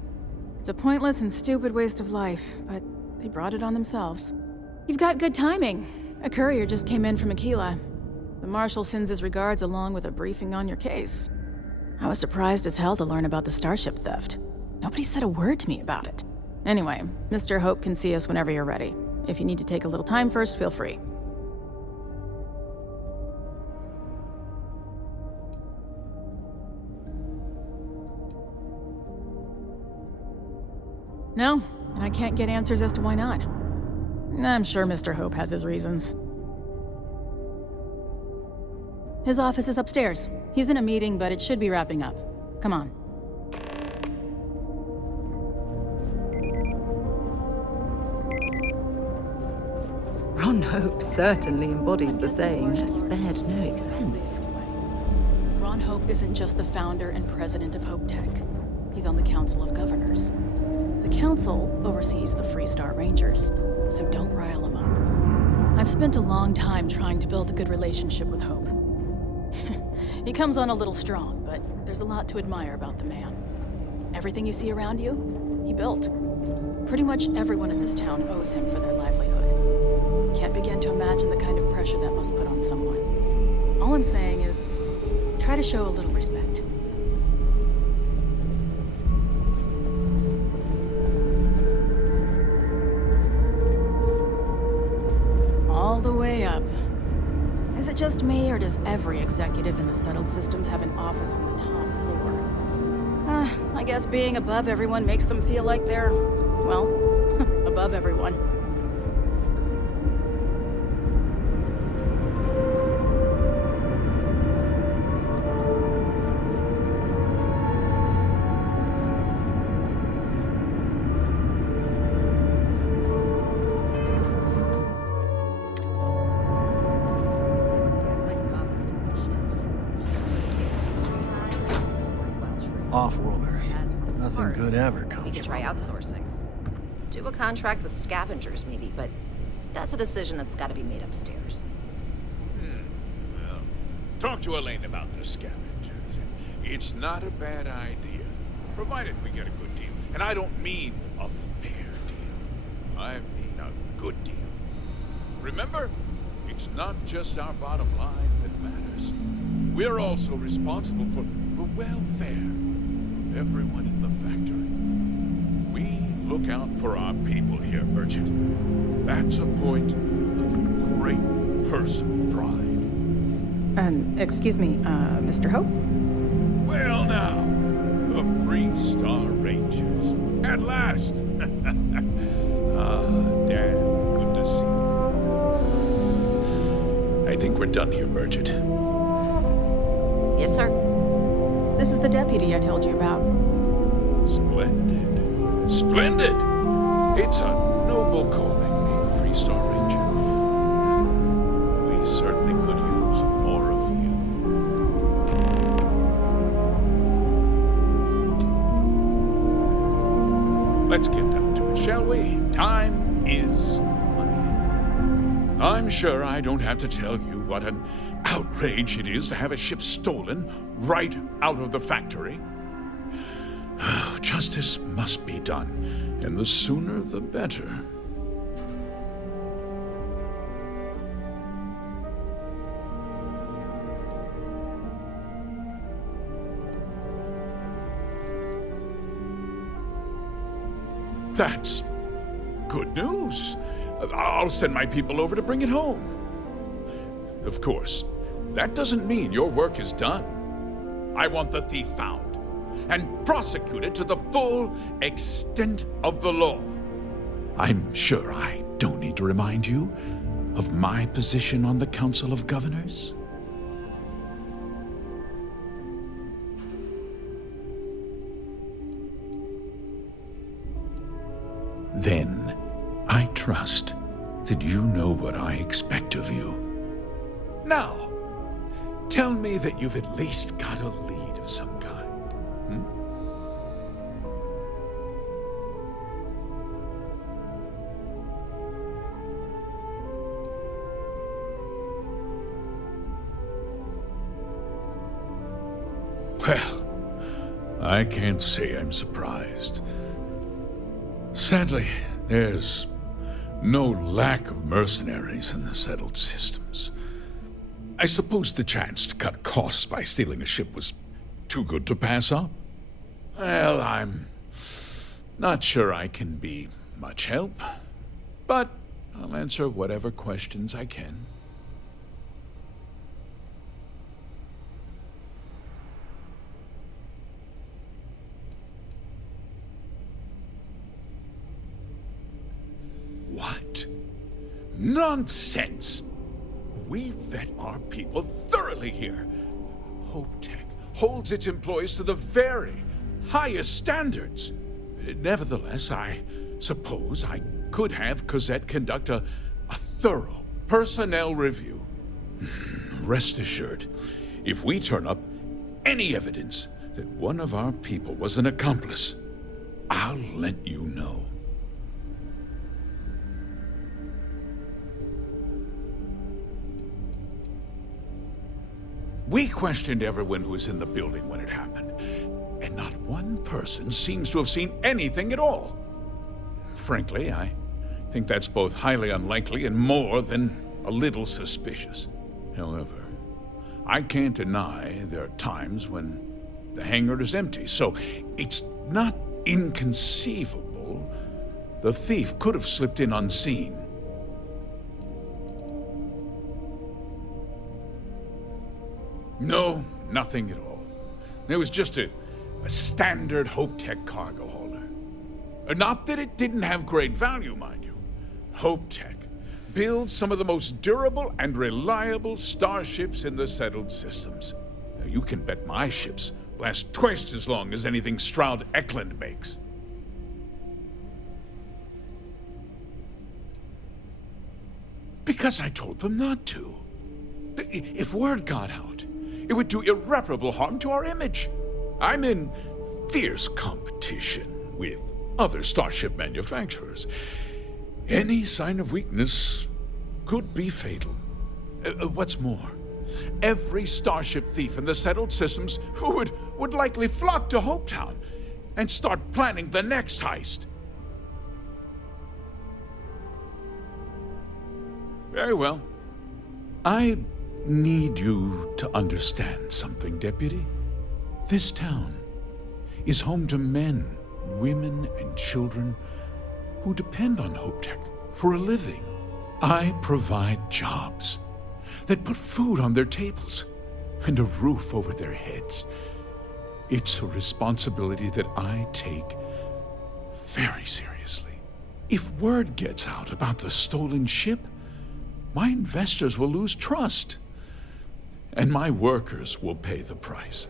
It's a pointless and stupid waste of life, but they brought it on themselves. You've got good timing. A courier just came in from Aquila. The Marshal sends his regards along with a briefing on your case. I was surprised as hell to learn about the starship theft. Nobody said a word to me about it. Anyway, Mr. Hope can see us whenever you're ready. If you need to take a little time first, feel free. No, and I can't get answers as to why not. I'm sure Mr. Hope has his reasons. His office is upstairs. He's in a meeting, but it should be wrapping up. Come on. Ron Hope certainly embodies the saying, spared no expense. Ron Hope isn't just the founder and president of Hope Tech. He's on the Council of Governors. The Council oversees the Freestar Rangers, so don't rile him up. I've spent a long time trying to build a good relationship with Hope. He comes on a little strong, but there's a lot to admire about the man. Everything you see around you, he built. Pretty much everyone in this town owes him for their livelihood. Can't begin to imagine the kind of pressure that must put on someone. All I'm saying is, try to show a little respect. All the way up. Is it just me, or does every executive in the settled systems have an office on the top floor? I guess being above everyone makes them feel like they're, well, above everyone. Off-worlders. Nothing good ever We comes could try outsourcing. Do a contract with scavengers, maybe, but that's a decision that's got to be made upstairs. Well, talk to Elaine about the scavengers. It's not a bad idea, provided we get a good deal. And I don't mean a fair deal. I mean a good deal. Remember, it's not just our bottom line that matters. We're also responsible for the welfare of everyone in the factory. We look out for our people here, Bridget. That's a point of great personal pride. Excuse me, Mr. Hope? Well now, the Freestar Rangers. At last! Dad, good to see you. I think we're done here, Bridget. Yes, sir. This is the deputy I told you about. Splendid. Splendid! It's a noble calling, being a Freestar Ranger. We certainly could use more of you. Let's get down to it, shall we? Time is money. I'm sure I don't have to tell you what an outrage it is to have a ship stolen right out of the factory. Justice must be done, and the sooner the better. That's good news. I'll send my people over to bring it home. Of course, that doesn't mean your work is done. I want the thief found and prosecuted to the full extent of the law. I'm sure I don't need to remind you of my position on the Council of Governors. Then, I trust that you know what I expect of you. Now, tell me that you've at least got a lead of some kind. Well, I can't say I'm surprised. Sadly, there's no lack of mercenaries in the settled systems. I suppose the chance to cut costs by stealing a ship was too good to pass up. Well, I'm not sure I can be much help, but I'll answer whatever questions I can. What? Nonsense! We vet our people thoroughly here. HopeTech holds its employees to the very highest standards. Nevertheless, I suppose I could have Cosette conduct a thorough personnel review. Rest assured, if we turn up any evidence that one of our people was an accomplice, I'll let you know. We questioned everyone who was in the building when it happened, and not one person seems to have seen anything at all. Frankly, I think that's both highly unlikely and more than a little suspicious. However, I can't deny there are times when the hangar is empty, so it's not inconceivable the thief could have slipped in unseen. No, nothing at all. It was just a standard HopeTech cargo holder. Not that it didn't have great value, mind you. HopeTech builds some of the most durable and reliable starships in the settled systems. Now, you can bet my ships last twice as long as anything Stroud Eklund makes. Because I told them not to. If word got out, it would do irreparable harm to our image. I'm in fierce competition with other starship manufacturers. Any sign of weakness could be fatal. What's more, every starship thief in the settled systems would likely flock to Hopetown and start planning the next heist. Very well. I need you to understand something, Deputy. This town is home to men, women, and children who depend on HopeTech for a living. I provide jobs that put food on their tables and a roof over their heads. It's a responsibility that I take very seriously. If word gets out about the stolen ship, my investors will lose trust, and my workers will pay the price.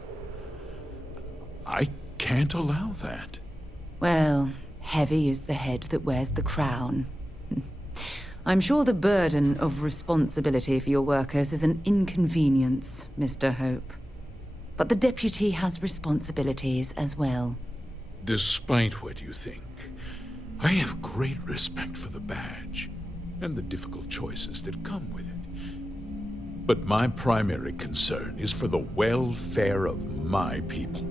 I can't allow that. Well, heavy is the head that wears the crown. I'm sure the burden of responsibility for your workers is an inconvenience, Mr. Hope. But the deputy has responsibilities as well. Despite what you think, I have great respect for the badge and the difficult choices that come with it. But my primary concern is for the welfare of my people.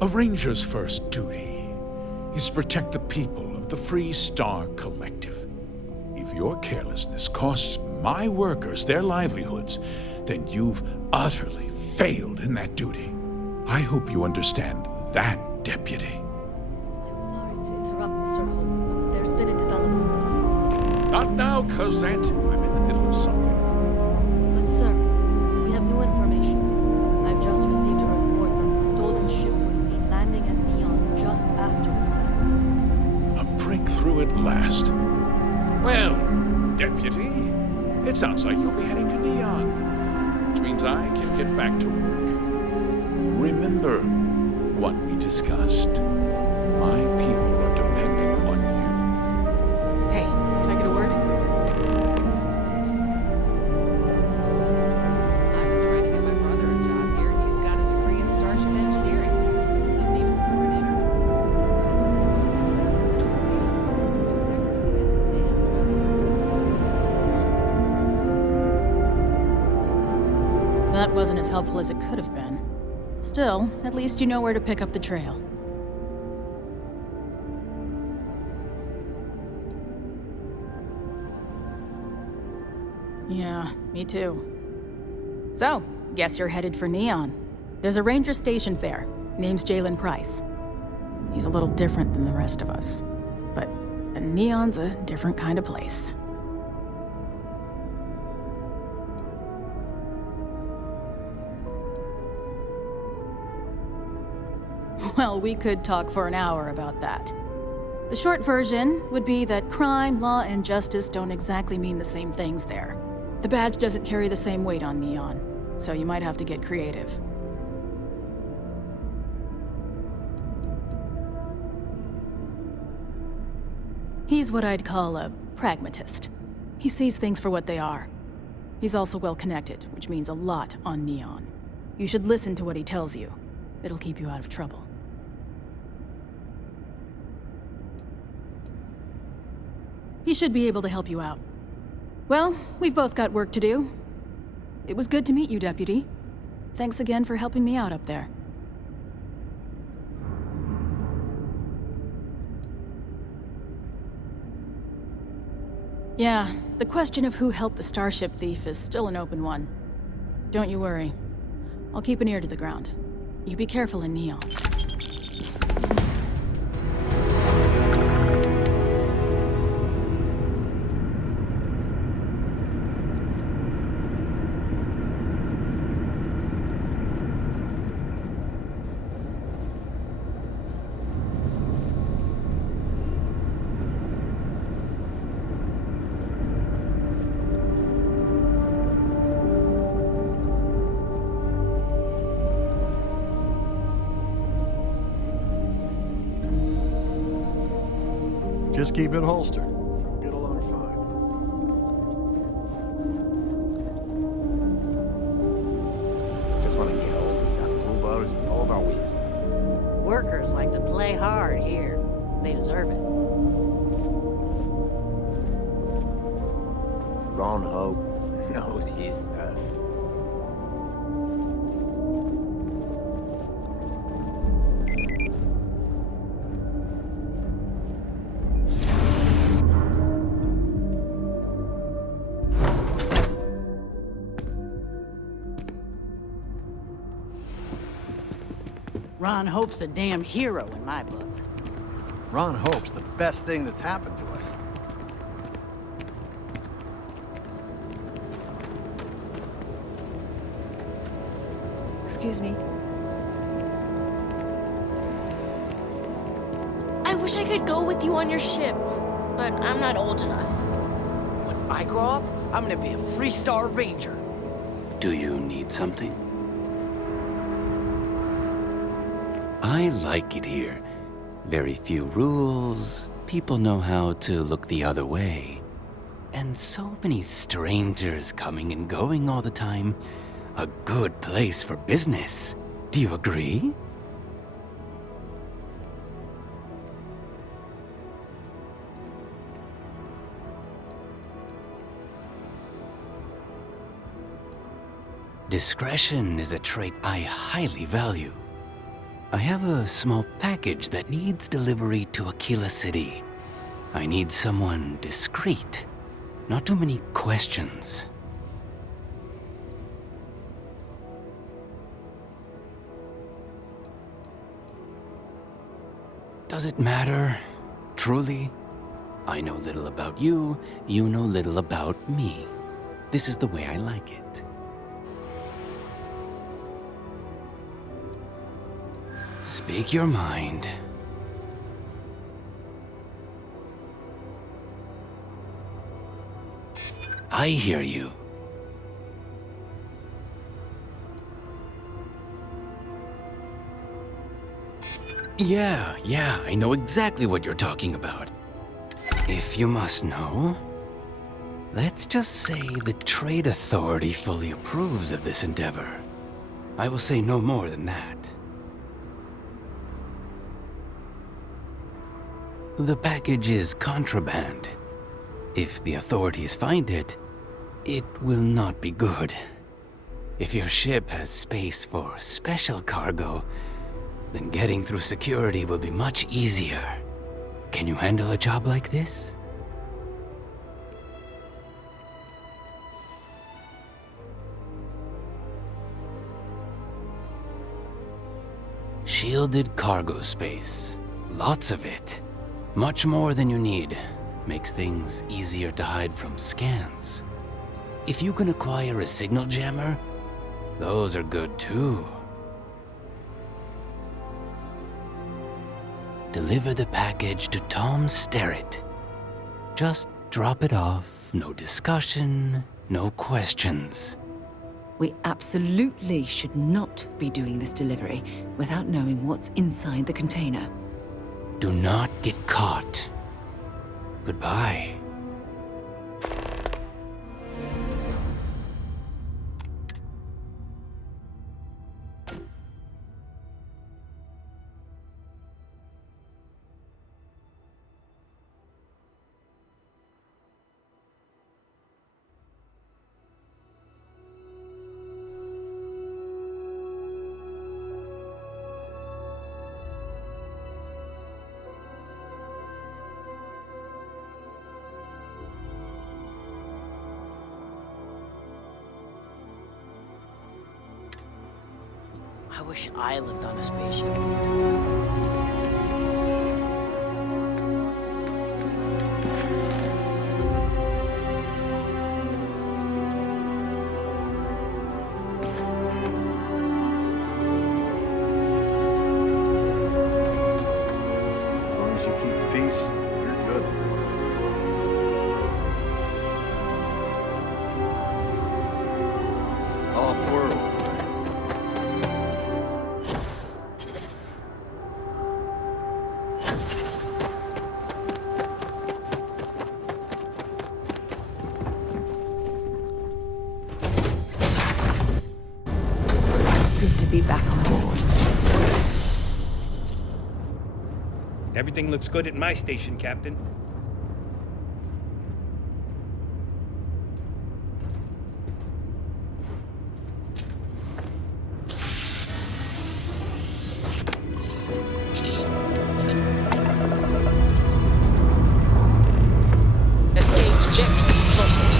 A ranger's first duty is to protect the people of the Free Star Collective. If your carelessness costs my workers their livelihoods, then you've utterly failed in that duty. I hope you understand that, Deputy. I'm sorry to interrupt, Mr. Hope, but there's been a development. Not now, Cosette. I'm in the middle of something. But sir, we have new information. I've just received a report that the stolen ship was seen landing at Neon just after the theft. A breakthrough at last. Well, Deputy, it sounds like you'll be heading to Neon, which means I can get back to work. Remember what we discussed. My people are depending on you. Hey, can I get a word? I've been trying to get my brother a job here. He's got a degree in starship engineering. Didn't even score an that wasn't as helpful as it could have been. Still, at least you know where to pick up the trail. Yeah, me too. So, guess you're headed for Neon. There's a ranger stationed there. Name's Jalen Price. He's a little different than the rest of us. But Neon's a different kind of place. Well, we could talk for an hour about that. The short version would be that crime, law, and justice don't exactly mean the same things there. The badge doesn't carry the same weight on Neon, so you might have to get creative. He's what I'd call a pragmatist. He sees things for what they are. He's also well connected, which means a lot on Neon. You should listen to what he tells you. It'll keep you out of trouble. He should be able to help you out. Well, we've both got work to do. It was good to meet you, Deputy. Thanks again for helping me out up there. Yeah, the question of who helped the Starship thief is still an open one. Don't you worry. I'll keep an ear to the ground. You be careful in Neon. Just keep it holstered. We'll get along fine. Just want to get all these approvals over with. Workers like to play hard here. They deserve it. Ron Hope knows his stuff. Ron Hope's a damn hero in my book. Ron Hope's the best thing that's happened to us. Excuse me. I wish I could go with you on your ship, but I'm not old enough. When I grow up, I'm gonna be a three-star ranger. Do you need something? I like it here. Very few rules. People know how to look the other way. And so many strangers coming and going all the time. A good place for business. Do you agree? Discretion is a trait I highly value. I have a small package that needs delivery to Aquila City. I need someone discreet. Not too many questions. Does it matter? Truly? I know little about you, you know little about me. This is the way I like it. Speak your mind. I hear you. Yeah, I know exactly what you're talking about. If you must know, let's just say the Trade Authority fully approves of this endeavor. I will say no more than that. The package is contraband. If the authorities find it, it will not be good. If your ship has space for special cargo, then getting through security will be much easier. Can you handle a job like this? Shielded cargo space. Lots of it. Much more than you need. Makes things easier to hide from scans. If you can acquire a signal jammer, those are good too. Deliver the package to Tom Sterrett. Just drop it off, no discussion, no questions. We absolutely should not be doing this delivery without knowing what's inside the container. Do not get caught. Goodbye. I wish I lived on a spaceship. As long as you keep the peace, you're good. Off-world. Good to be back on board. Everything looks good at my station, Captain. Escape trajectory plotted.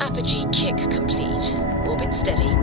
Apogee kick complete. Orbit steady.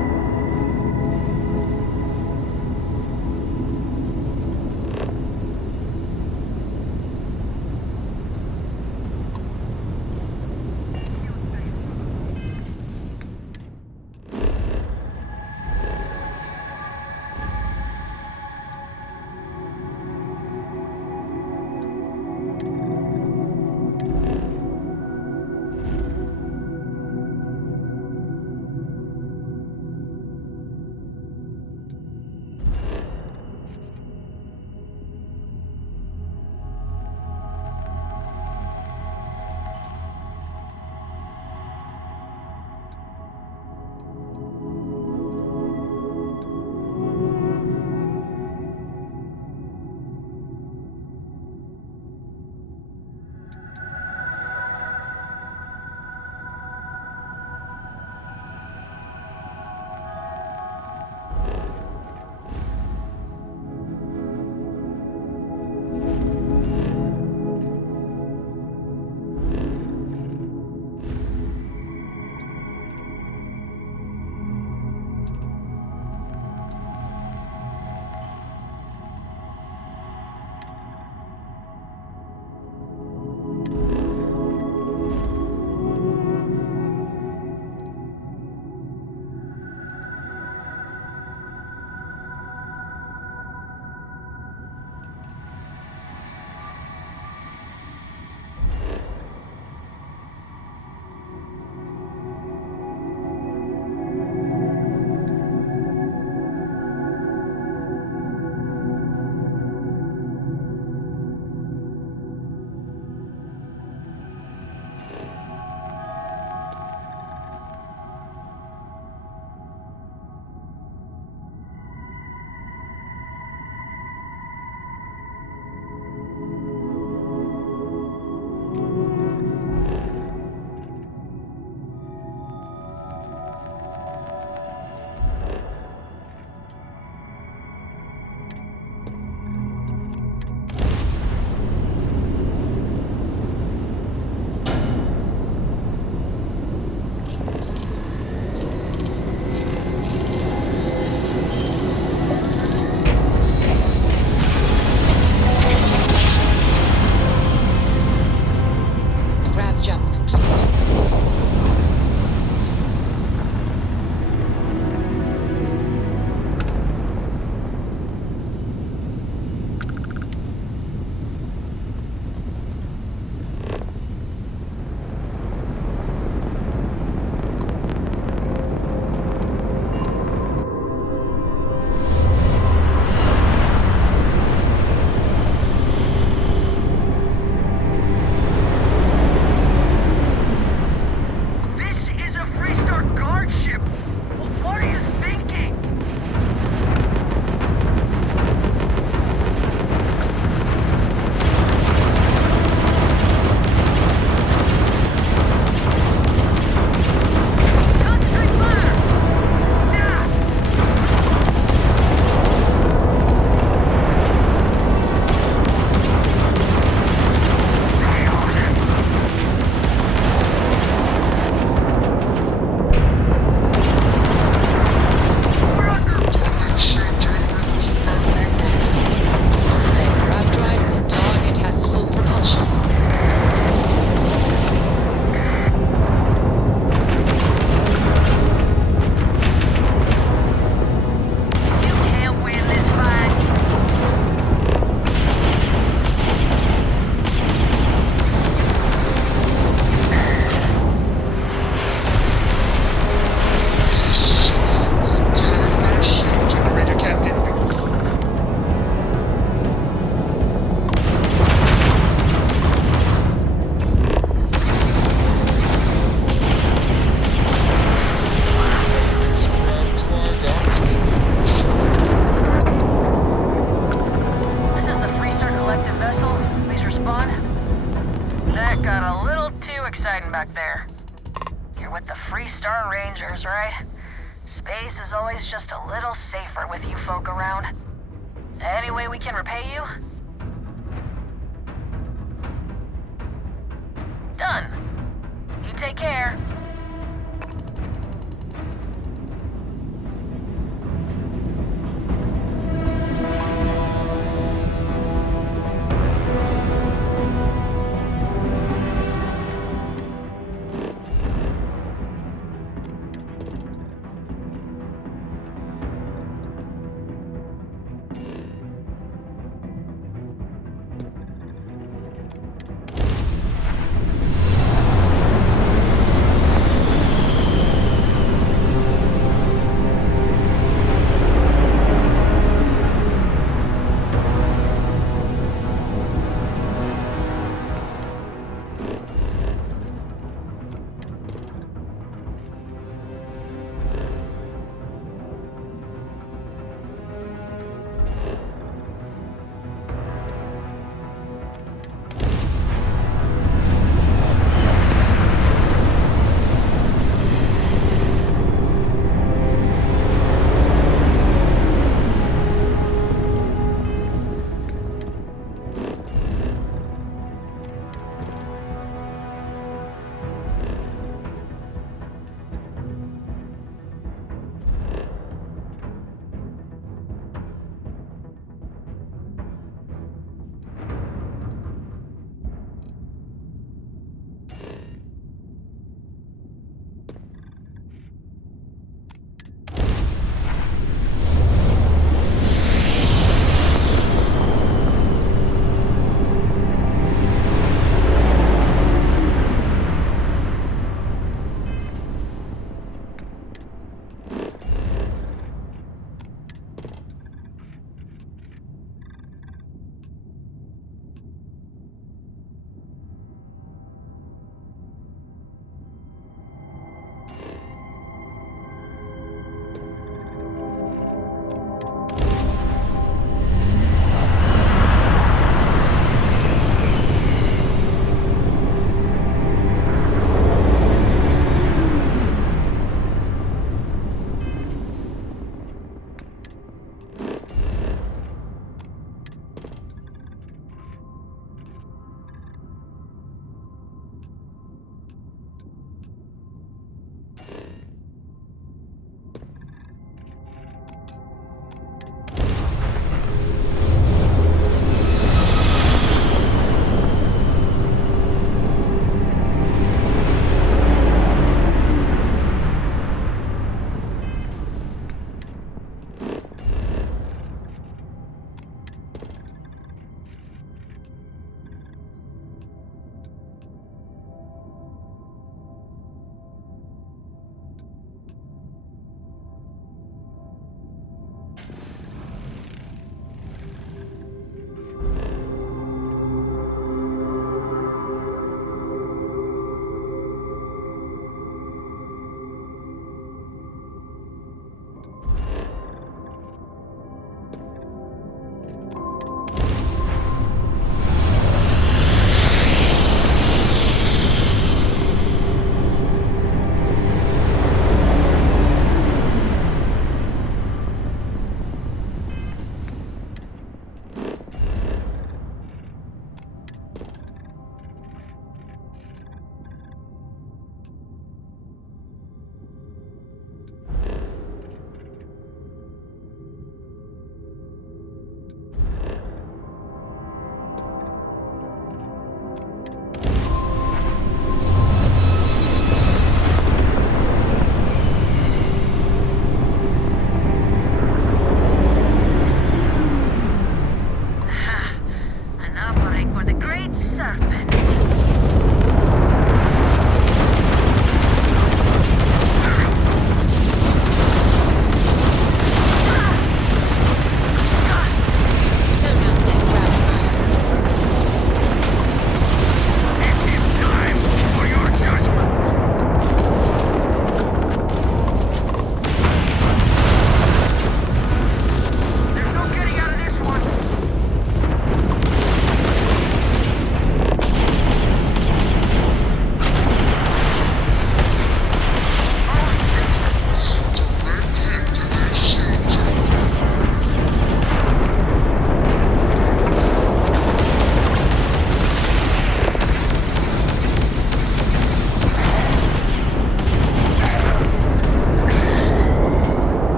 scavengers, right? Space is always just a little safer with you folk around. Any way we can repay you? Done. You take care.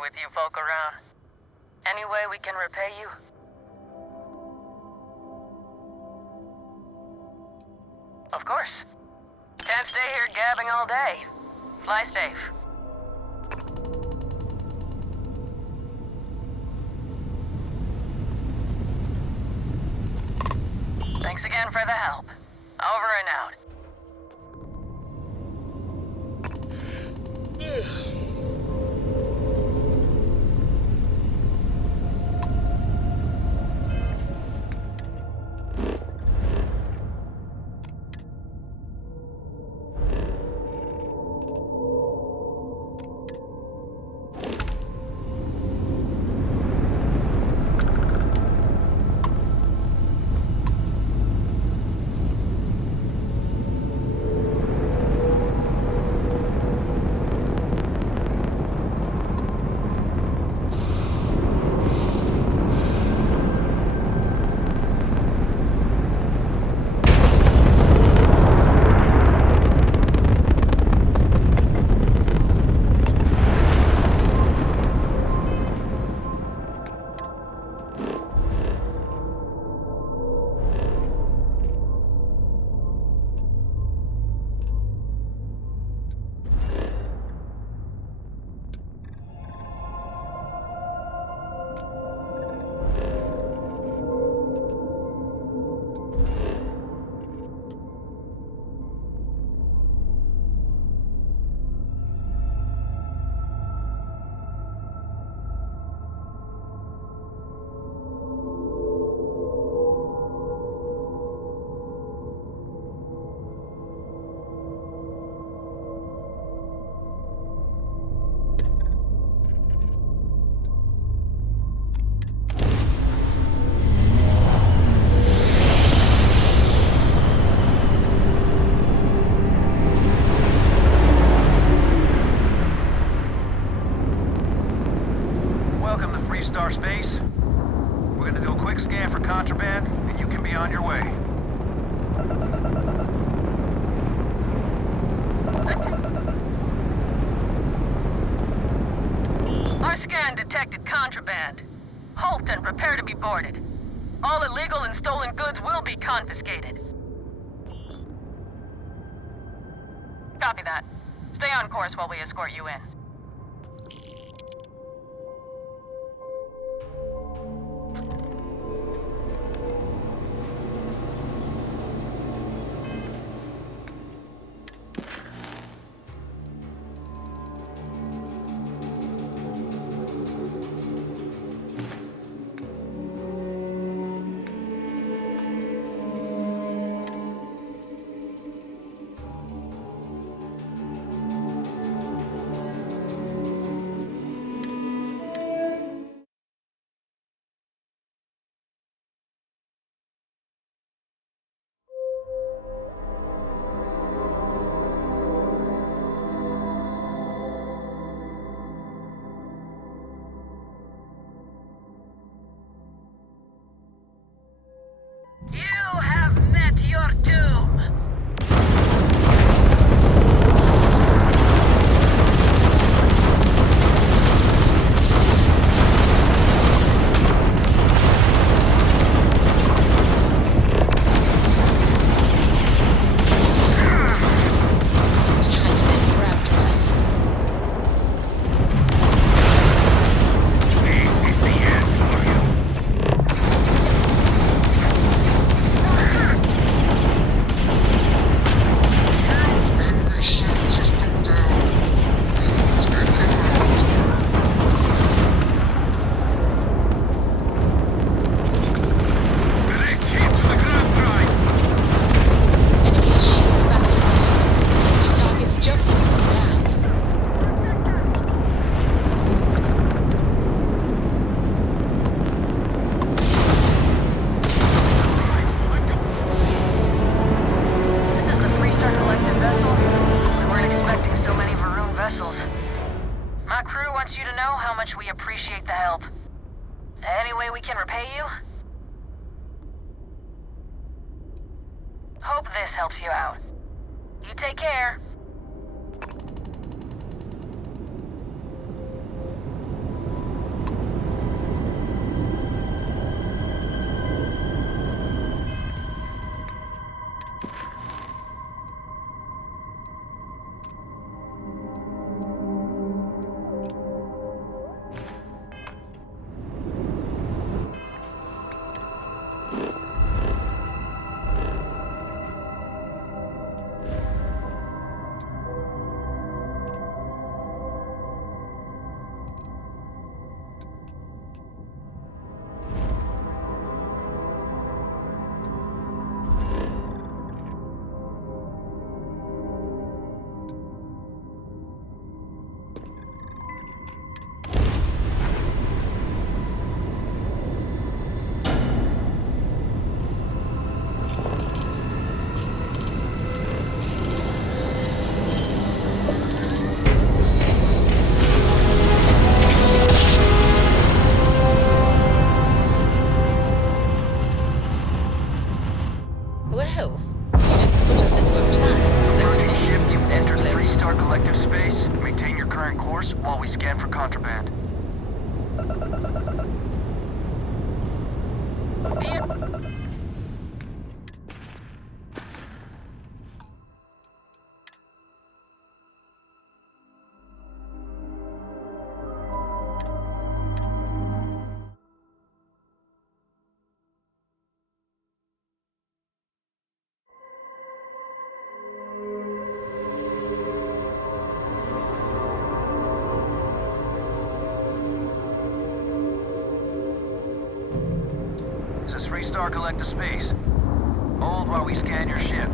with you folk around. Any way we can repay you? Of course. Can't stay here gabbing all day. Fly safe. Thanks again for the help. Over and out. Space. We're gonna do a quick scan for contraband, and you can be on your way. Our scan detected contraband. Halt and prepare to be boarded. All illegal and stolen goods will be confiscated. Copy that. Stay on course while we escort you in. You have met your doom. Hope this helps you out. You take care. This is 3-star collector space. Hold while we scan your ship.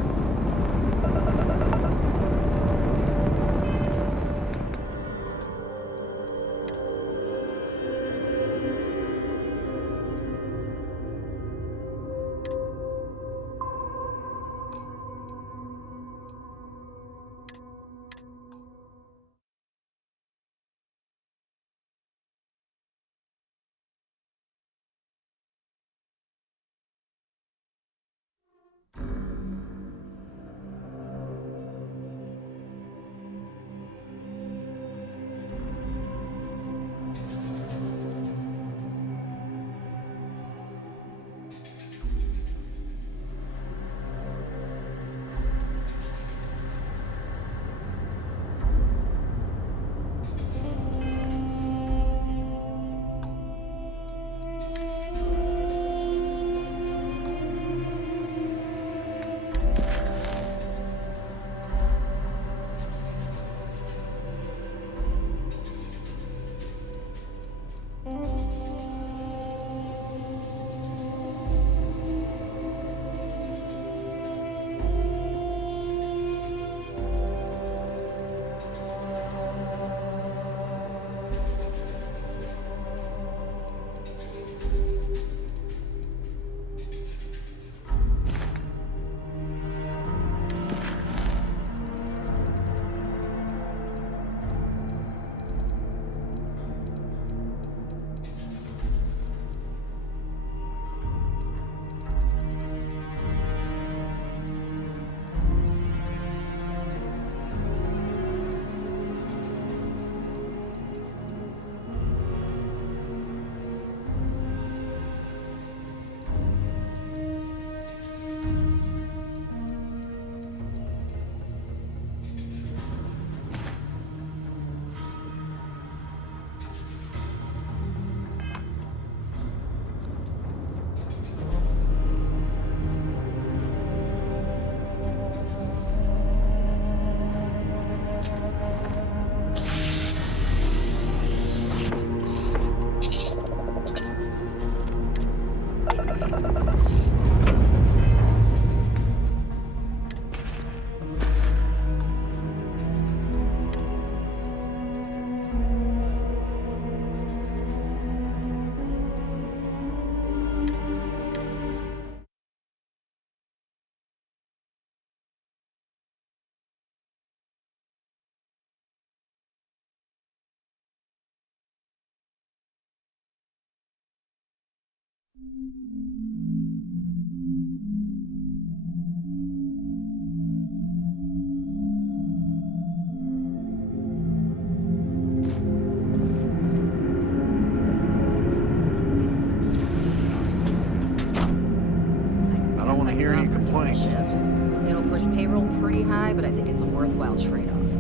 It'll push payroll pretty high, but I think it's a worthwhile trade-off.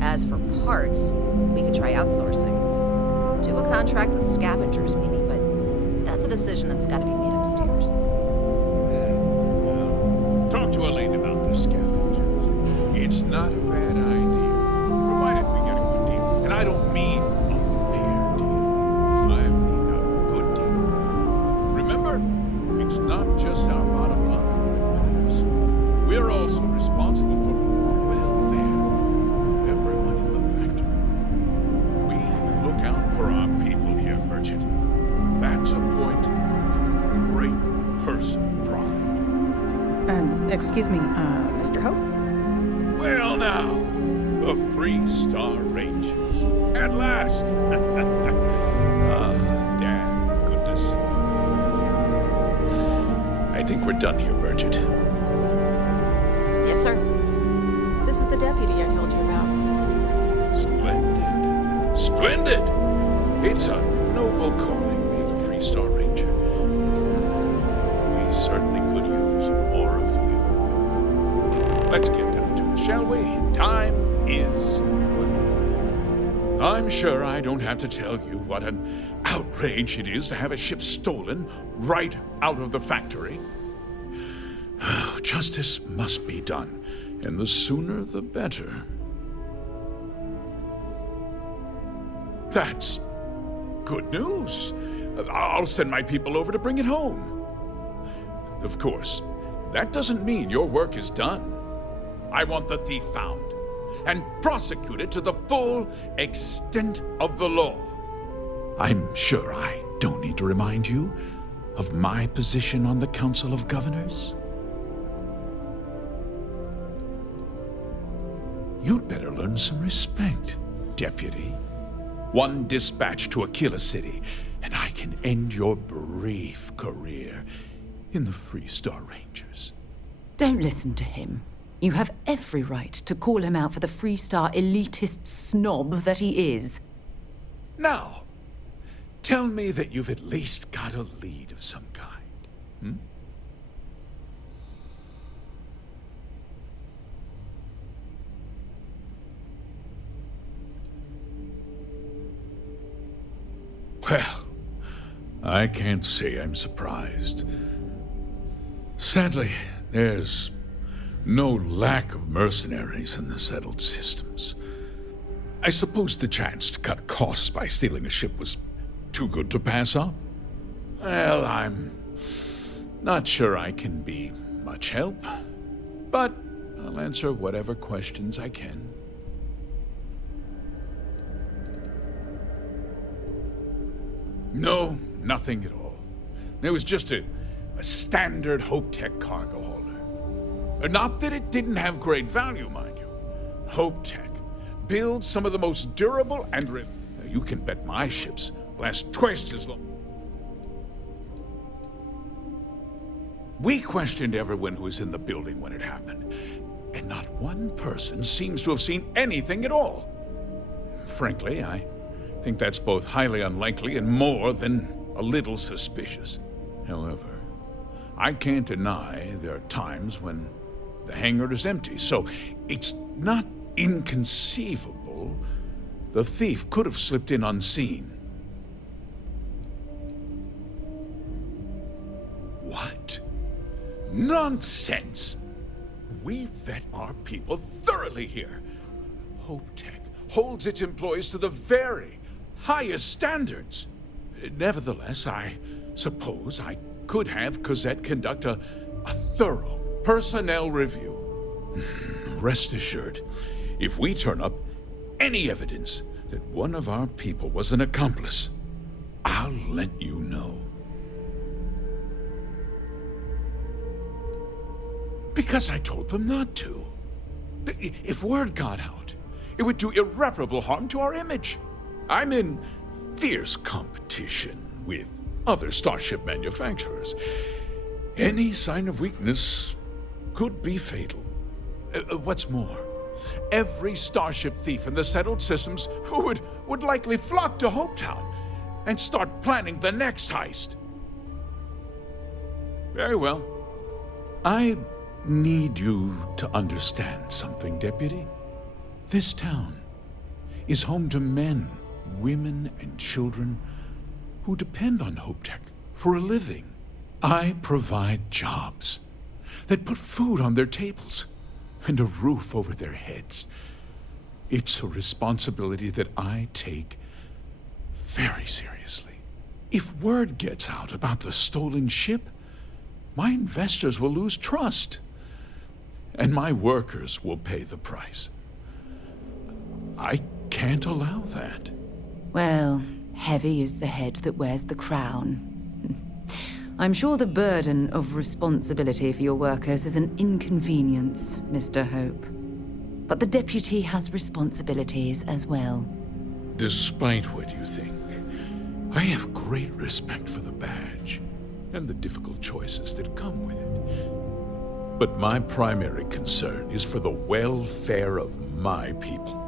As for parts, we could try outsourcing. Do a contract with scavengers, maybe, but that's a decision that's got to be made upstairs. Talk to Elaine about the scavengers. It's not a bad idea, provided we get a good deal. And I don't mean a fair deal. I mean a good deal. Remember, it's not just our bottom line that matters. We're also responsible for the welfare of everyone in the factory. We look out for our people here, Merchant. That's a point of great personal pride. Excuse me, Mr. Hope? Well now, the 3-star Rangers. At last! Dan, good to see you. I think we're done here, Bridget. Yes, sir. This is the deputy I told you about. Splendid. Splendid! It's a noble trouble calling me the Free Star Ranger. We certainly could use more of you. Let's get down to it, shall we? Time is money. I'm sure I don't have to tell you what an outrage it is to have a ship stolen right out of the factory. Justice must be done, and the sooner the better. That's good news. I'll send my people over to bring it home. Of course, that doesn't mean your work is done. I want the thief found and prosecuted to the full extent of the law. I'm sure I don't need to remind you of my position on the Council of Governors. You'd better learn some respect, Deputy. One dispatch to Aquila City, and I can end your brief career in the Free Star Rangers. Don't listen to him. You have every right to call him out for the Free Star elitist snob that he is. Now, tell me that you've at least got a lead of some kind, Well, I can't say I'm surprised. Sadly, there's no lack of mercenaries in the settled systems. I suppose the chance to cut costs by stealing a ship was too good to pass up. Well, I'm not sure I can be much help, but I'll answer whatever questions I can. No, nothing at all. It was just a standard Hope Tech cargo hauler. Not that it didn't have great value, mind you. Hope Tech builds some of the most durable and you can bet my ships last twice as long. We questioned everyone who was in the building when it happened, and not one person seems to have seen anything at all. Frankly, I think that's both highly unlikely and more than a little suspicious. However, I can't deny there are times when the hangar is empty, so it's not inconceivable the thief could have slipped in unseen. What? Nonsense! We vet our people thoroughly here. Hope Tech holds its employees to the very highest standards. Nevertheless, I suppose I could have Cosette conduct a thorough personnel review. Rest assured, if we turn up any evidence that one of our people was an accomplice, I'll let you know. Because I told them not to. If word got out, it would do irreparable harm to our image. I'm in fierce competition with other starship manufacturers. Any sign of weakness could be fatal. What's more, every starship thief in the settled systems would likely flock to Hopetown and start planning the next heist. Very well. I need you to understand something, Deputy. This town is home to men, women, and children who depend on Hope Tech for a living. I provide jobs that put food on their tables and a roof over their heads. It's a responsibility that I take very seriously. If word gets out about the stolen ship, my investors will lose trust, and my workers will pay the price. I can't allow that. Well, heavy is the head that wears the crown. I'm sure the burden of responsibility for your workers is an inconvenience, Mr. Hope. But the deputy has responsibilities as well. Despite what you think, I have great respect for the badge and the difficult choices that come with it. But my primary concern is for the welfare of my people.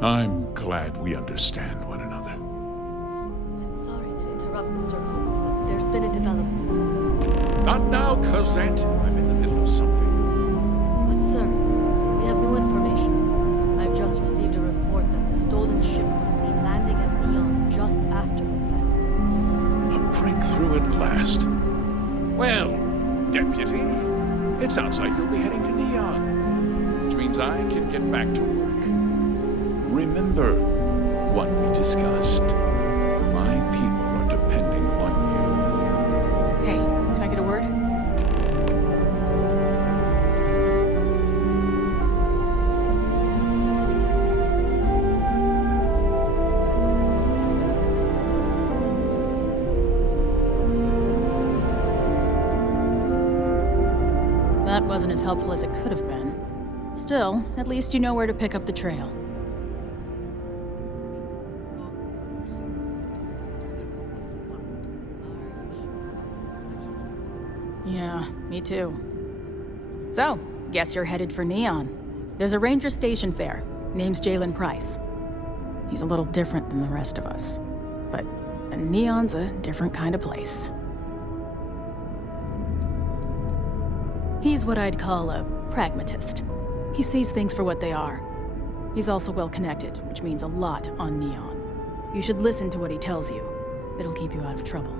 I'm glad we understand one another. I'm sorry to interrupt, Mr. Hope, but there's been a development. Not now, Cosette. I'm in the middle of something. But sir, we have new information. I've just received a report that the stolen ship was seen landing at Neon just after the theft. A breakthrough at last. Well, Deputy, it sounds like you'll be heading to Neon, which means I can get back to work. Remember what we discussed. My people are depending on Hey, can I get a word? That wasn't as helpful as it could have been. Still, at least you know where to pick up the trail. Yeah, me too. So, guess you're headed for Neon. There's a ranger stationed there. Name's Jalen Price. He's a little different than the rest of us. But Neon's a different kind of place. He's what I'd call a pragmatist. He sees things for what they are. He's also well-connected, which means a lot on Neon. You should listen to what he tells you. It'll keep you out of trouble.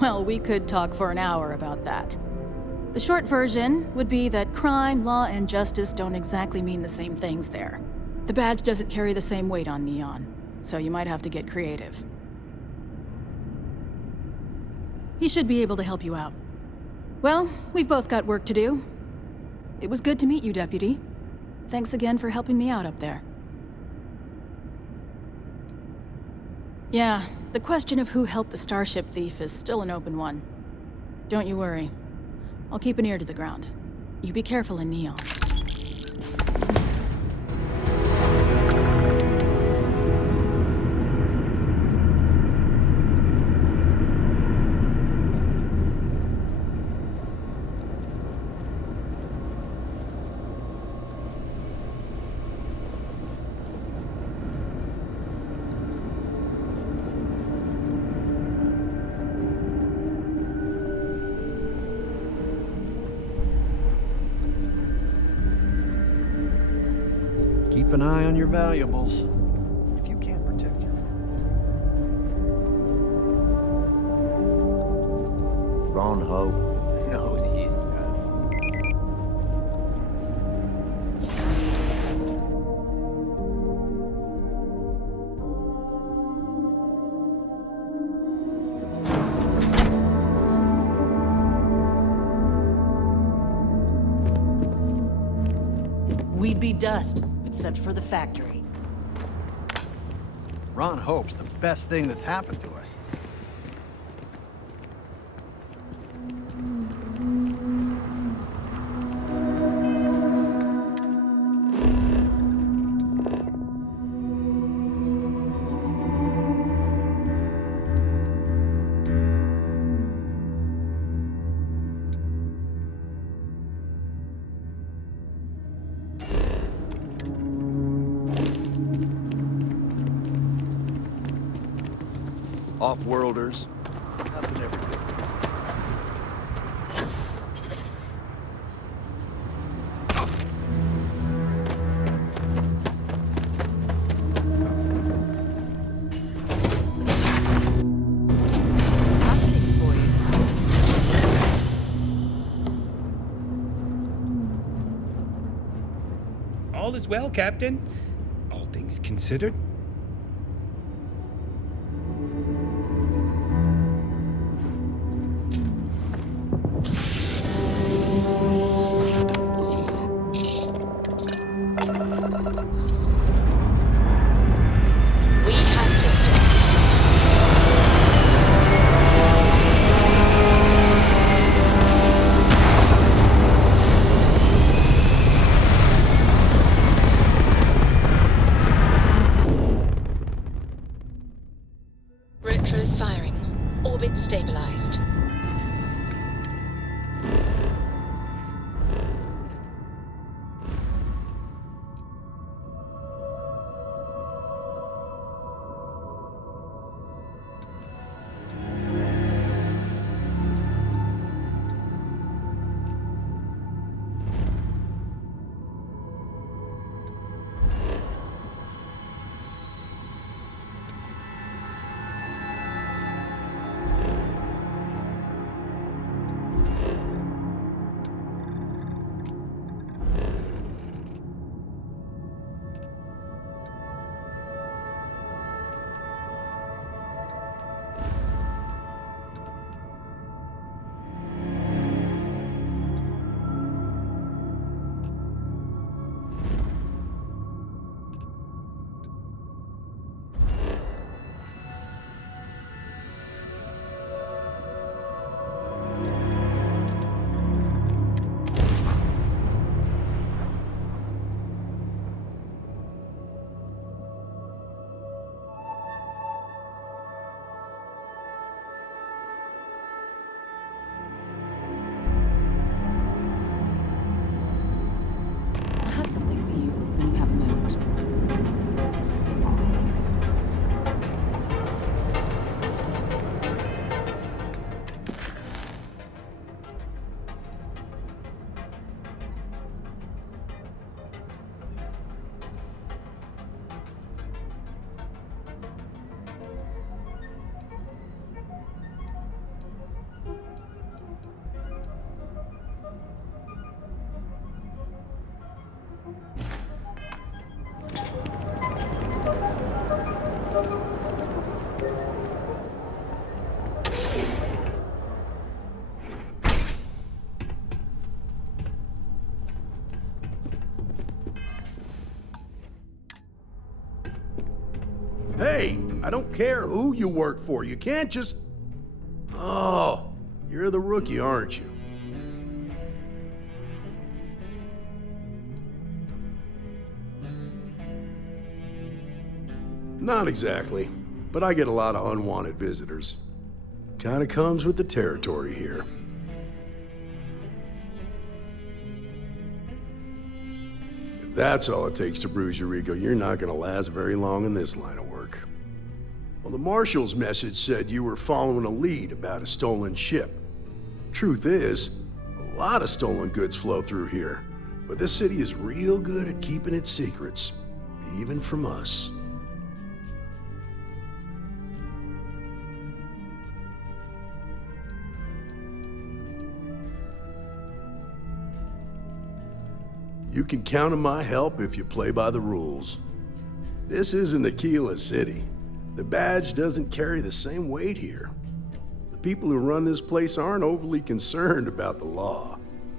Well, we could talk for an hour about that. The short version would be that crime, law, and justice don't exactly mean the same things there. The badge doesn't carry the same weight on Neon, so you might have to get creative. He should be able to help you out. Well, we've both got work to do. It was good to meet you, Deputy. Thanks again for helping me out up there. Yeah, the question of who helped the Starship thief is still an open one. Don't you worry. I'll keep an ear to the ground. You be careful in Neon. Keep an eye on your valuables. If you can't protect your... Ron Hope knows his stuff. We'd be dust, except for the factory. Ron Hope's the best thing that's happened to us. Off-worlders, nothing ever good. All is well, Captain. All things considered. Retros firing. Orbit stabilized. Hey, I don't care who you work for. You can't just... Oh, you're the rookie, aren't you? Not exactly, but I get a lot of unwanted visitors. Kinda comes with the territory here. If that's all it takes to bruise your ego, you're not gonna last very long in this line of work. Well, the Marshal's message said you were following a lead about a stolen ship. Truth is, a lot of stolen goods flow through here, but this city is real good at keeping its secrets, even from us. You can count on my help if you play by the rules. This isn't Aquila City. The badge doesn't carry the same weight here. The people who run this place aren't overly concerned about the law.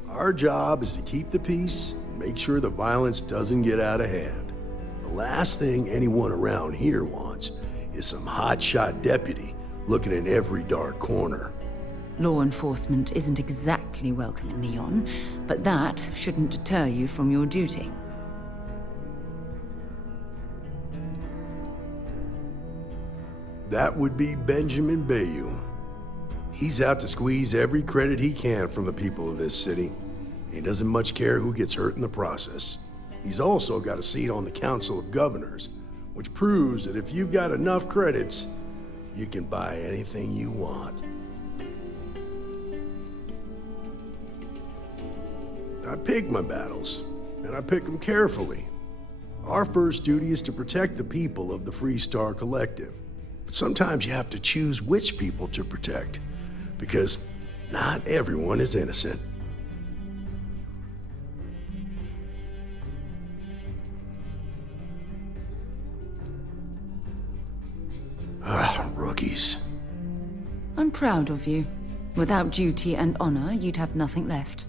Our job is to keep the peace and make sure the violence doesn't get out of hand. The last thing anyone around here wants is some hotshot deputy looking in every dark corner. Law enforcement isn't exactly welcome in Neon, but that shouldn't deter you from your duty. That would be Benjamin Bayou. He's out to squeeze every credit he can from the people of this city. He doesn't much care who gets hurt in the process. He's also got a seat on the Council of Governors, which proves that if you've got enough credits, you can buy anything you want. I pick my battles, and I pick them carefully. Our first duty is to protect the people of the Free Star Collective. But sometimes you have to choose which people to protect, because not everyone is innocent. Rookies. I'm proud of you. Without duty and honor, you'd have nothing left.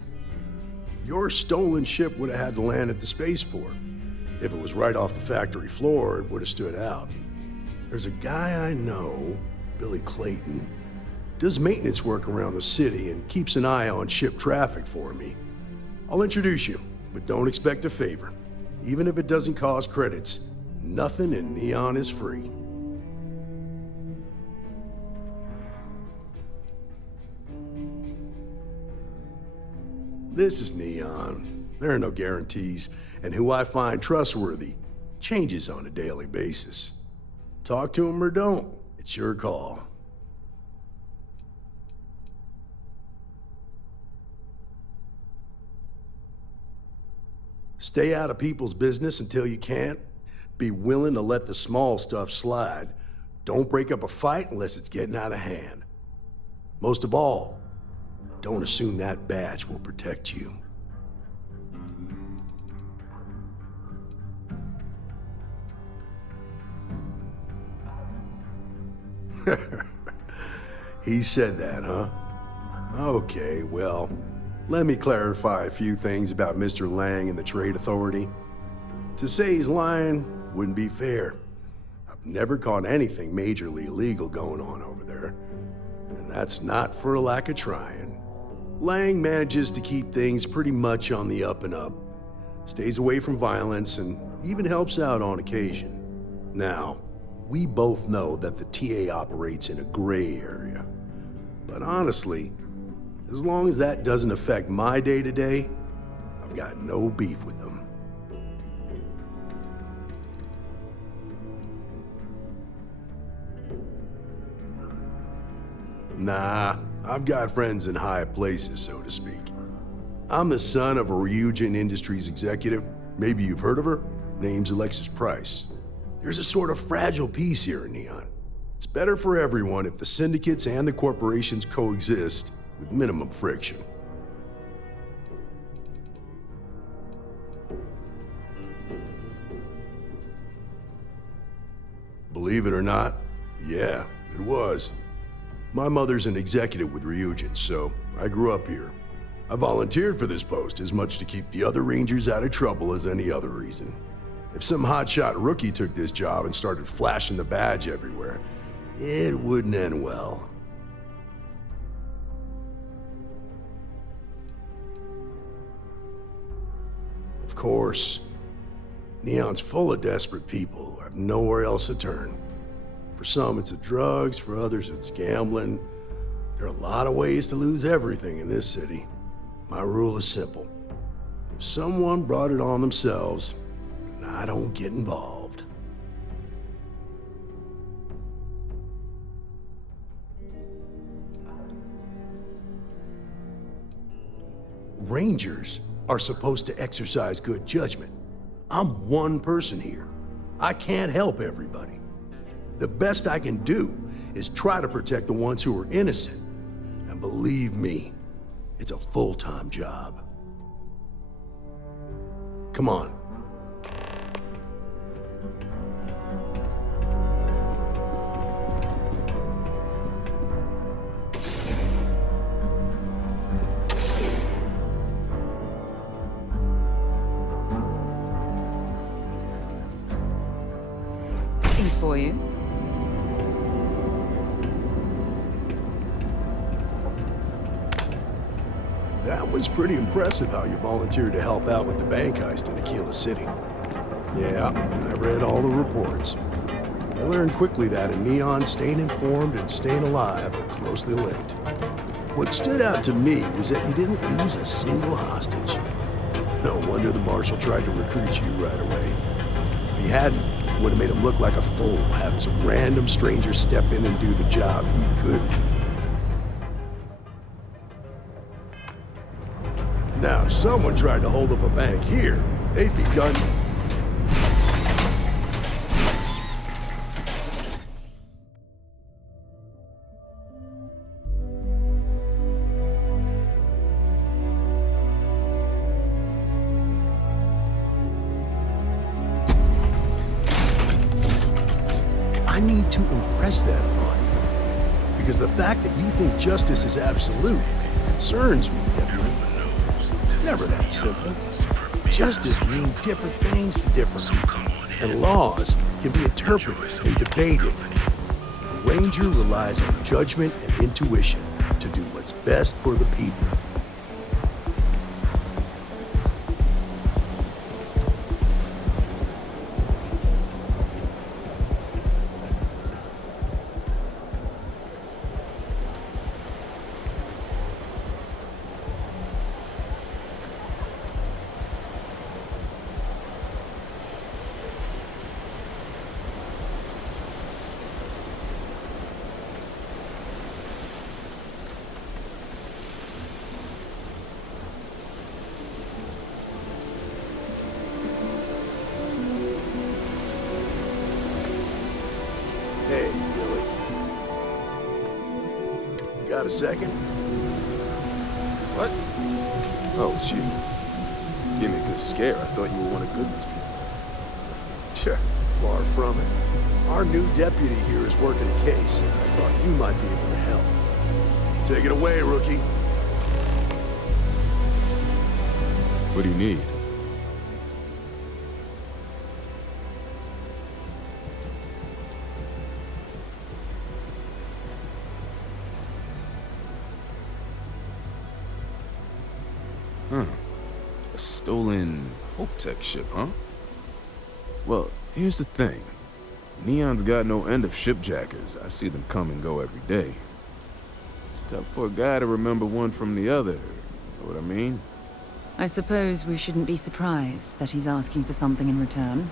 Your stolen ship would have had to land at the spaceport. If it was right off the factory floor, it would have stood out. There's a guy I know, Billy Clayton, does maintenance work around the city and keeps an eye on ship traffic for me. I'll introduce you, but don't expect a favor. Even if it doesn't cost credits, nothing in Neon is free. This is Neon. There are no guarantees, and who I find trustworthy changes on a daily basis. Talk to him or don't, it's your call. Stay out of people's business until you can't. Be willing to let the small stuff slide. Don't break up a fight unless it's getting out of hand. Most of all, don't assume that badge will protect you. He said that, huh? Okay, well, let me clarify a few things about Mr. Lang and the Trade Authority. To say he's lying wouldn't be fair. I've never caught anything majorly illegal going on over there, and that's not for a lack of trying. Lang manages to keep things pretty much on the up and up, stays away from violence, and even helps out on occasion. Now, we both know that the TA operates in a gray area. But honestly, as long as that doesn't affect my day-to-day, I've got no beef with them. Nah, I've got friends in high places, so to speak. I'm the son of a Ryujin Industries executive. Maybe you've heard of her? Name's Alexis Price. There's a sort of fragile peace here in Neon. It's better for everyone if the syndicates and the corporations coexist with minimum friction. Believe it or not, yeah, it was. My mother's an executive with Ryujin, so I grew up here. I volunteered for this post as much to keep the other Rangers out of trouble as any other reason. If some hotshot rookie took this job and started flashing the badge everywhere, it wouldn't end well. Of course, Neon's full of desperate people who have nowhere else to turn. For some, it's the drugs, for others, it's gambling. There are a lot of ways to lose everything in this city. My rule is simple. If someone brought it on themselves, I don't get involved. Rangers are supposed to exercise good judgment. I'm one person here. I can't help everybody. The best I can do is try to protect the ones who are innocent. And believe me, it's a full-time job. Come on. Things for you. That was pretty impressive how you volunteered to help out with the bank heist in Aquila City. Yeah, I read all the reports. I learned quickly that in Neon, staying informed and staying alive are closely linked. What stood out to me was that you didn't lose a single hostage. No wonder the Marshal tried to recruit you right away. If he hadn't, it would have made him look like a fool, having some random stranger step in and do the job he couldn't. Now, if someone tried to hold up a bank here, they'd be done. I need to impress that upon you. Because the fact that you think justice is absolute concerns me, Deputy. It's never that simple. Justice can mean different things to different people, and laws can be interpreted and debated. The Ranger relies on judgment and intuition to do what's best for the people. Hey, Billy. Got a second? What? Oh, it's you. Give me a good scare. I thought you were one of Goodman's people. Sure, far from it. Our new deputy here is working a case, and I thought you might be able to help. Take it away, rookie. What do you need? Huh. A stolen Hope Tech ship, huh? Well, here's the thing. Neon's got no end of shipjackers. I see them come and go every day. It's tough for a guy to remember one from the other. You know what I mean? I suppose we shouldn't be surprised that he's asking for something in return.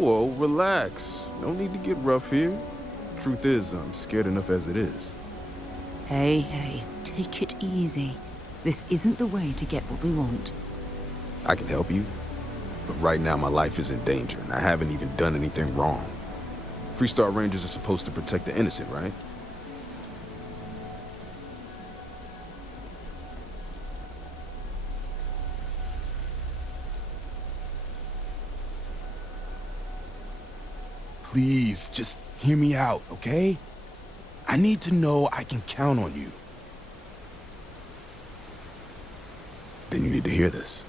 Whoa, relax. No need to get rough here. Truth is, I'm scared enough as it is. Hey, take it easy. This isn't the way to get what we want. I can help you, but right now my life is in danger, and I haven't even done anything wrong. Freestar Rangers are supposed to protect the innocent, right? Please, just Hear me out, okay? I need to know I can count on you. Then you need to hear this.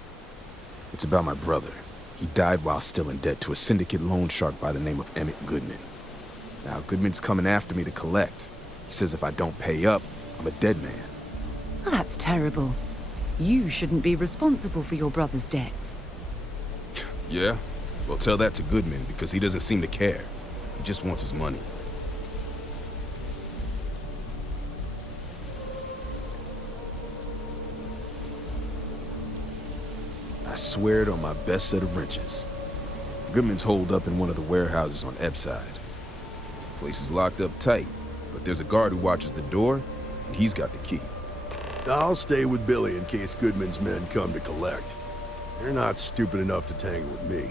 It's about my brother. He died while still in debt to a syndicate loan shark by the name of Emmett Goodman. Now, Goodman's coming after me to collect. He says if I don't pay up, I'm a dead man. Well, that's terrible. You shouldn't be responsible for your brother's debts. Yeah? Well, tell that to Goodman, because he doesn't seem to care. He just wants his money. I swear it on my best set of wrenches. Goodman's holed up in one of the warehouses on Epside. The place is locked up tight, but there's a guard who watches the door, and he's got the key. I'll stay with Billy in case Goodman's men come to collect. They're not stupid enough to tangle with me.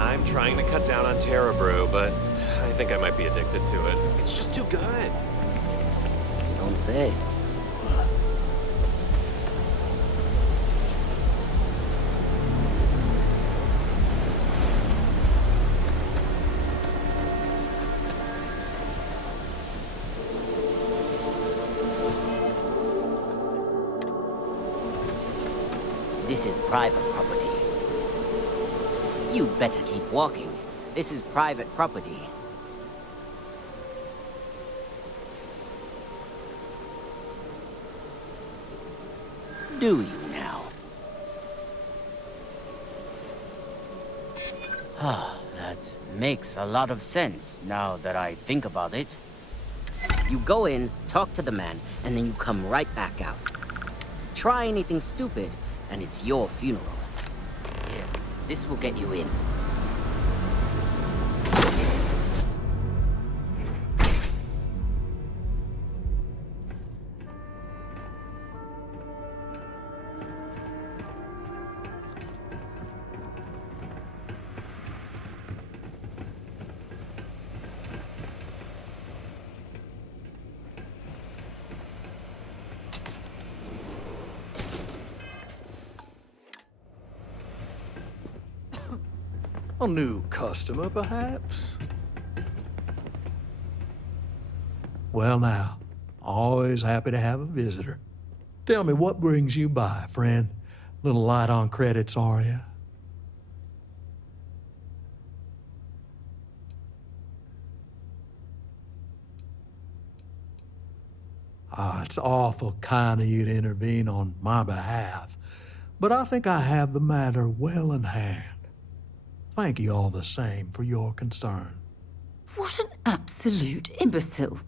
I'm trying to cut down on Terra Brew, but I think I might be addicted to it. It's just too good. Don't say. This is private property. You better keep walking. This is private property. Do you now? Ah, that makes a lot of sense now that I think about it. You go in, talk to the man, and then you come right back out. Try anything stupid, and it's your funeral. Here, this will get you in. A new customer, perhaps? Well now, always happy to have a visitor. Tell me, what brings you by, friend? Little light on credits, are you? Ah, it's awful kind of you to intervene on my behalf, but I think I have the matter well in hand. Thank you all the same for your concern. What an absolute imbecile.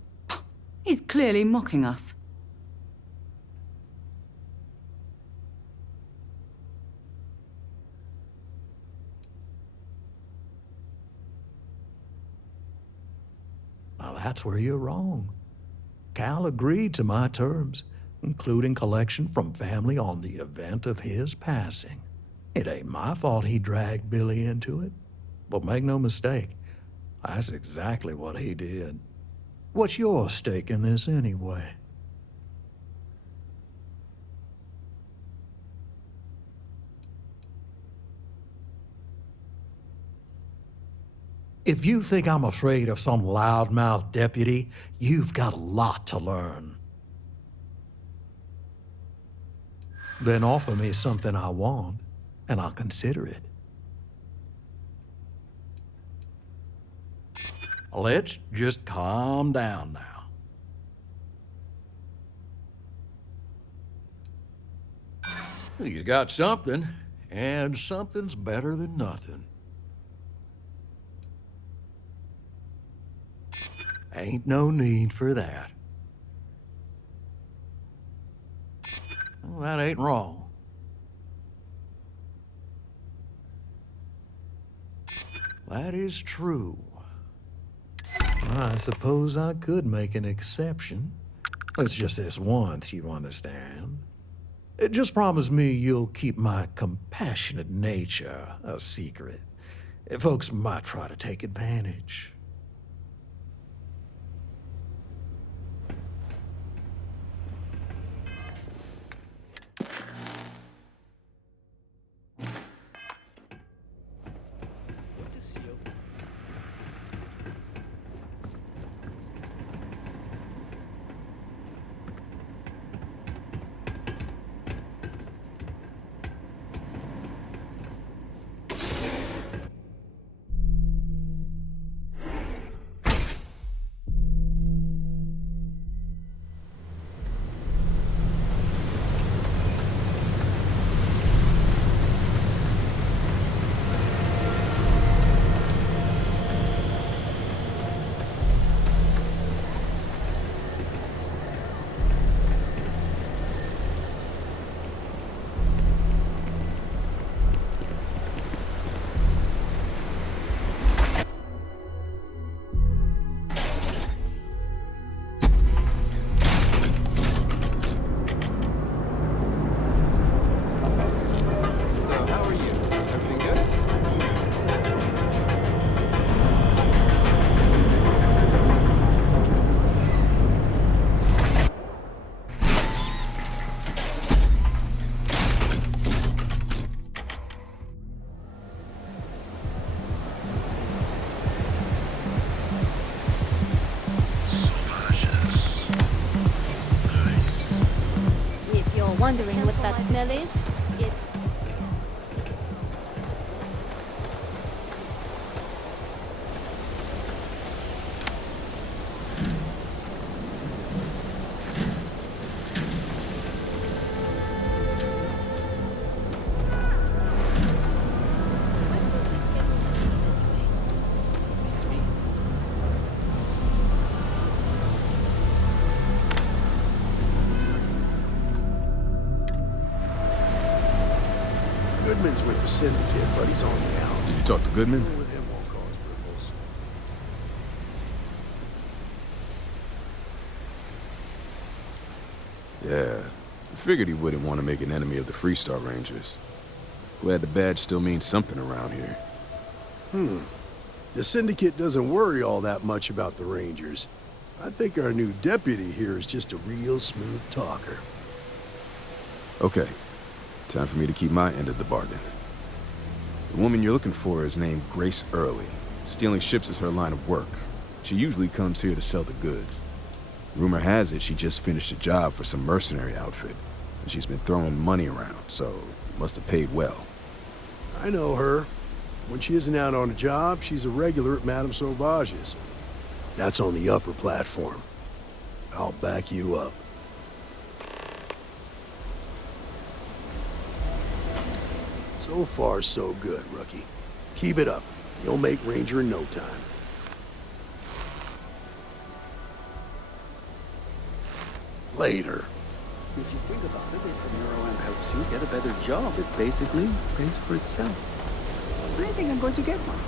He's clearly mocking us. Now that's where you're wrong. Cal agreed to my terms, including collection from family on the event of his passing. It ain't my fault he dragged Billy into it. But make no mistake, that's exactly what he did. What's your stake in this anyway? If you think I'm afraid of some loudmouth deputy, you've got a lot to learn. Then offer me something I want, and I'll consider it. Let's just calm down now. You got something, and something's better than nothing. Ain't no need for that. Well, that ain't wrong. That is true. I suppose I could make an exception. It's just this once, you understand. Just promise me you'll keep my compassionate nature a secret. Folks might try to take advantage. Wondering what that smell is? It's... Goodman's with the syndicate, but he's on the outs. You talk to Goodman? Dealing with him won't cause ripples. Yeah, I figured he wouldn't want to make an enemy of the Freestar Rangers. Glad the badge still means something around here. The syndicate doesn't worry all that much about the Rangers. I think our new deputy here is just a real smooth talker. Okay, time for me to keep my end of the bargain. The woman you're looking for is named Grace Early. Stealing ships is her line of work. She usually comes here to sell the goods. Rumor has it she just finished a job for some mercenary outfit, and she's been throwing money around, so must have paid well. I know her. When she isn't out on a job, she's a regular at Madame Sauvage's. That's on the upper platform. I'll back you up. So far, so good, rookie. Keep it up. You'll make Ranger in no time. Later. If you think about it, if a neuroamp helps you get a better job, it basically pays for itself. I think I'm going to get one.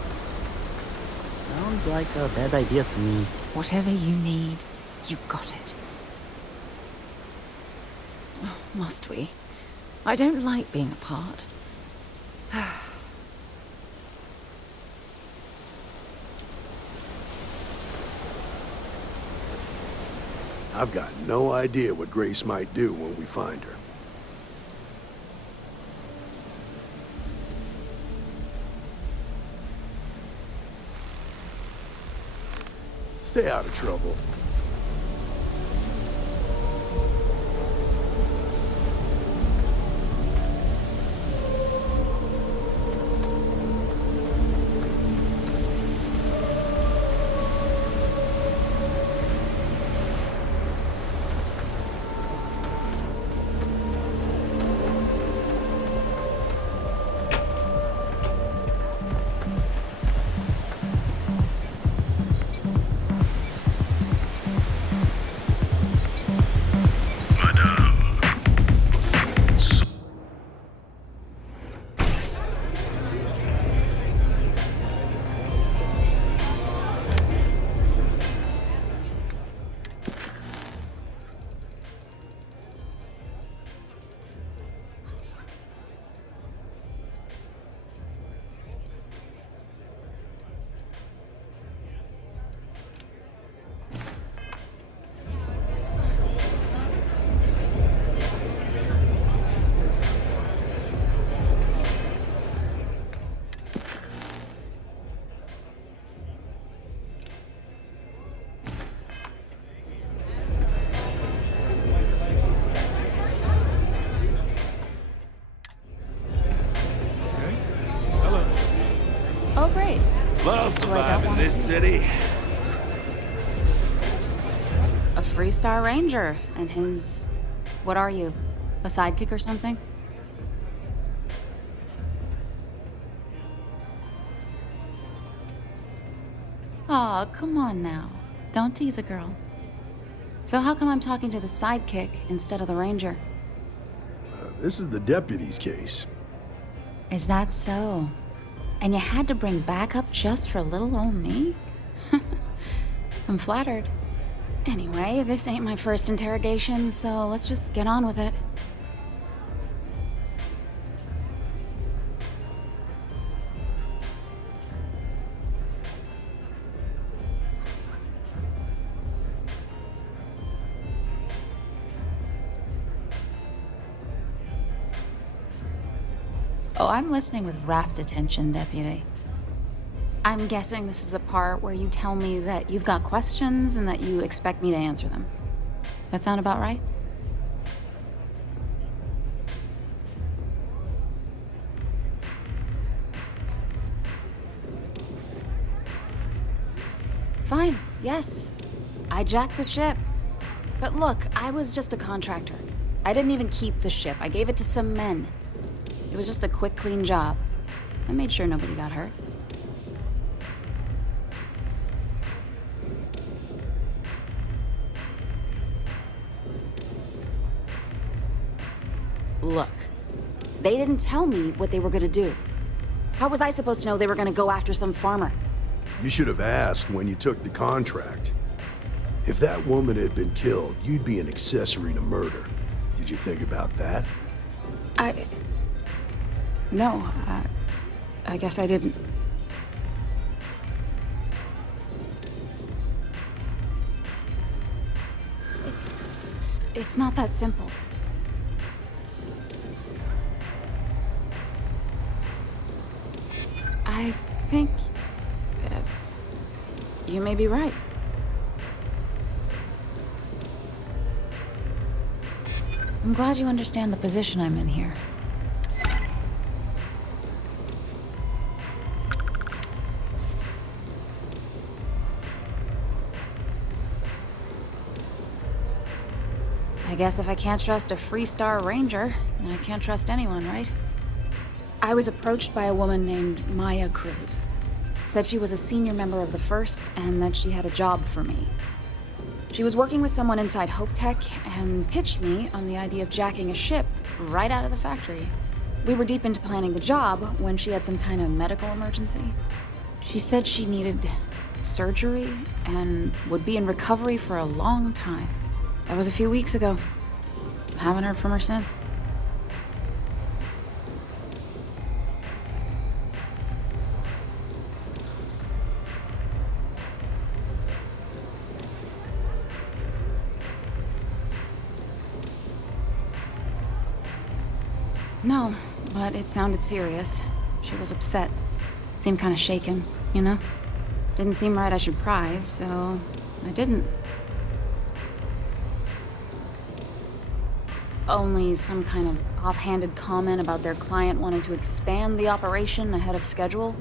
Sounds like a bad idea to me. Whatever you need, you got it. Oh, must we? I don't like being apart. I've got no idea what Grace might do when we find her. Stay out of trouble. place who I don't want to see. City. A Freestar Ranger and his... What are you? A sidekick or something? Aw, come on now. Don't tease a girl. So how come I'm talking to the sidekick instead of the ranger? This is the deputy's case. Is that so? And you had to bring backup just for little old me? I'm flattered. Anyway, this ain't my first interrogation, so let's just get on with it. Oh, I'm listening with rapt attention, Deputy. I'm guessing this is the part where you tell me that you've got questions and that you expect me to answer them. That sound about right? Fine, yes. I jacked the ship. But look, I was just a contractor. I didn't even keep the ship. I gave it to some men. It was just a quick, clean job. I made sure nobody got hurt. Look, they didn't tell me what they were gonna do. How was I supposed to know they were gonna go after some farmer? You should have asked when you took the contract. If that woman had been killed, you'd be an accessory to murder. Did you think about that? No, I guess I didn't. It's not that simple. I think that you may be right. I'm glad you understand the position I'm in here. I guess if I can't trust a Freestar Ranger, then I can't trust anyone, right? I was approached by a woman named Maya Cruz. Said she was a senior member of the First and that she had a job for me. She was working with someone inside Hope Tech and pitched me on the idea of jacking a ship right out of the factory. We were deep into planning the job when she had some kind of medical emergency. She said she needed surgery and would be in recovery for a long time. That was a few weeks ago. Haven't heard from her since. No, but it sounded serious. She was upset. Seemed kind of shaken, you know? Didn't seem right I should pry, so I didn't. Only some kind of offhanded comment about their client wanting to expand the operation ahead of schedule.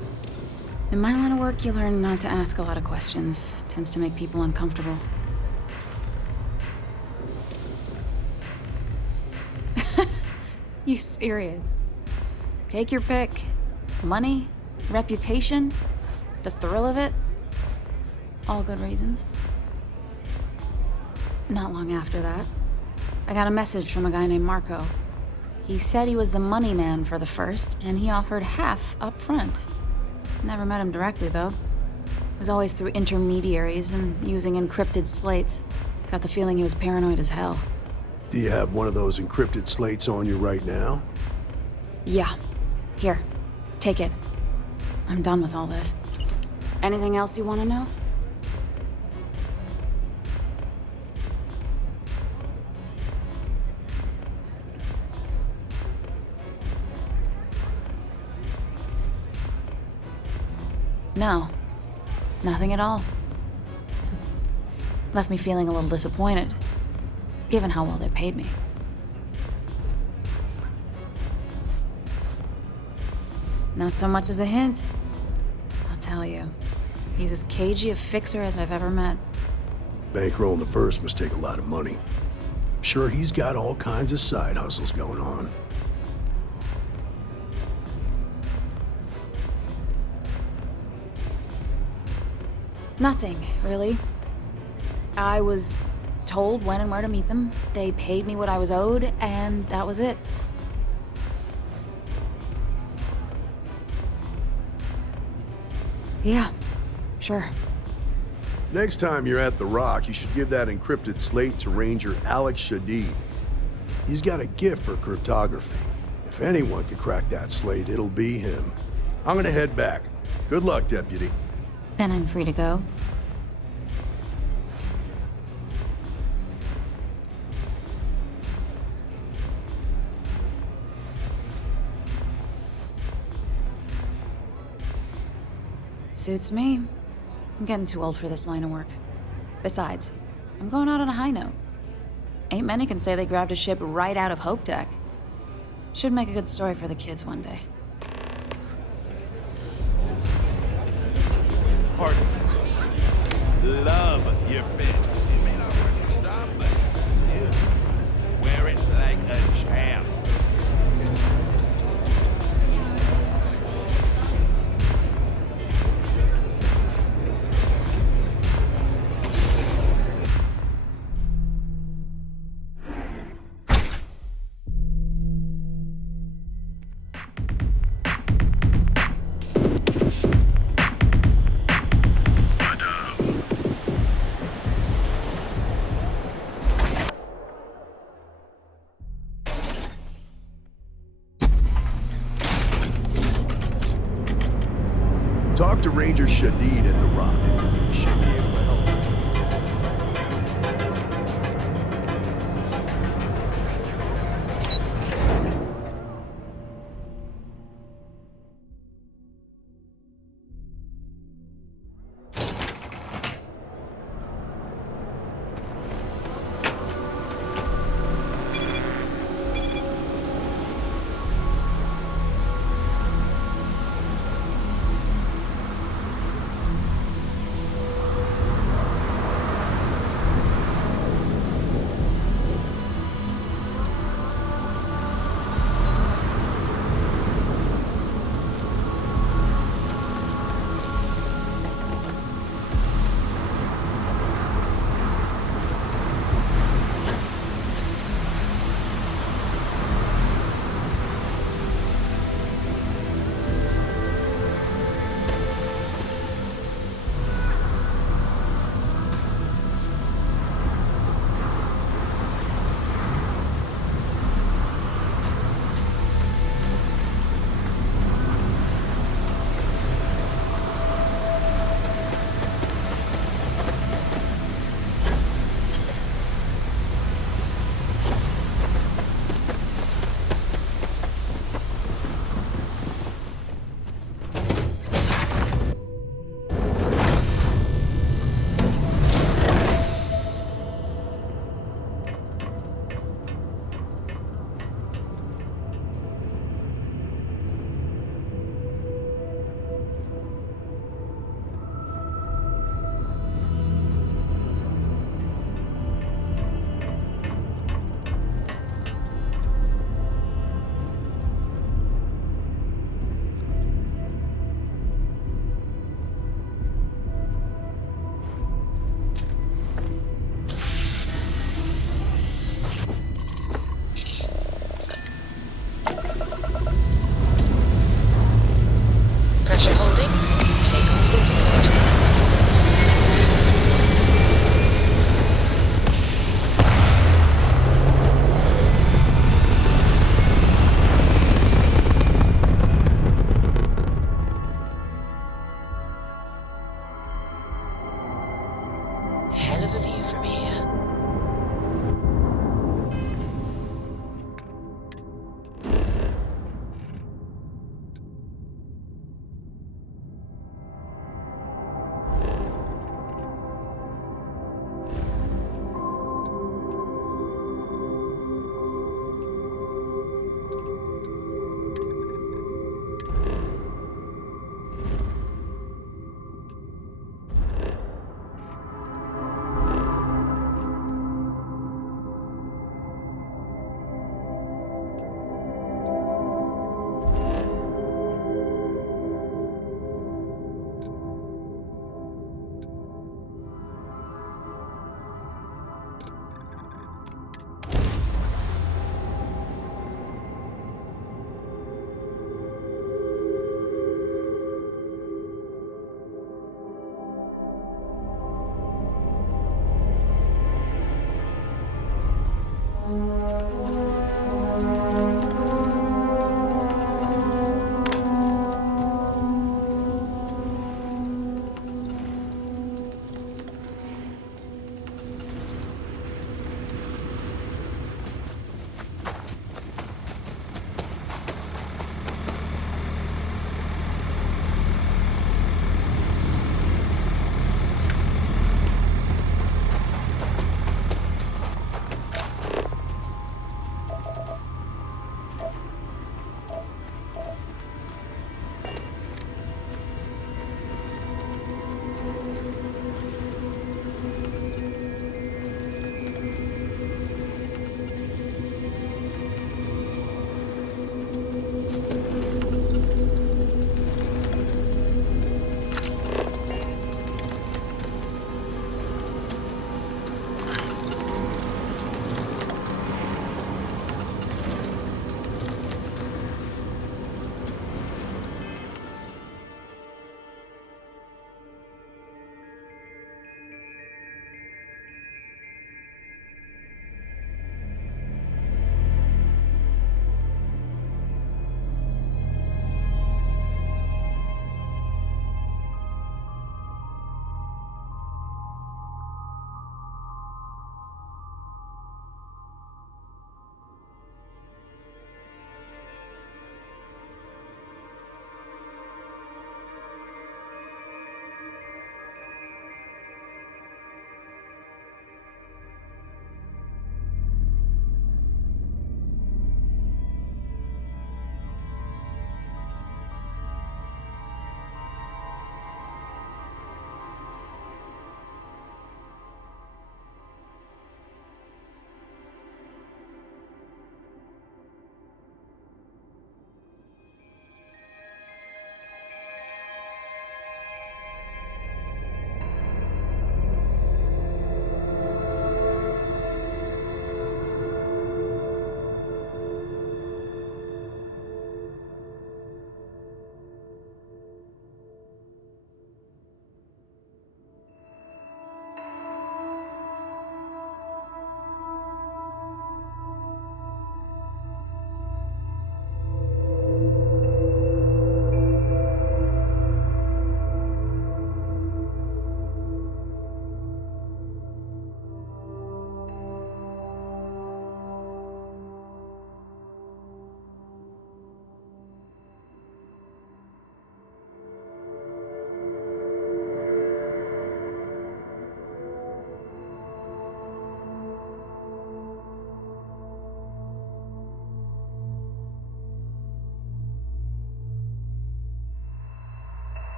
In my line of work, you learn not to ask a lot of questions. It tends to make people uncomfortable. You serious? Take your pick. Money, reputation, the thrill of it. All good reasons. Not long after that, I got a message from a guy named Marco. He said he was the money man for the First, and he offered half up front. Never met him directly, though. It was always through intermediaries and using encrypted slates. Got the feeling he was paranoid as hell. Do you have one of those encrypted slates on you right now? Yeah. Here. Take it. I'm done with all this. Anything else you want to know? No. Nothing at all. Left me feeling a little disappointed, given how well they paid me. Not so much as a hint. I'll tell you. He's as cagey a fixer as I've ever met. Bankrolling the first must take a lot of money. I'm sure he's got all kinds of side hustles going on. Nothing, really. I was told when and where to meet them. They paid me what I was owed, and that was it. Yeah, sure. Next time you're at the Rock, you should give that encrypted slate to Ranger Alex Shadid. He's got a gift for cryptography. If anyone can crack that slate, it'll be him. I'm gonna head back. Good luck, Deputy. Then I'm free to go. Suits me. I'm getting too old for this line of work. Besides, I'm going out on a high note. Ain't many can say they grabbed a ship right out of Hope Tech. Should make a good story for the kids one day. Pardon. Love your fit. It may not work for some, but you wear it like a champ. Talk to Ranger Shadid at the Rock. He should be able to help.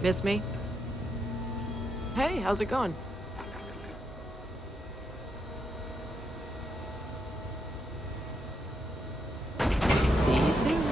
Miss me? Hey, how's it going? See you soon.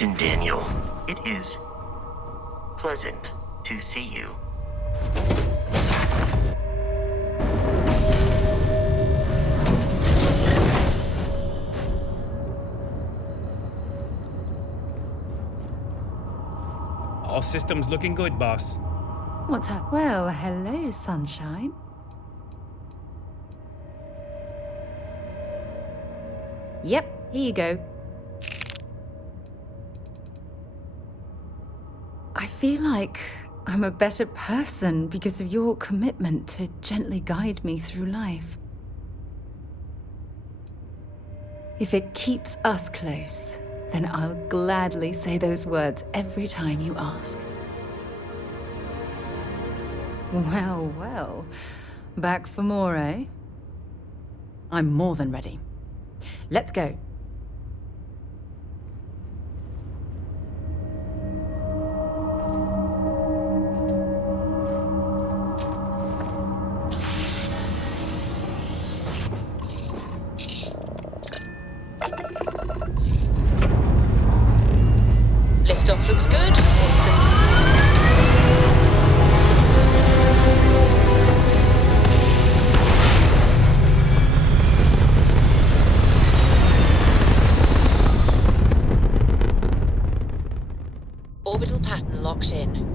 Captain Daniel, it is pleasant to see you. All systems looking good, boss. What's up? Well, hello, sunshine. Yep, here you go. I feel like I'm a better person because of your commitment to gently guide me through life. If it keeps us close, then I'll gladly say those words every time you ask. Well, well. Back for more, eh? I'm more than ready. Let's go. Liftoff looks good. All systems orbital pattern locked in.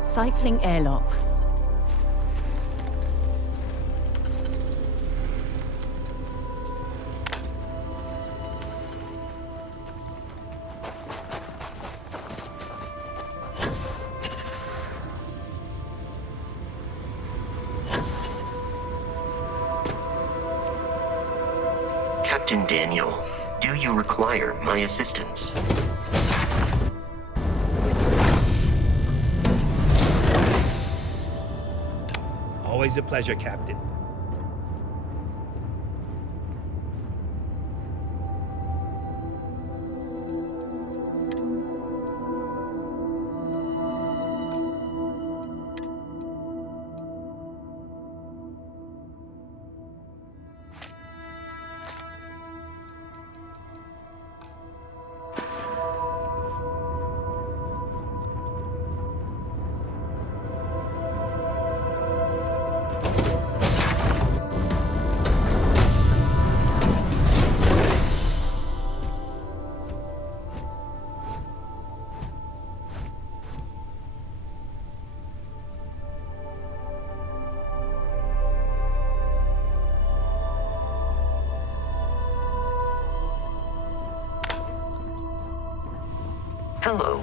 Cycling airlock. Captain Daniel, do you require my assistance? Always a pleasure, Captain. Hello.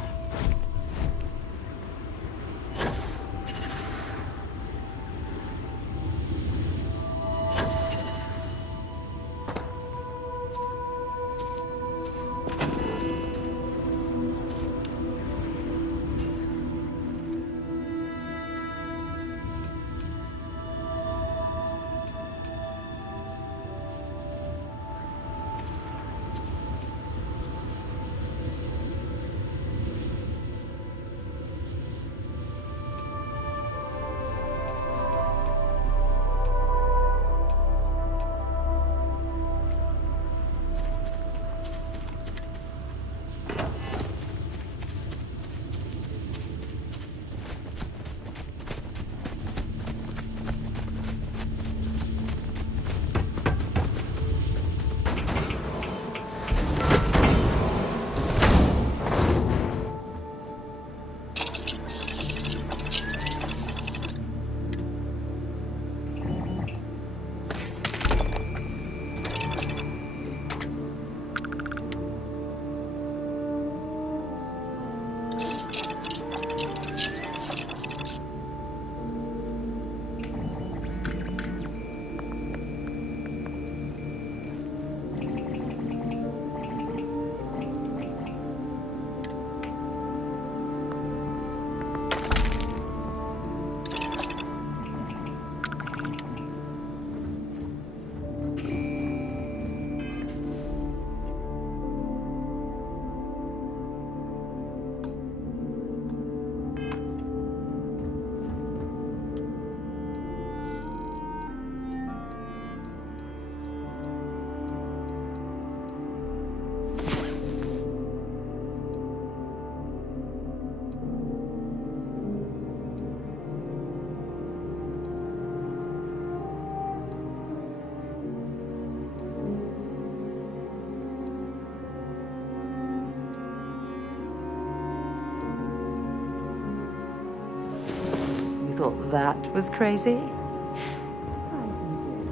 thought that was crazy? I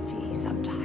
do sometime.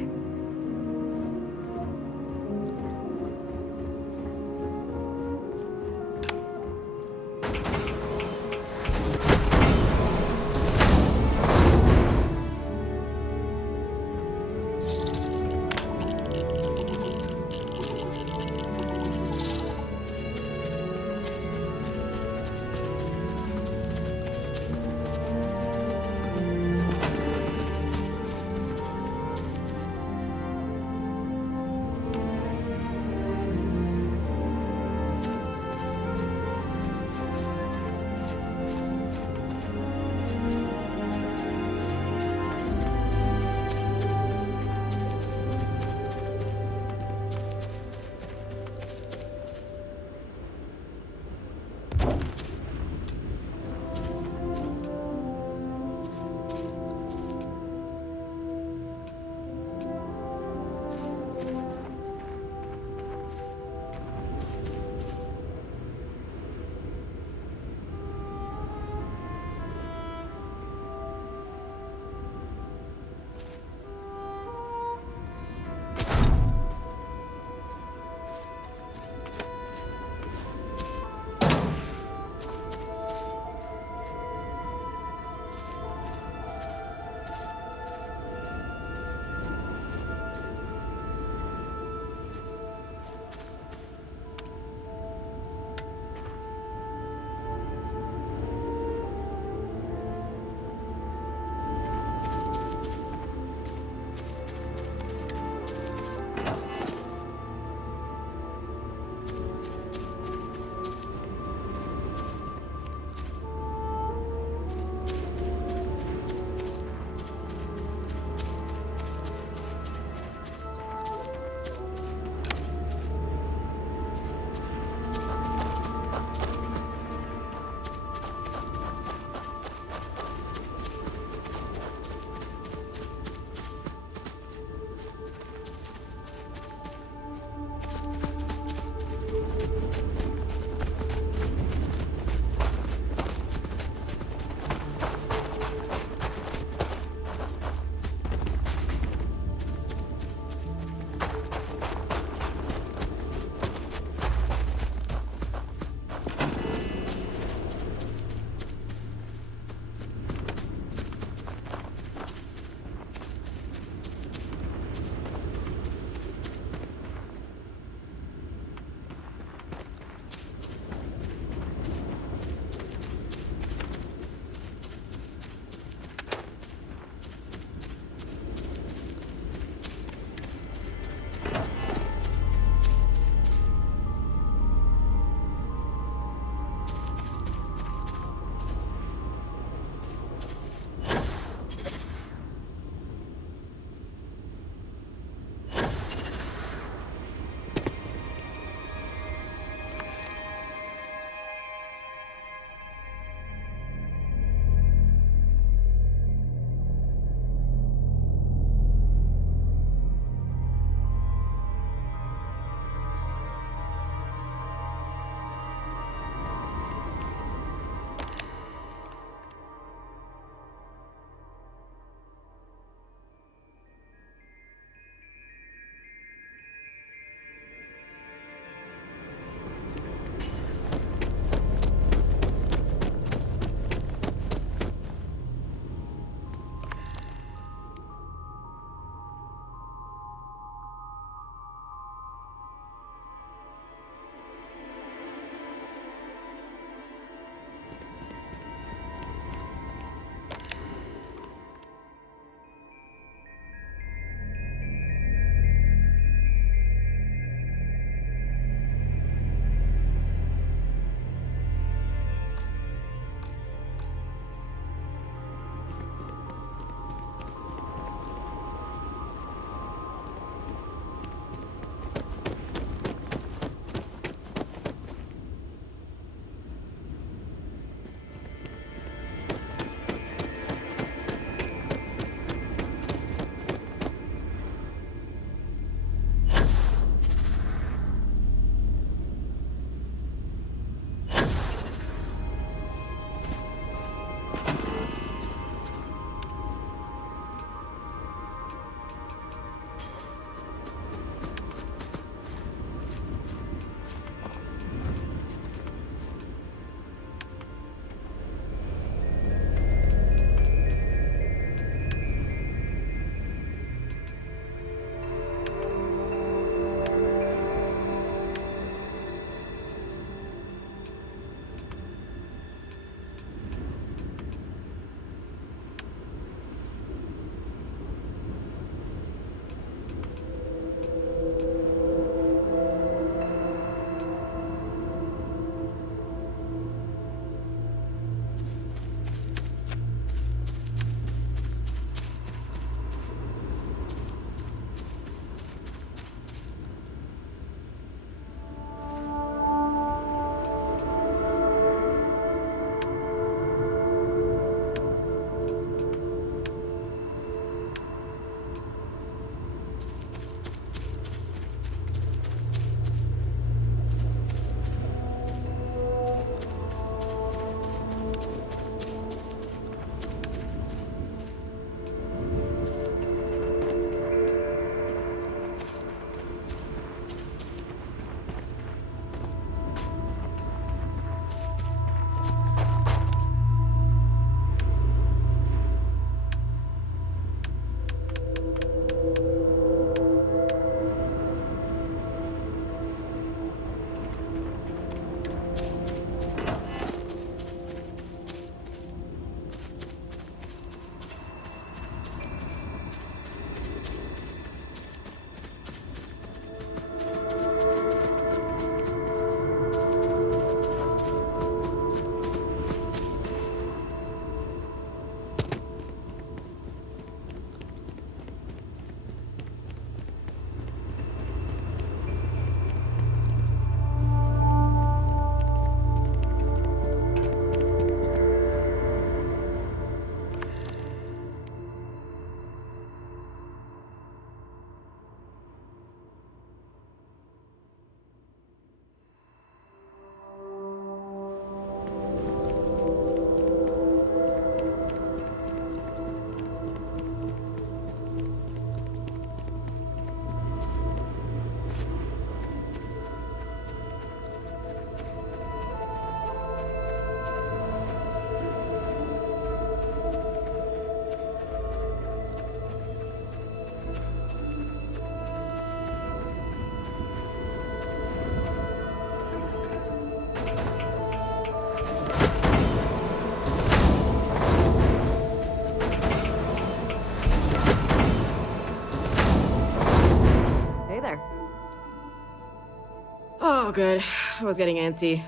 Oh, good. I was getting antsy.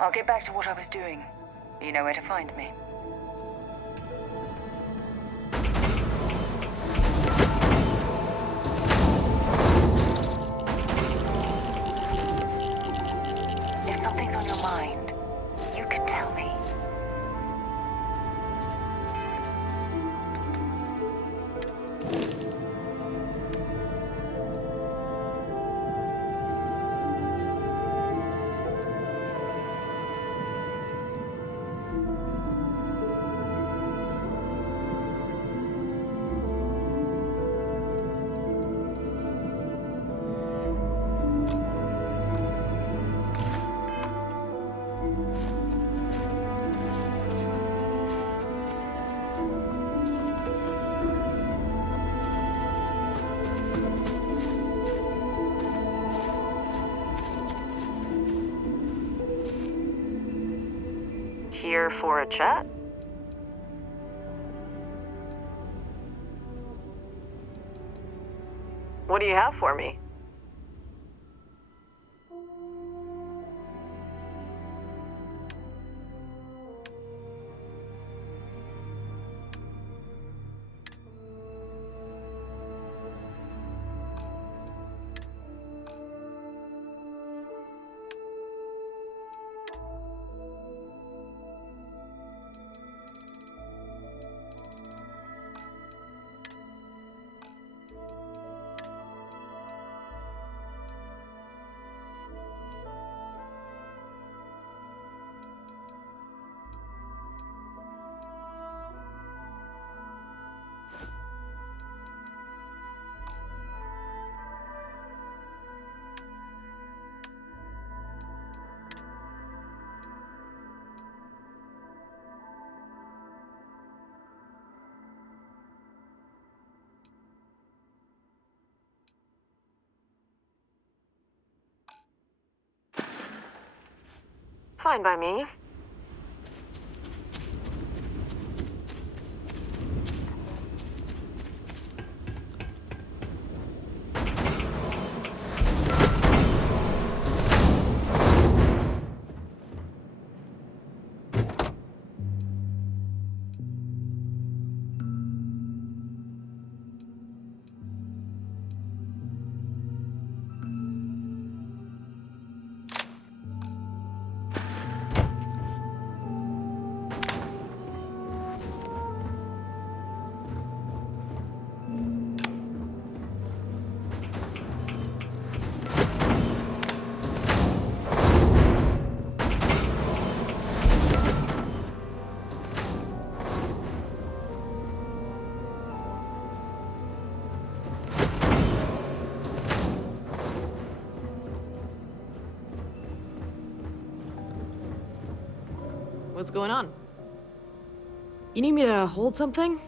I'll get back to what I was doing. You know where to find me. If something's on your mind, you can tell me. Here for a chat? What do you have for me? Fine by me. What's going on? You need me to hold something?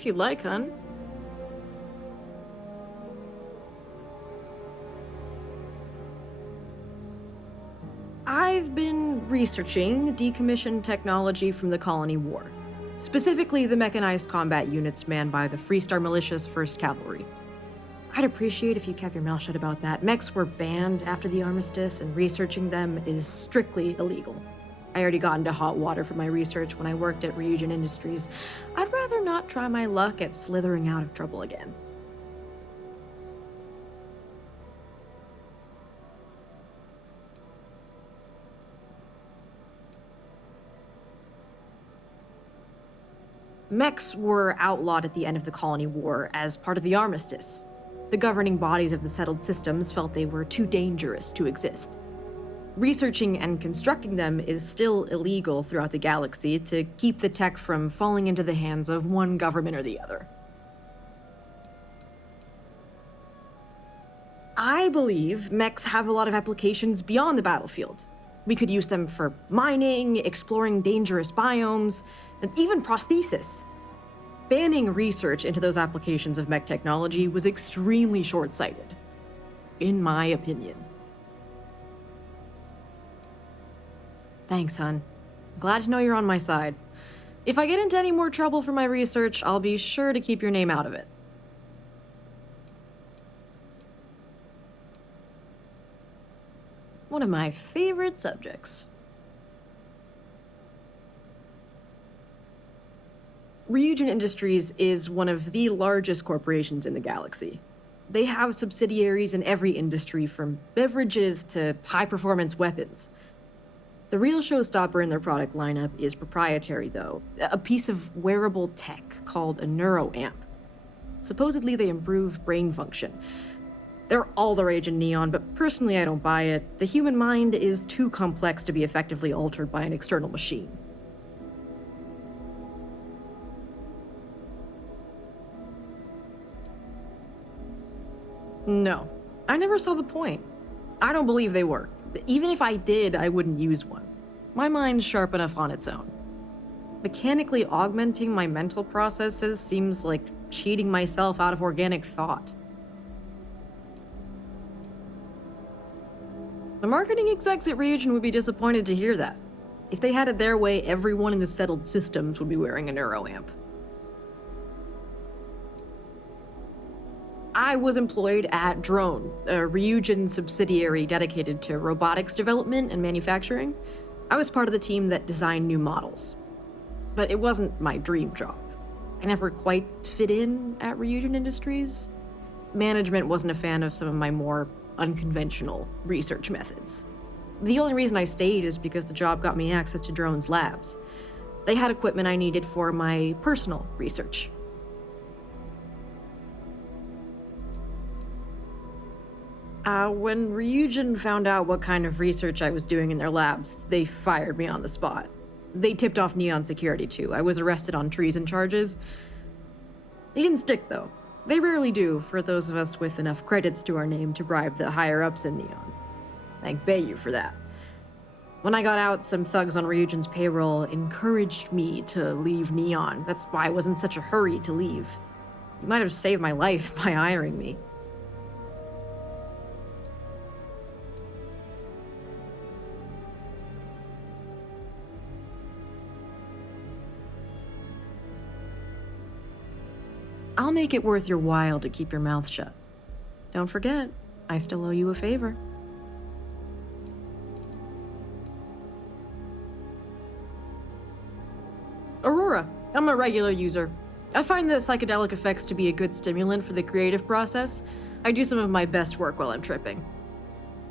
if you'd like, hun. I've been researching decommissioned technology from the Colony War, specifically the mechanized combat units manned by the Freestar Militia's 1st Cavalry. I'd appreciate if you kept your mouth shut about that. Mechs were banned after the armistice, and researching them is strictly illegal. I already got into hot water for my research when I worked at Ryujin Industries. I'd rather not try my luck at slithering out of trouble again. Mechs were outlawed at the end of the Colony War as part of the armistice. The governing bodies of the settled systems felt they were too dangerous to exist. Researching and constructing them is still illegal throughout the galaxy to keep the tech from falling into the hands of one government or the other. I believe mechs have a lot of applications beyond the battlefield. We could use them for mining, exploring dangerous biomes, and even prosthesis. Banning research into those applications of mech technology was extremely short-sighted, in my opinion. Thanks, hun. Glad to know you're on my side. If I get into any more trouble for my research, I'll be sure to keep your name out of it. One of my favorite subjects. Ryujin Industries is one of the largest corporations in the galaxy. They have subsidiaries in every industry, from beverages to high-performance weapons. The real showstopper in their product lineup is proprietary, though, a piece of wearable tech called a neuroamp. Supposedly they improve brain function. They're all the rage in Neon, but personally I don't buy it. The human mind is too complex to be effectively altered by an external machine. No, I never saw the point. I don't believe they work. Even if I did, I wouldn't use one. My mind's sharp enough on its own. Mechanically augmenting my mental processes seems like cheating myself out of organic thought. The marketing execs at Ryujin would be disappointed to hear that. If they had it their way, everyone in the settled systems would be wearing a neuroamp. I was employed at Drone, a Ryujin subsidiary dedicated to robotics development and manufacturing. I was part of the team that designed new models. But it wasn't my dream job. I never quite fit in at Ryujin Industries. Management wasn't a fan of some of my more unconventional research methods. The only reason I stayed is because the job got me access to Drone's labs. They had equipment I needed for my personal research. When Ryujin found out what kind of research I was doing in their labs, they fired me on the spot. They tipped off Neon security too. I was arrested on treason charges. They didn't stick though. They rarely do for those of us with enough credits to our name to bribe the higher-ups in Neon. Thank Bayou for that. When I got out, some thugs on Ryujin's payroll encouraged me to leave Neon. That's why I was in such a hurry to leave. You might have saved my life by hiring me. I'll make it worth your while to keep your mouth shut. Don't forget, I still owe you a favor. Aurora, I'm a regular user. I find the psychedelic effects to be a good stimulant for the creative process. I do some of my best work while I'm tripping.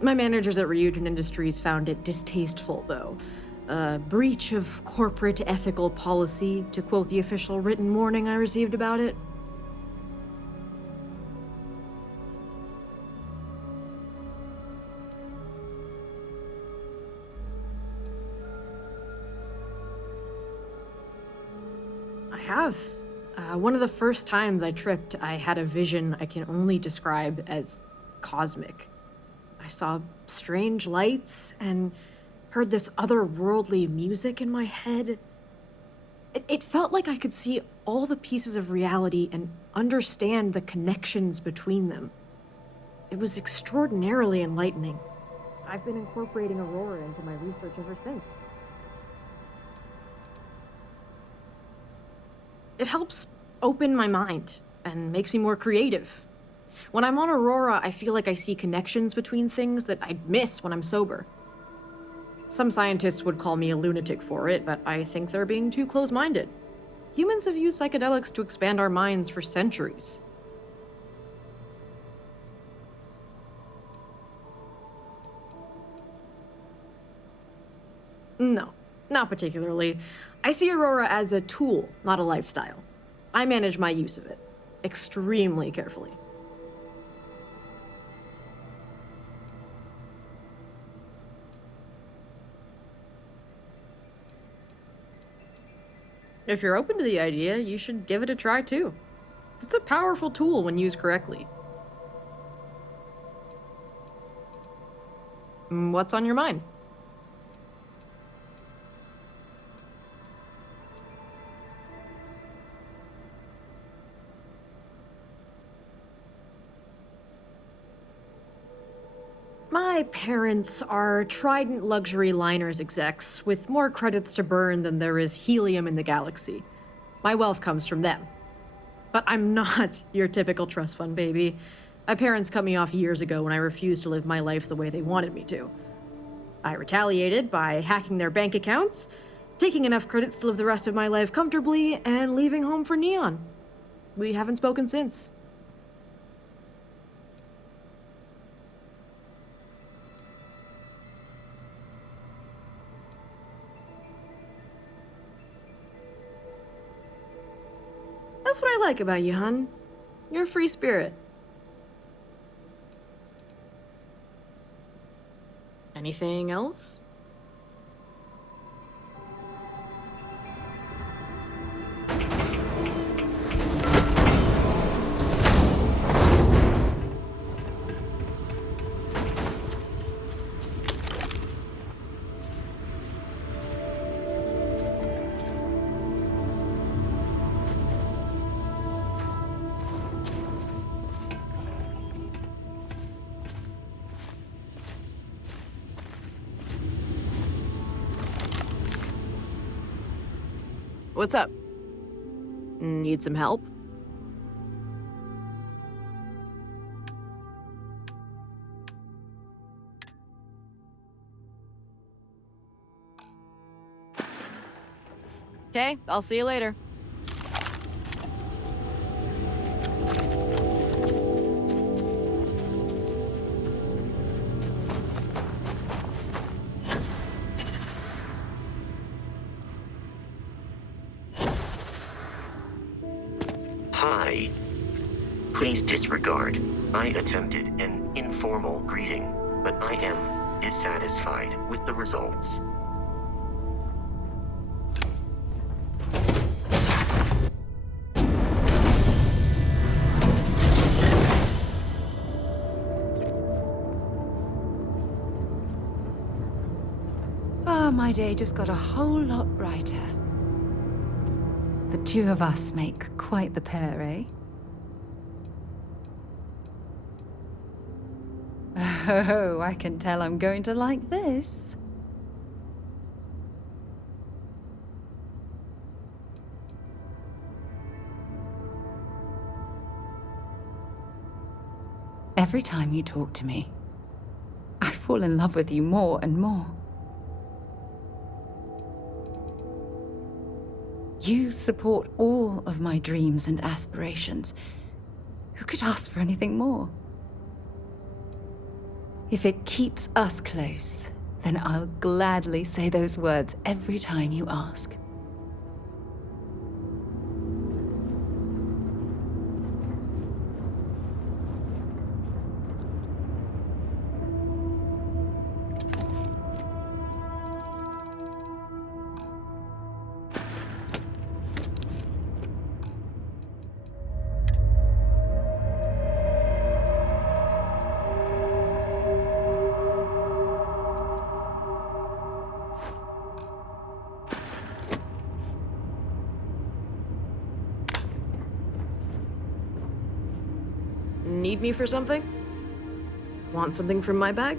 My managers at Ryujin Industries found it distasteful, though. A breach of corporate ethical policy, to quote the official written warning I received about it. One of the first times I tripped, I had a vision I can only describe as cosmic. I saw strange lights and heard this otherworldly music in my head. It felt like I could see all the pieces of reality and understand the connections between them. It was extraordinarily enlightening. I've been incorporating Aurora into my research ever since. It helps open my mind and makes me more creative. When I'm on Aurora, I feel like I see connections between things that I'd miss when I'm sober. Some scientists would call me a lunatic for it, but I think they're being too close-minded. Humans have used psychedelics to expand our minds for centuries. No, not particularly. I see Aurora as a tool, not a lifestyle. I manage my use of it extremely carefully. If you're open to the idea, you should give it a try too. It's a powerful tool when used correctly. What's on your mind? My parents are Trident Luxury Liners execs with more credits to burn than there is helium in the galaxy. My wealth comes from them. But I'm not your typical trust fund baby. My parents cut me off years ago when I refused to live my life the way they wanted me to. I retaliated by hacking their bank accounts, taking enough credits to live the rest of my life comfortably, and leaving home for Neon. We haven't spoken since. That's what I like about you, hun. You're a free spirit. Anything else? What's up? Need some help? Okay, I'll see you later. Hi. Please disregard. I attempted an informal greeting, but I am dissatisfied with the results. Ah, my day just got a whole lot brighter. The two of us make quite the pair, eh? Oh, I can tell I'm going to like this. Every time you talk to me, I fall in love with you more and more. You support all of my dreams and aspirations. Who could ask for anything more? If it keeps us close, then I'll gladly say those words every time you ask. Need me for something? Want something from my bag?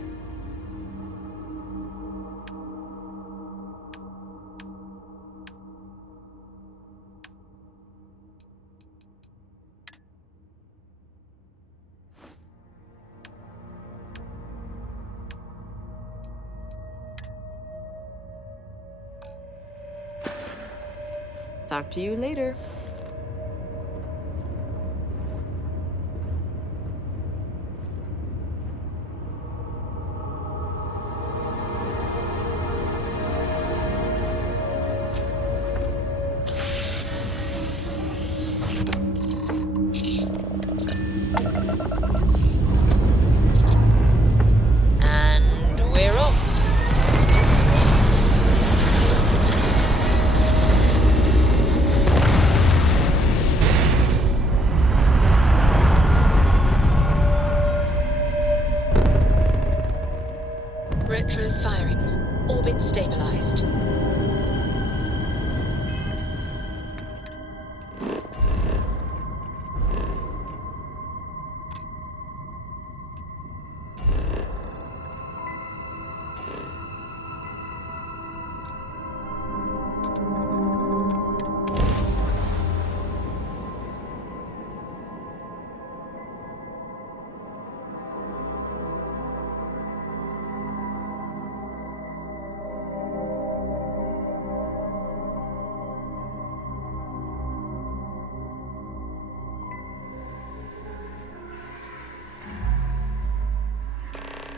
Talk to you later. And we're off. Retros firing. Orbit stabilized.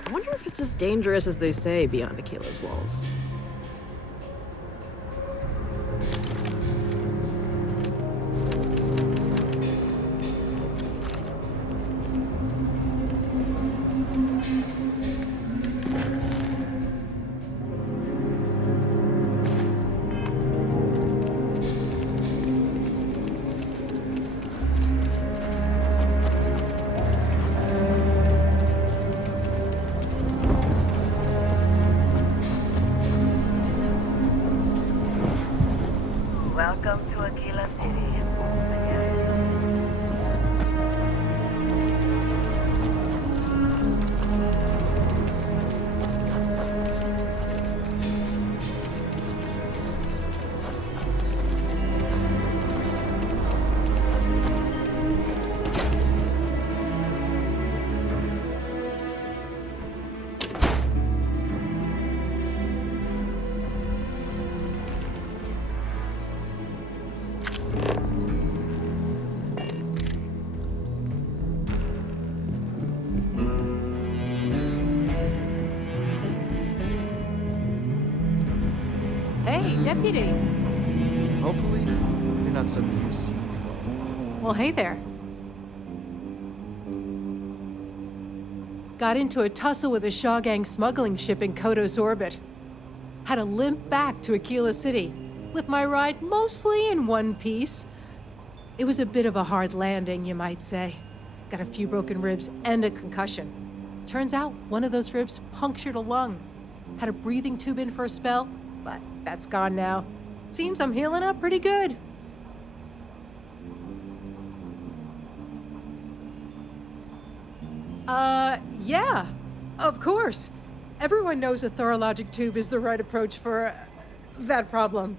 I wonder if it's as dangerous as they say beyond Akila's walls. Welcome to Aquila City. Hey, Deputy. Hopefully, you're not some UC troll. Well, hey there. Got into a tussle with a Shaw Gang smuggling ship in Kodos orbit. Had to limp back to Aquila City, with my ride mostly in one piece. It was a bit of a hard landing, you might say. Got a few broken ribs and a concussion. Turns out one of those ribs punctured a lung. Had a breathing tube in for a spell, but that's gone now. Seems I'm healing up pretty good. Yeah, of course. Everyone knows a thorologic tube is the right approach for that problem.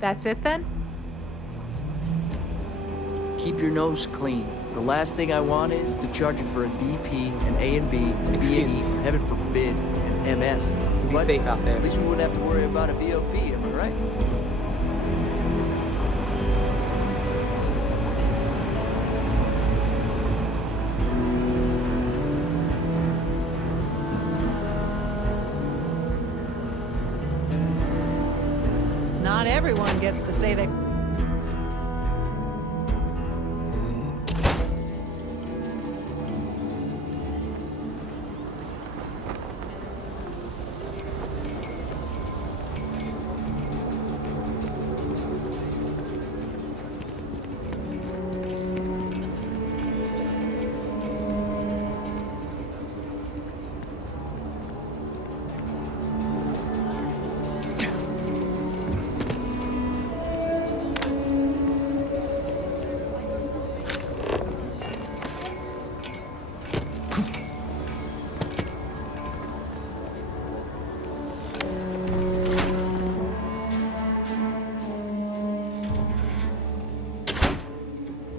That's it then? Keep your nose clean. The last thing I want is to charge you for a DP, an A and B, B Excuse and E, me. heaven forbid, an MS. Be But safe out there. At least we wouldn't have to worry about a VOP, am I right? Not everyone gets to say they...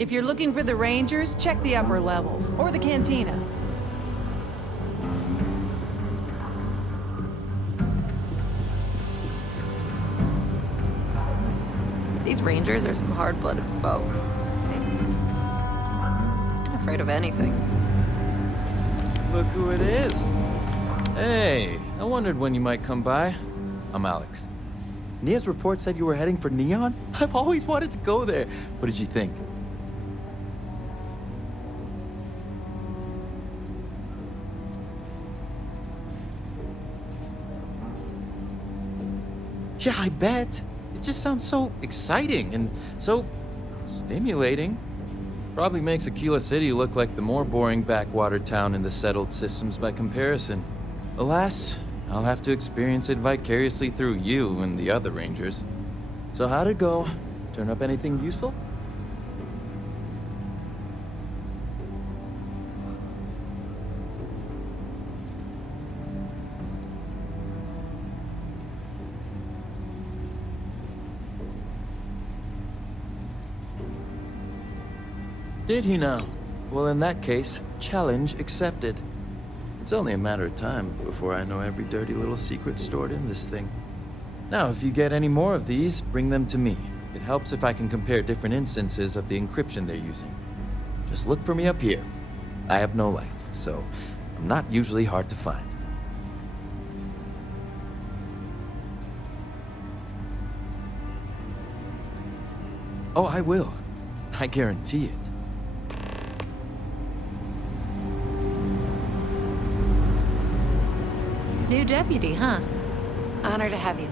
If you're looking for the Rangers, check the upper levels, or the cantina. These Rangers are some hard-blooded folk. They're afraid of anything. Look who it is. Hey, I wondered when you might come by. I'm Alex. Nia's report said you were heading for Neon? I've always wanted to go there. What did you think? Yeah, I bet. It just sounds so exciting and so stimulating. Probably makes Aquila City look like the more boring backwater town in the settled systems by comparison. Alas, I'll have to experience it vicariously through you and the other Rangers. So how'd it go? Turn up anything useful? Did he now? Well, in that case, challenge accepted. It's only a matter of time before I know every dirty little secret stored in this thing. Now, if you get any more of these, bring them to me. It helps if I can compare different instances of the encryption they're using. Just look for me up here. I have no life, so I'm not usually hard to find. Oh, I will. I guarantee it. New deputy, huh? Honor to have you.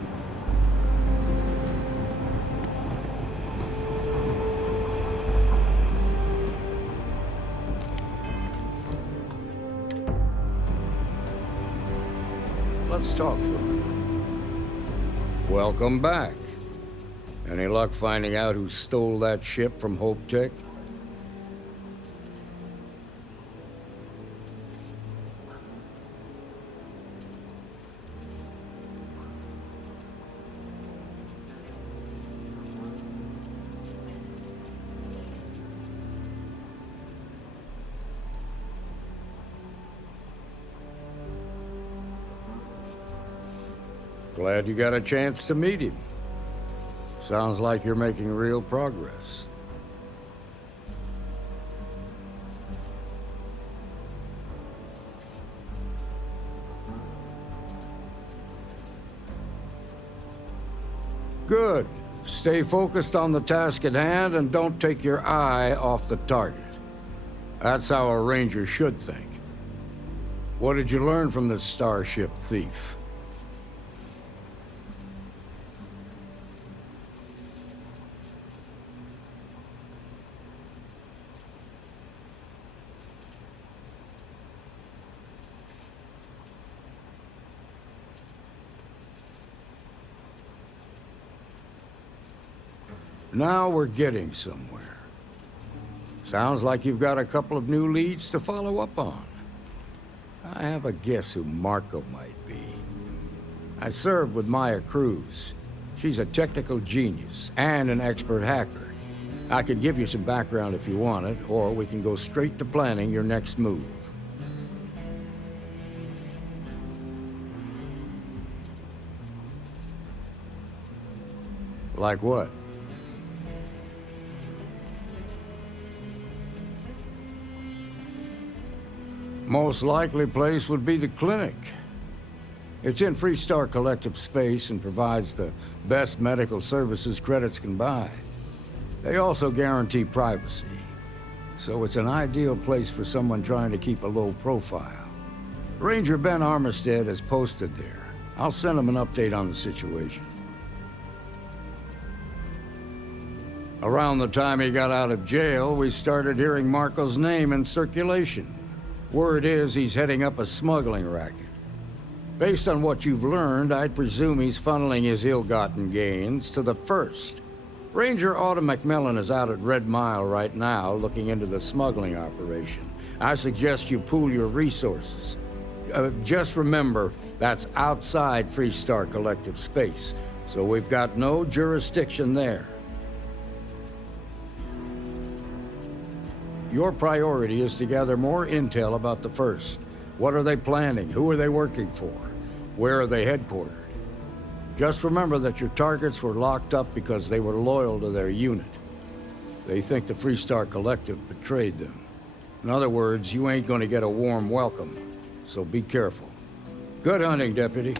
Let's talk for a minute. Welcome back. Any luck finding out who stole that ship from Hope Tech? Glad you got a chance to meet him. Sounds like you're making real progress. Good. Stay focused on the task at hand and don't take your eye off the target. That's how a ranger should think. What did you learn from this starship thief? Now we're getting somewhere. Sounds like you've got a couple of new leads to follow up on. I have a guess who Marco might be. I served with Maya Cruz. She's a technical genius and an expert hacker. I could give you some background if you want it, or we can go straight to planning your next move. Like what? Most likely place would be the clinic. It's in Freestar Collective space and provides the best medical services credits can buy. They also guarantee privacy, so it's an ideal place for someone trying to keep a low profile. Ranger Ben Armistead is posted there. I'll send him an update on the situation. Around the time he got out of jail, we started hearing Marco's name in circulation. Word is he's heading up a smuggling racket. Based on what you've learned, I'd presume he's funneling his ill-gotten gains to the First. Ranger Autumn McMillan is out at Red Mile right now, looking into the smuggling operation. I suggest you pool your resources. Just remember, that's outside Freestar Collective space, so we've got no jurisdiction there. your priority is to gather more intel about the First. What are they planning? Who are they working for? Where are they headquartered? Just remember that your targets were locked up because they were loyal to their unit. They think the Freestar Collective betrayed them. In other words, you ain't gonna get a warm welcome, so be careful. Good hunting, Deputy.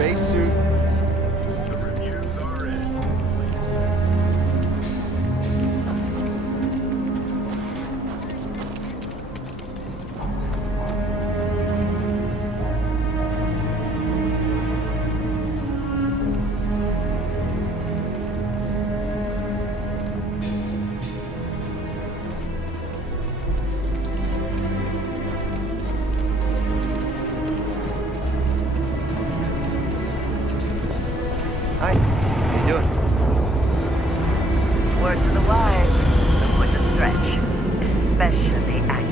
Spacesuit. Hi, how you doing? Word to the wise, the push and stretch, especially at you.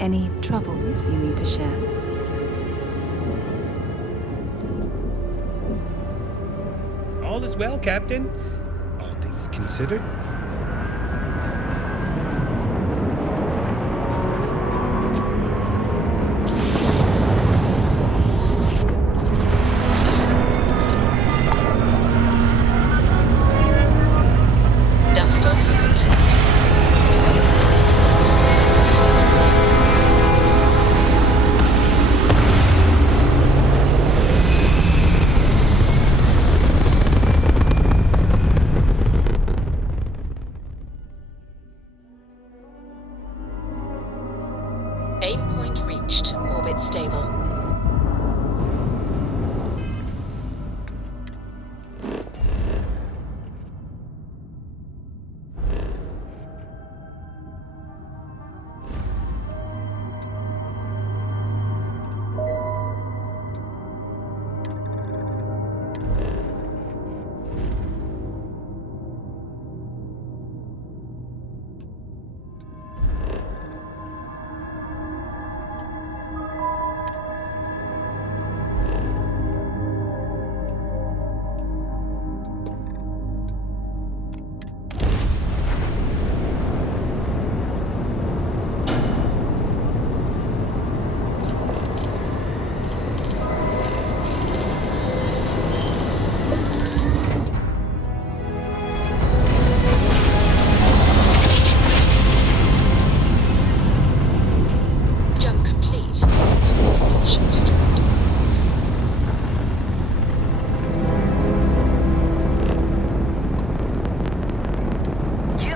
Any troubles you need to share? All is well, Captain. All things considered. Dust off complete. Aim point reached. Orbit stable.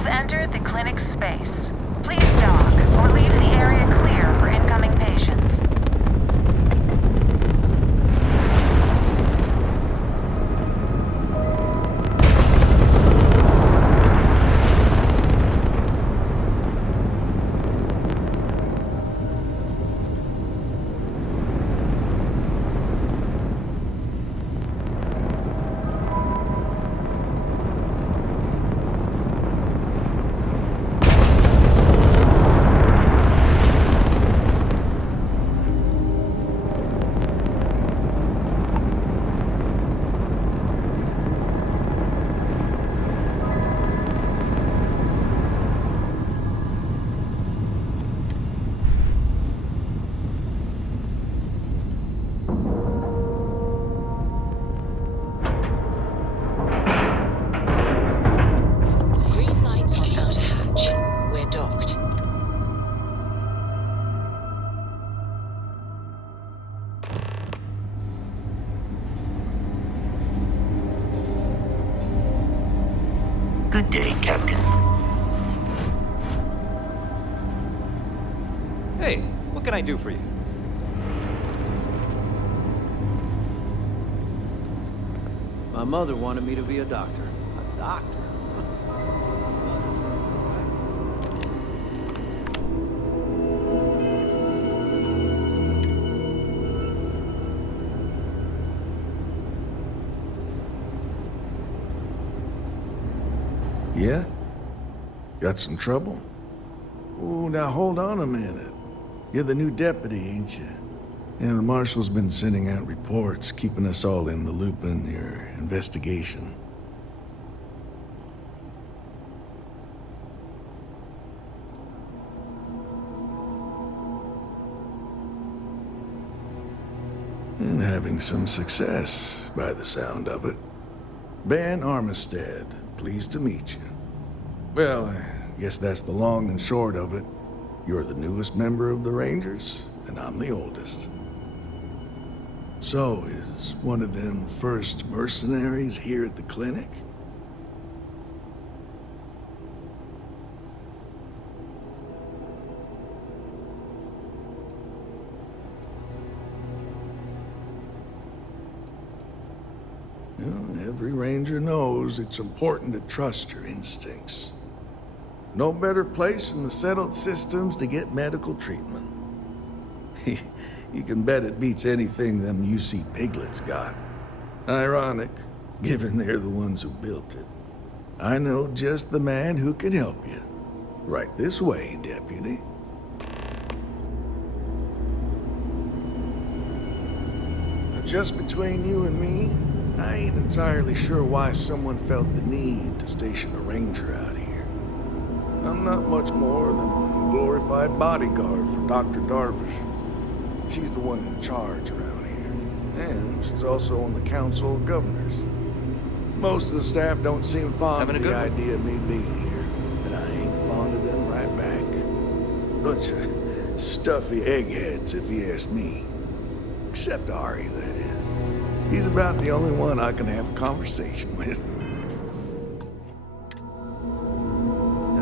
You've entered the clinic's space. Please dock or leave the area clear for incoming patients. Green lights on outer hatch. We're docked. Good day, Captain. Hey, what can I do for you? My mother wanted me to be a doctor. A doctor? Yeah? Got some trouble? Oh, now hold on a minute. You're the new deputy, ain't you? Yeah, the marshal's been sending out reports, keeping us all in the loop in your investigation. And having some success, by the sound of it. Ben Armistead, pleased to meet you. Well, I guess that's the long and short of it. You're the newest member of the Rangers, and I'm the oldest. So, is one of them first mercenaries here at the clinic? Well, every ranger knows it's important to trust your instincts. No better place in the settled systems to get medical treatment. You can bet it beats anything them UC piglets got. Ironic, given they're the ones who built it. I know just the man who can help you. Right this way, Deputy. Just between you and me, I ain't entirely sure why someone felt the need to station a ranger out here. I'm not much more than a glorified bodyguard for Dr. Darvish. She's the one in charge around here. And she's also on the Council of Governors. Most of the staff don't seem fond of the idea of me being here, but I ain't fond of them right back. Bunch of stuffy eggheads, if you ask me. Except Ari, that is. He's about the only one I can have a conversation with.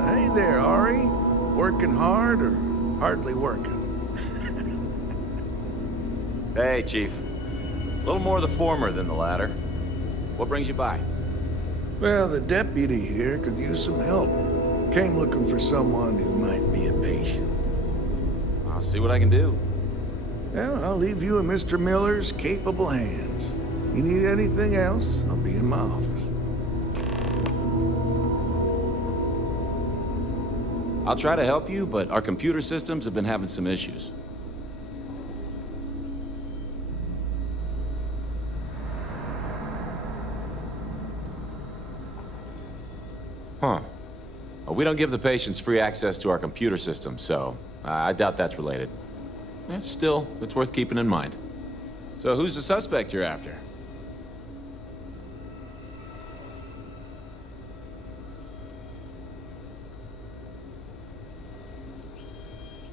Hey there, Ari. Working hard or hardly working? Hey, Chief. A little more the former than the latter. What brings you by? Well, the deputy here could use some help. Came looking for someone who might be a patient. I'll see what I can do. Well, I'll leave you in Mr. Miller's capable hands. You need anything else, I'll be in my office. I'll try to help you, but our computer systems have been having some issues. Huh. Well, we don't give the patients free access to our computer system, so I doubt that's related. Still, it's worth keeping in mind. So who's the suspect you're after?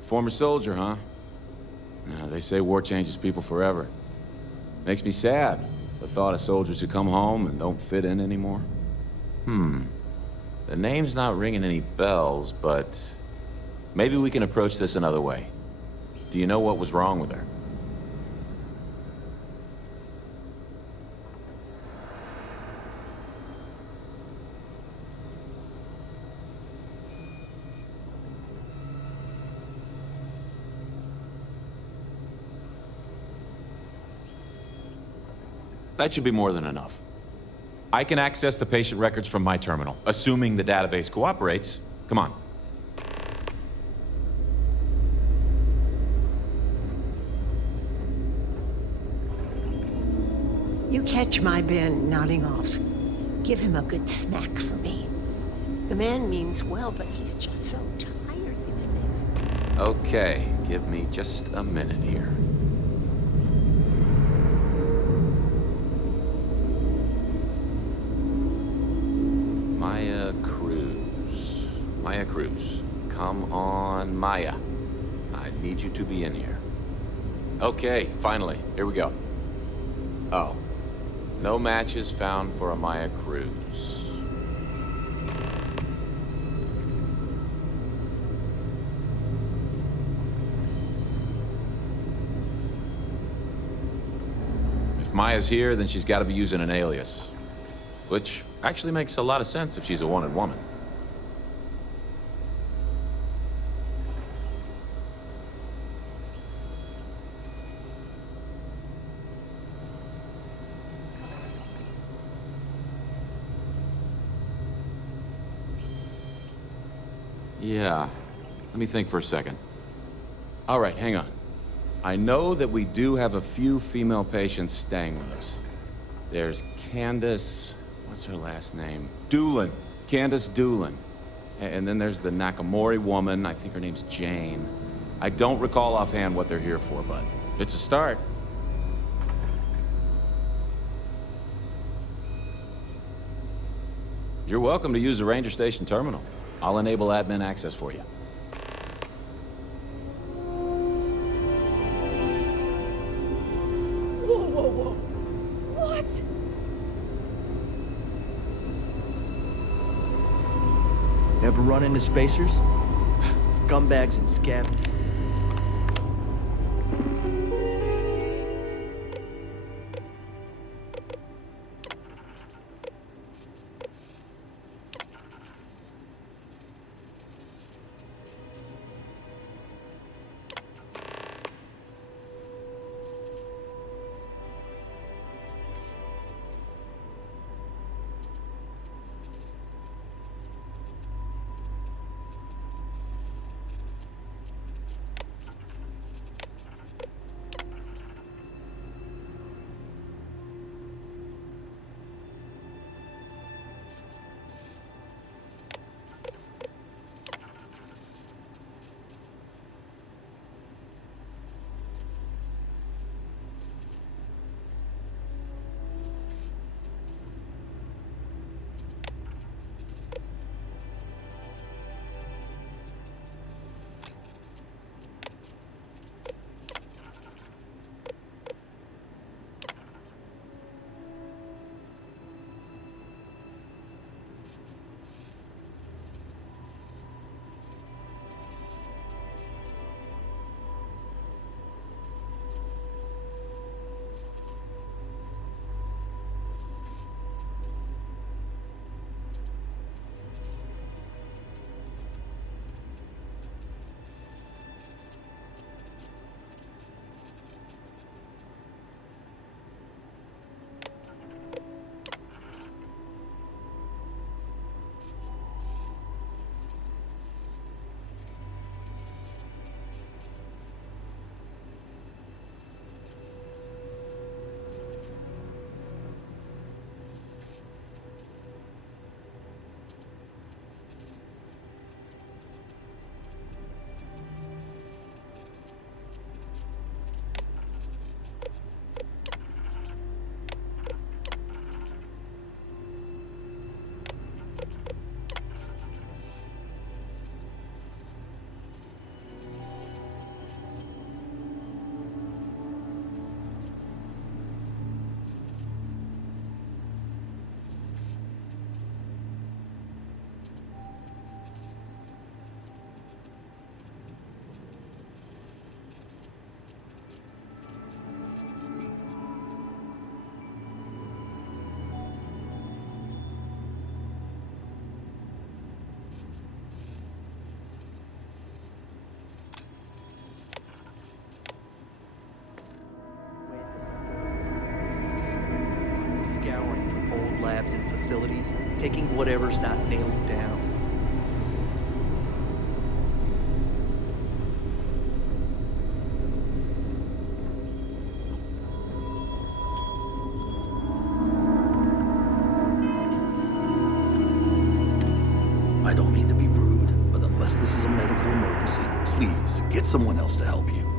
Former soldier, huh? They say war changes people forever. Makes me sad, the thought of soldiers who come home and don't fit in anymore. The name's not ringing any bells, but maybe we can approach this another way. Do you know what was wrong with her? That should be more than enough. I can access the patient records from my terminal, assuming the database cooperates. Come on. You catch my Ben nodding off. Give him a good smack for me. The man means well, but he's just so tired these days. Okay, give me just a minute here. Maya Cruz. Come on, Maya. I need you to be in here. Okay, finally. Here we go. Oh. No matches found for a Maya Cruz. If Maya's here, then she's got to be using an alias. Which actually makes a lot of sense if she's a wanted woman. Yeah, let me think for a second. All right, hang on. I know that we do have a few female patients staying with us. There's Candace, what's her last name? Doolin. Candace Doolin. And then there's the Nakamori woman, I think her name's Jane. I don't recall offhand what they're here for, but it's a start. You're welcome to use the Ranger Station terminal. I'll enable admin access for you. Whoa, whoa, whoa. What? Ever run into spacers? Scumbags and scavengers. taking whatever's not nailed down. I don't mean to be rude, but unless this is a medical emergency, please get someone else to help you.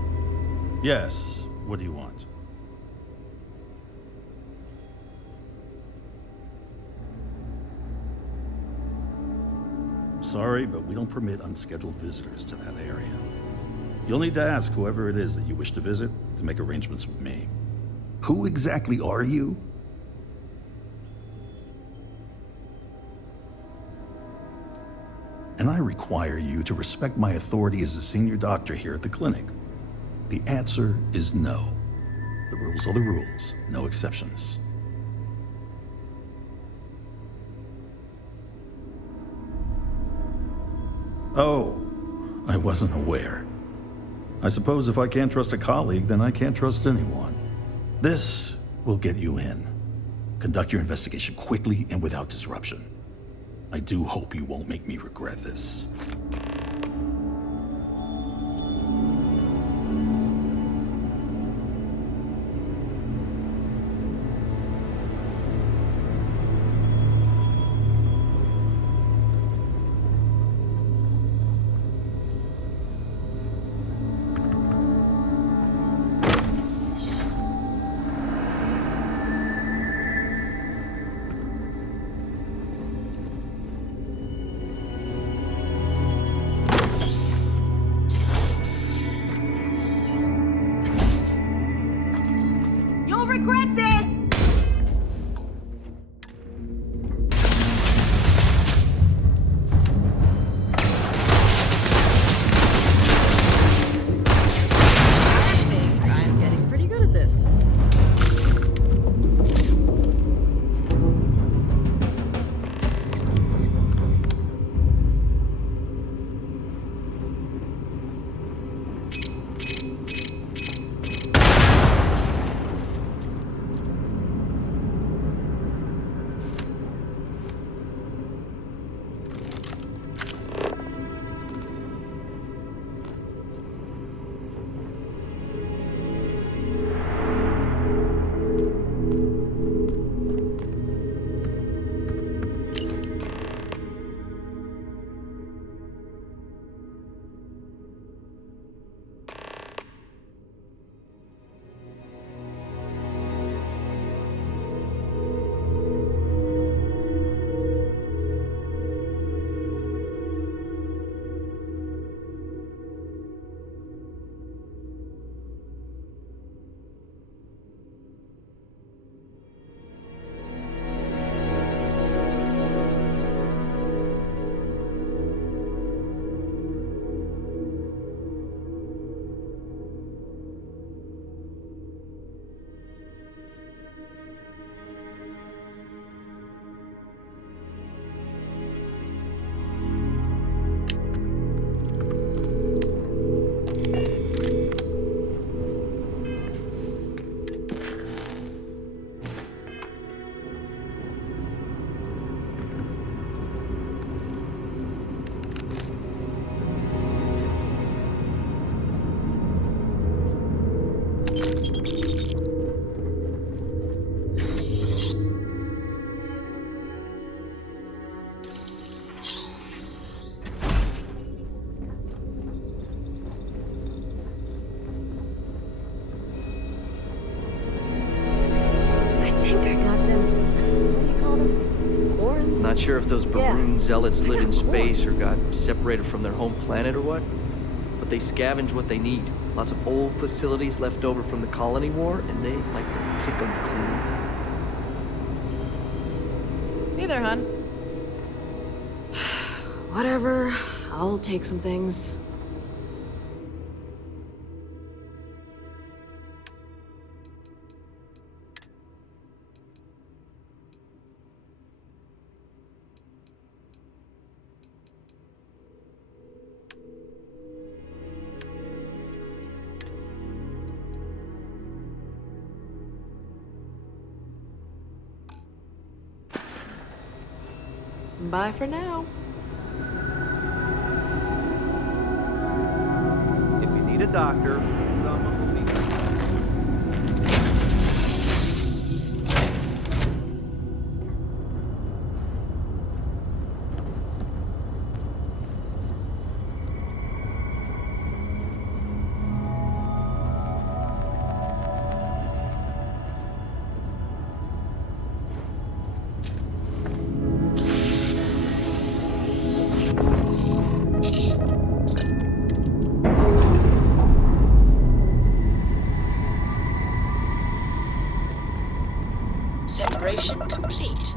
Yes, what do you want? Sorry, but we don't permit unscheduled visitors to that area. You'll need to ask whoever it is that you wish to visit to make arrangements with me. Who exactly are you? And I require you to respect my authority as a senior doctor here at the clinic. The answer is no. The rules are the rules, no exceptions. Oh, I wasn't aware. I suppose if I can't trust a colleague, then I can't trust anyone. This will get you in. Conduct your investigation quickly and without disruption. I do hope you won't make me regret this. You'll regret this! I'm getting pretty good at this. Not sure if those Baroon zealots live in space or got separated from their home planet or what, but they scavenge what they need. Lots of old facilities left over from the colony war, and they like to pick them clean. Hey there, hon. Whatever. I'll take some things. Bye for now. If you need a doctor, someone will be there. Separation complete.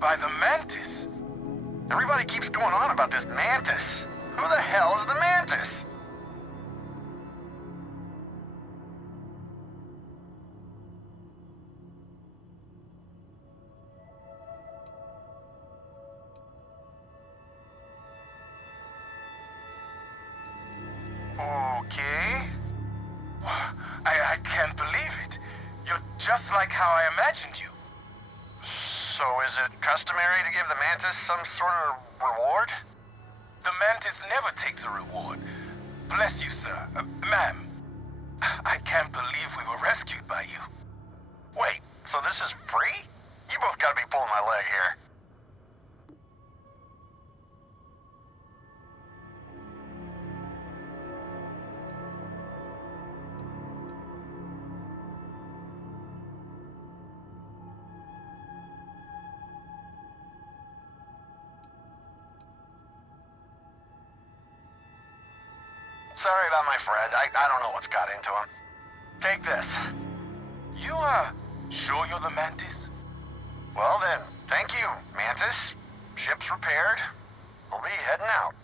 By the Mantis. Everybody keeps going on about this Mantis. Who the hell is the Mantis? Okay. I can't believe it. You're just like how I imagined you. So is it customary to give the Mantis some sort of reward? The Mantis never takes a reward. Bless you, sir. Ma'am. I can't believe we were rescued by you. Wait, so this is free? You both gotta be pulling my leg here. Sorry about my friend. I don't know what's got into him. Take this. You, sure you're the Mantis? Well then, thank you, Mantis. Ship's repaired. We'll be heading out.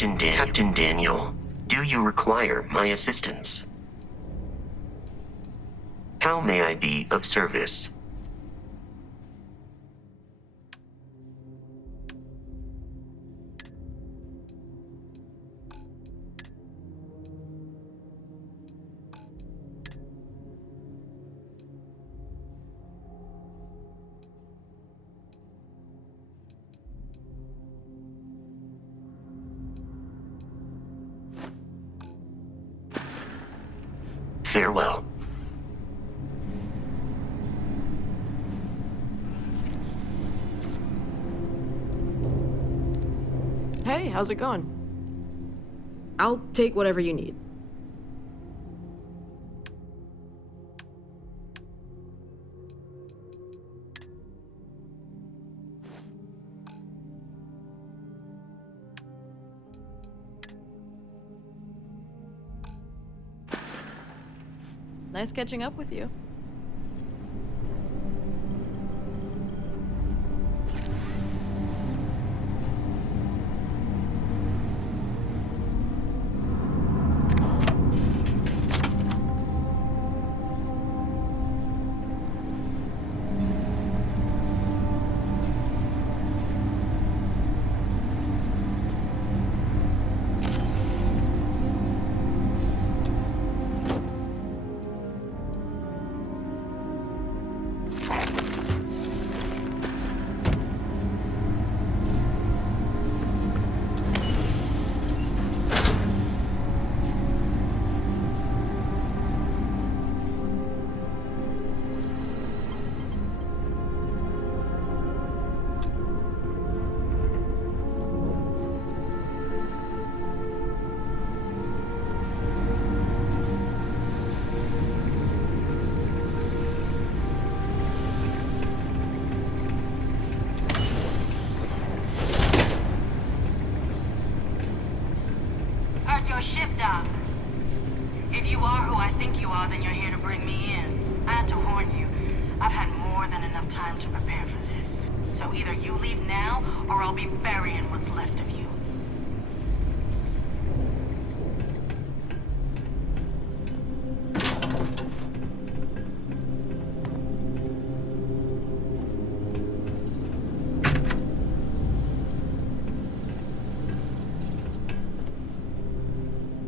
Captain Daniel, do you require my assistance? How may I be of service? Farewell. Hey, how's it going? I'll take whatever you need. Nice catching up with you. Your ship, Doc. If you are who I think you are, then you're here to bring me in. I had to warn you. I've had more than enough time to prepare for this. So either you leave now, or I'll be burying what's left of you.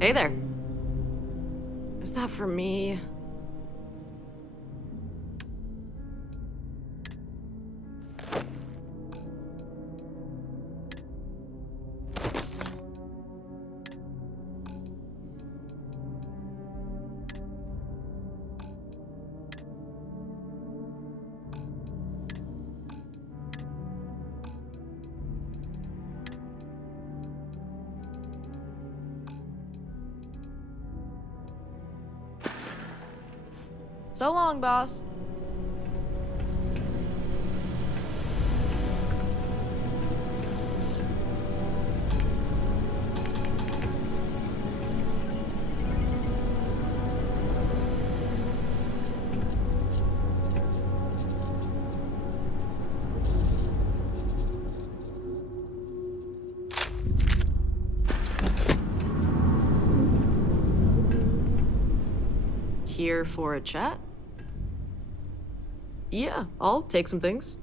Hey there. Is that for me? So long, boss. Here for a chat? Yeah, I'll take some things.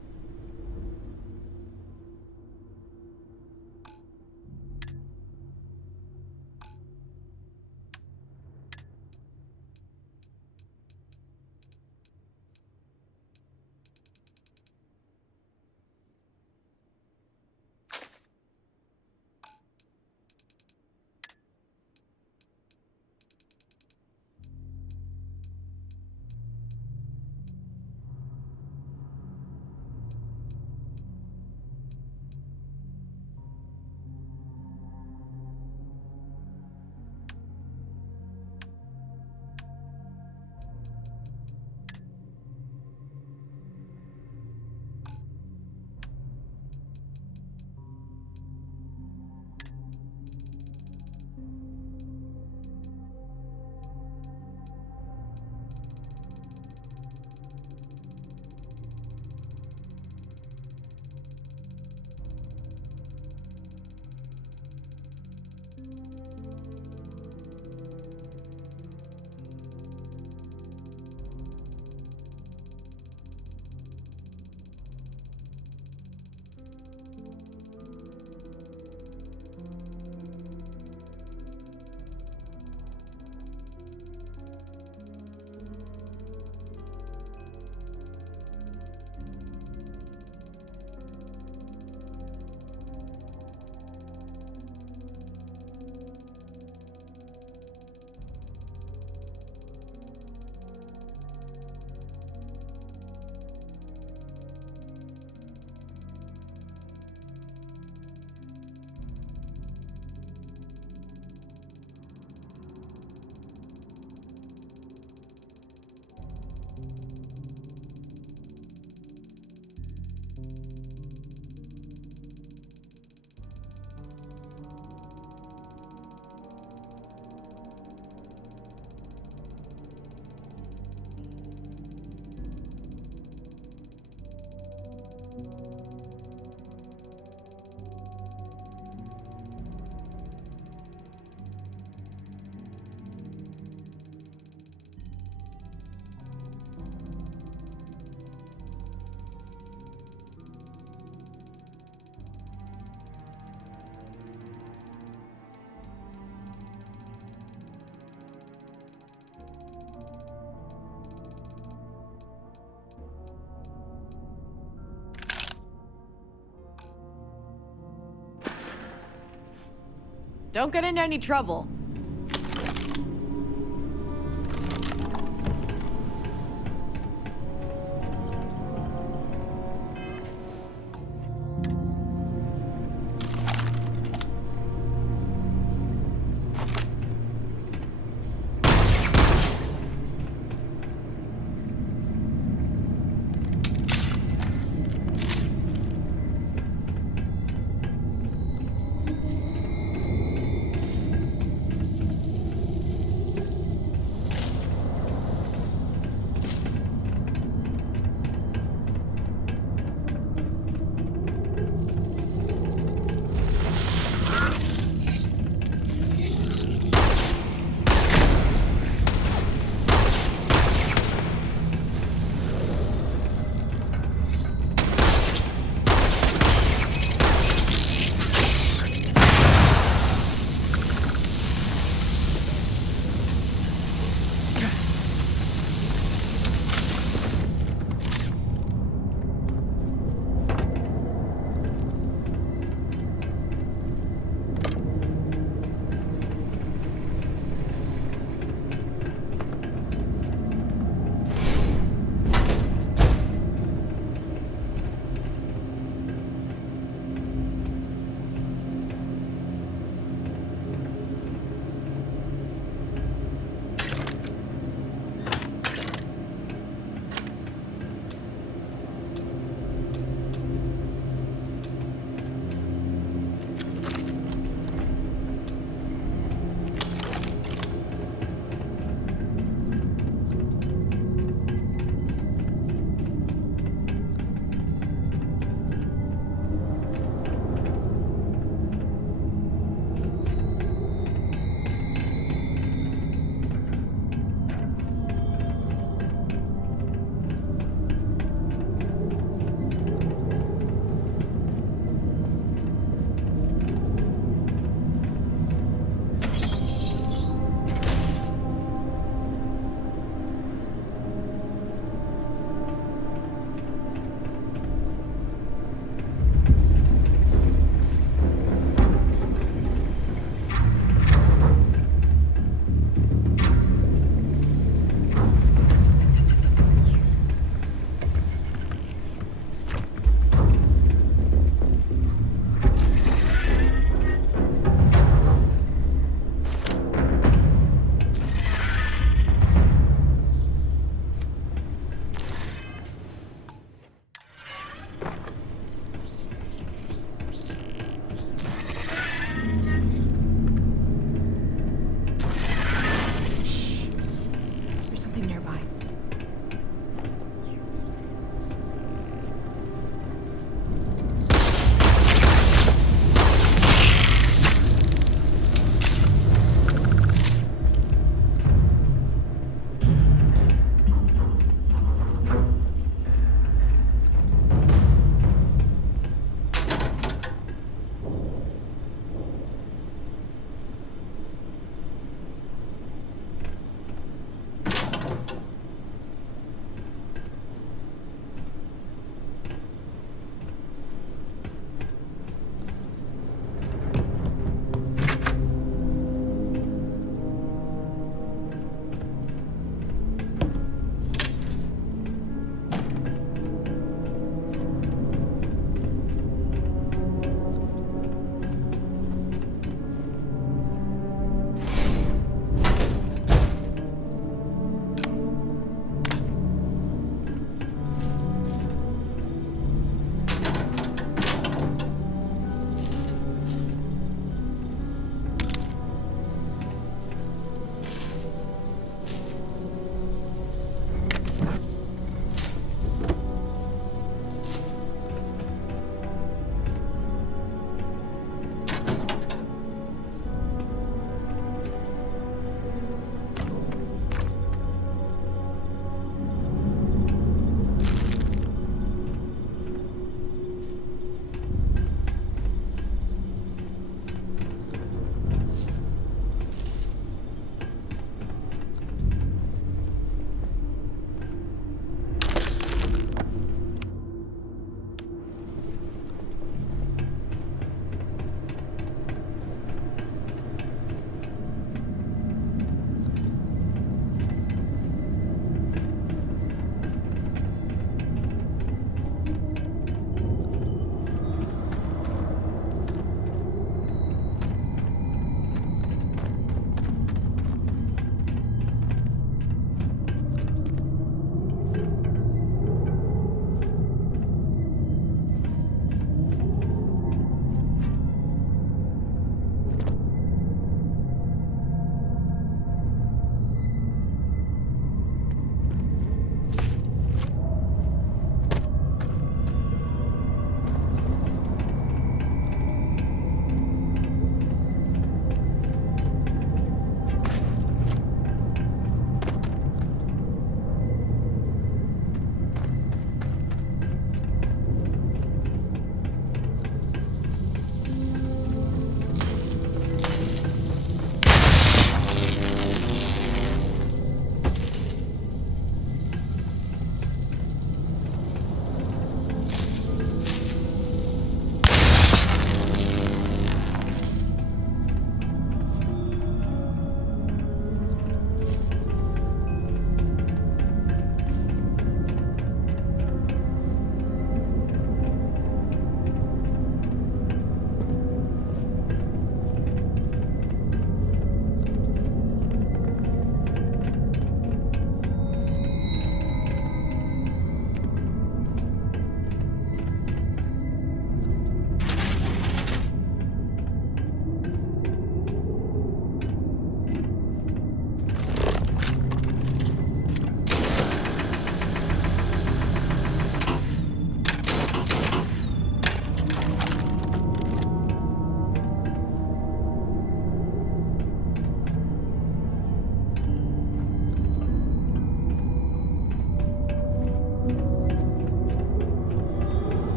don't get into any trouble.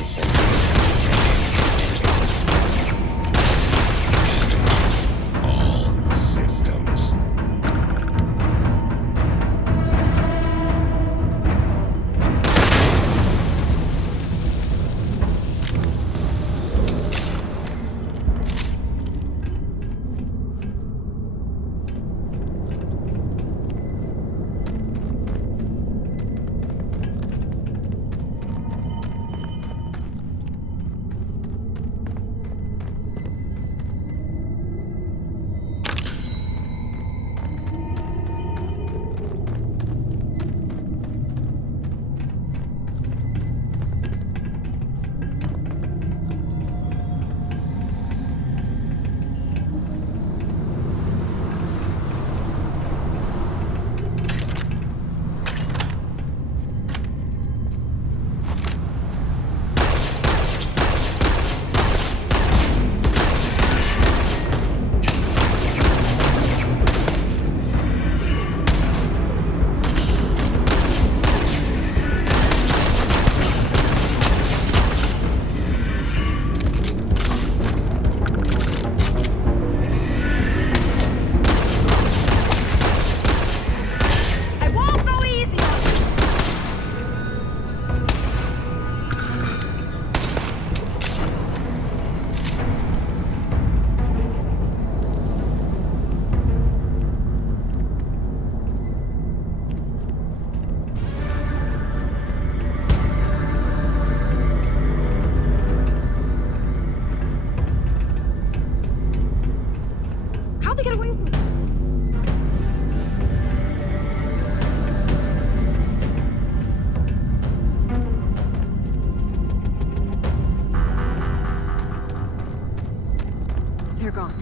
my senses detecting all systems. How'd they get away from me? They're gone.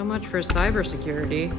So much for cybersecurity.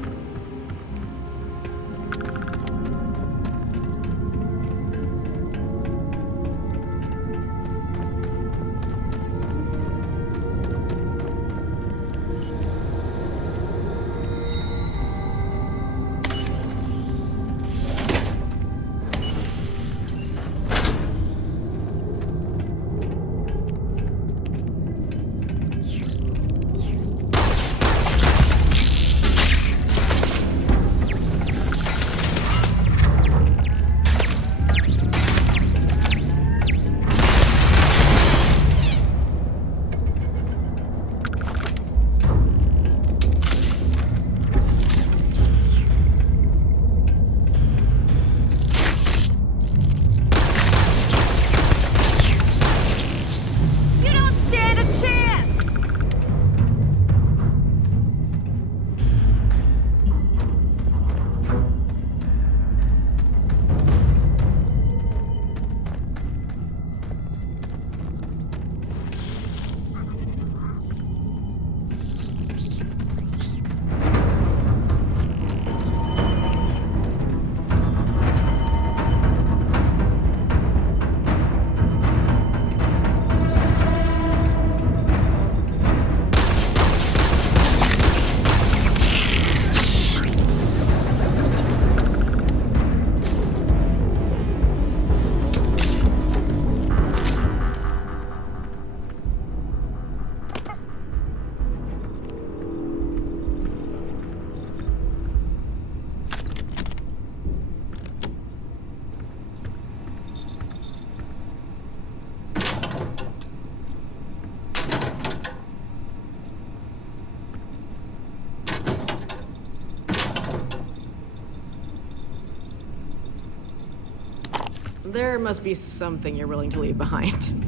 There must be something you're willing to leave behind.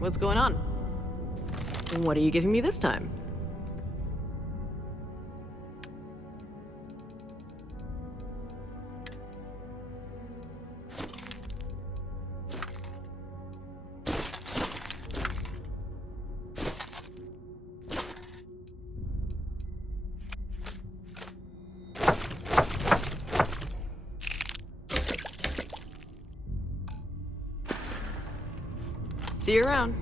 What's going on? What are you giving me this time? See you around.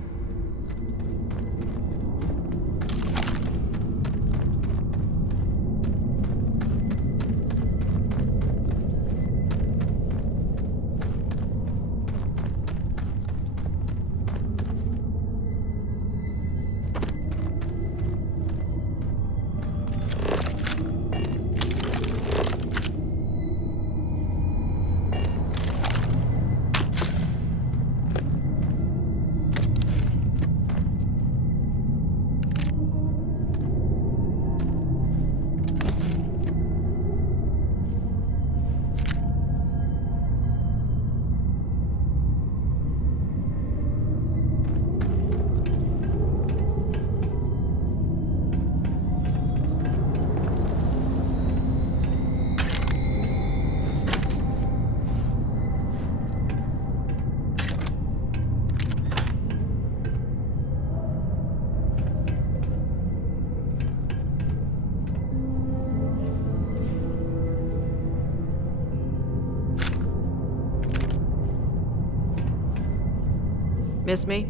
Miss me?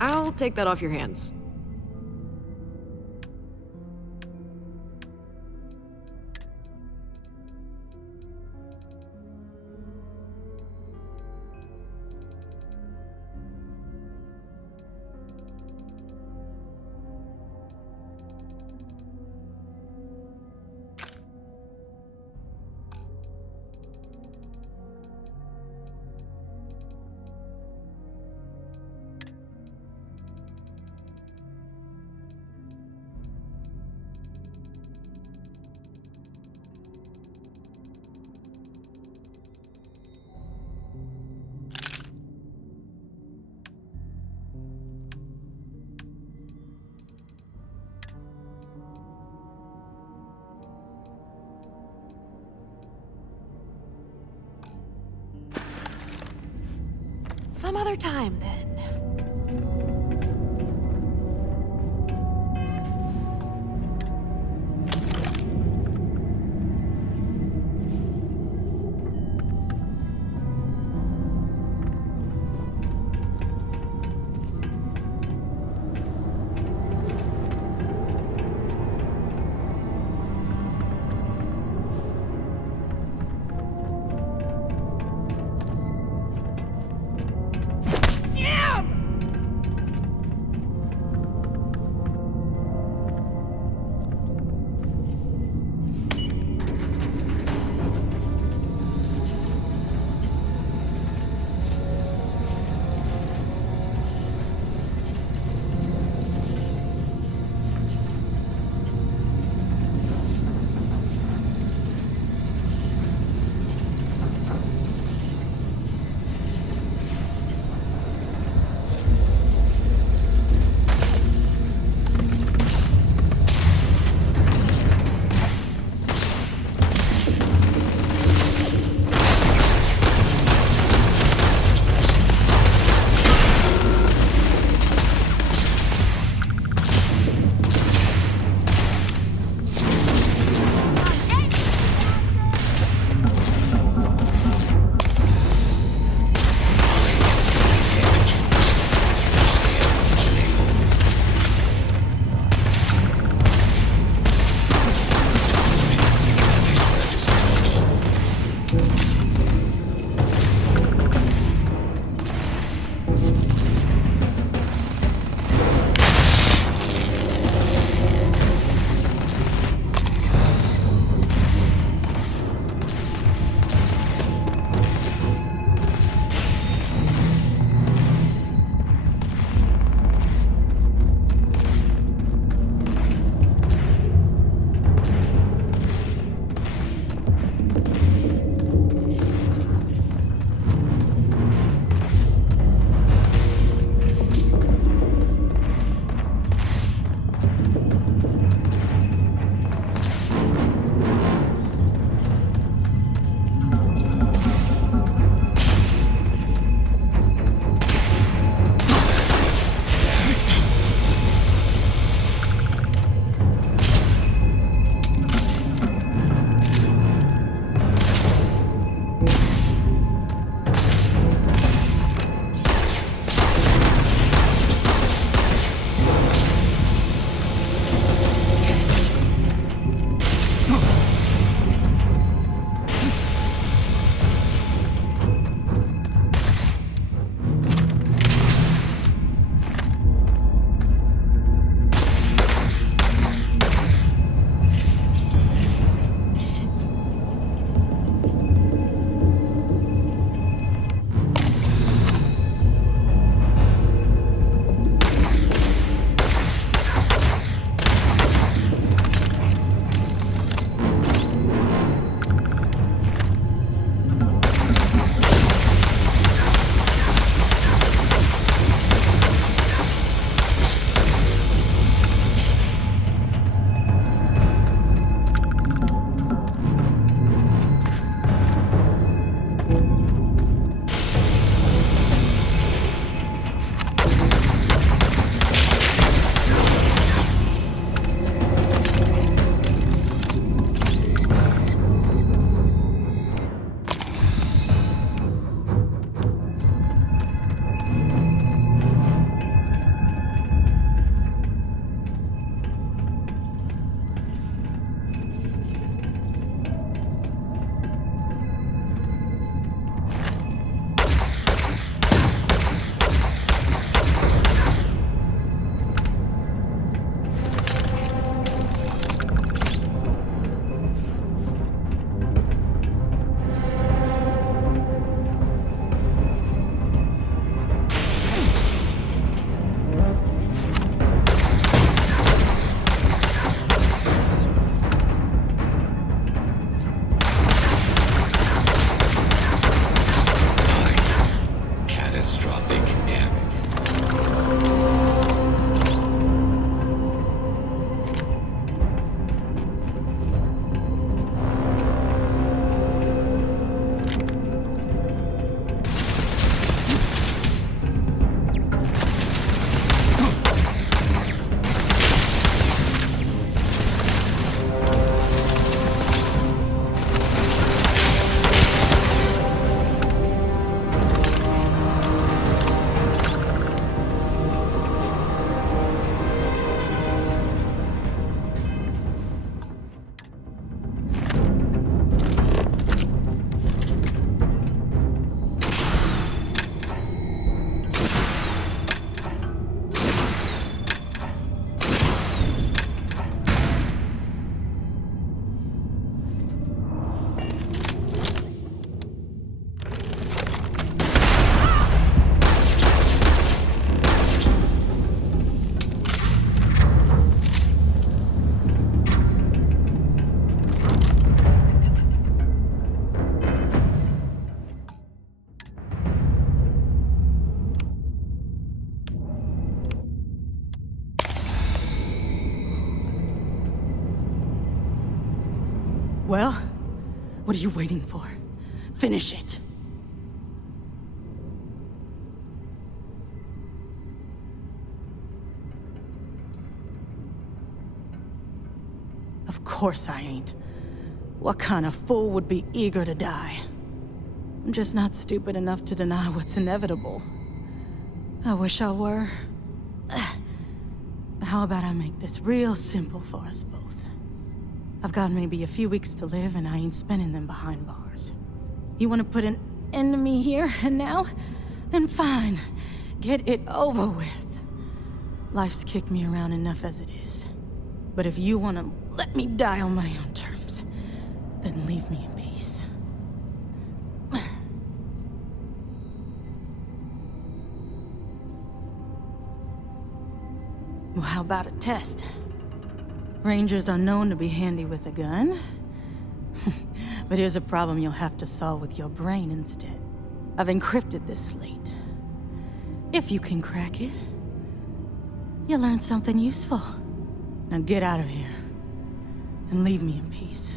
I'll take that off your hands. Some other time, then. Yeah! Well, what are you waiting for? Finish it. Of course I ain't. What kind of fool would be eager to die? I'm just not stupid enough to deny what's inevitable. I wish I were. How about I make this real simple for us both? I've got maybe a few weeks to live, and I ain't spending them behind bars. You want to put an end to me here and now? Then fine. Get it over with. Life's kicked me around enough as it is. But if you want to let me die on my own terms, then leave me in peace. Well, how about a test? Rangers are known to be handy with a gun. But here's a problem you'll have to solve with your brain instead. I've encrypted this slate. If you can crack it, you'll learn something useful. Now get out of here, and leave me in peace.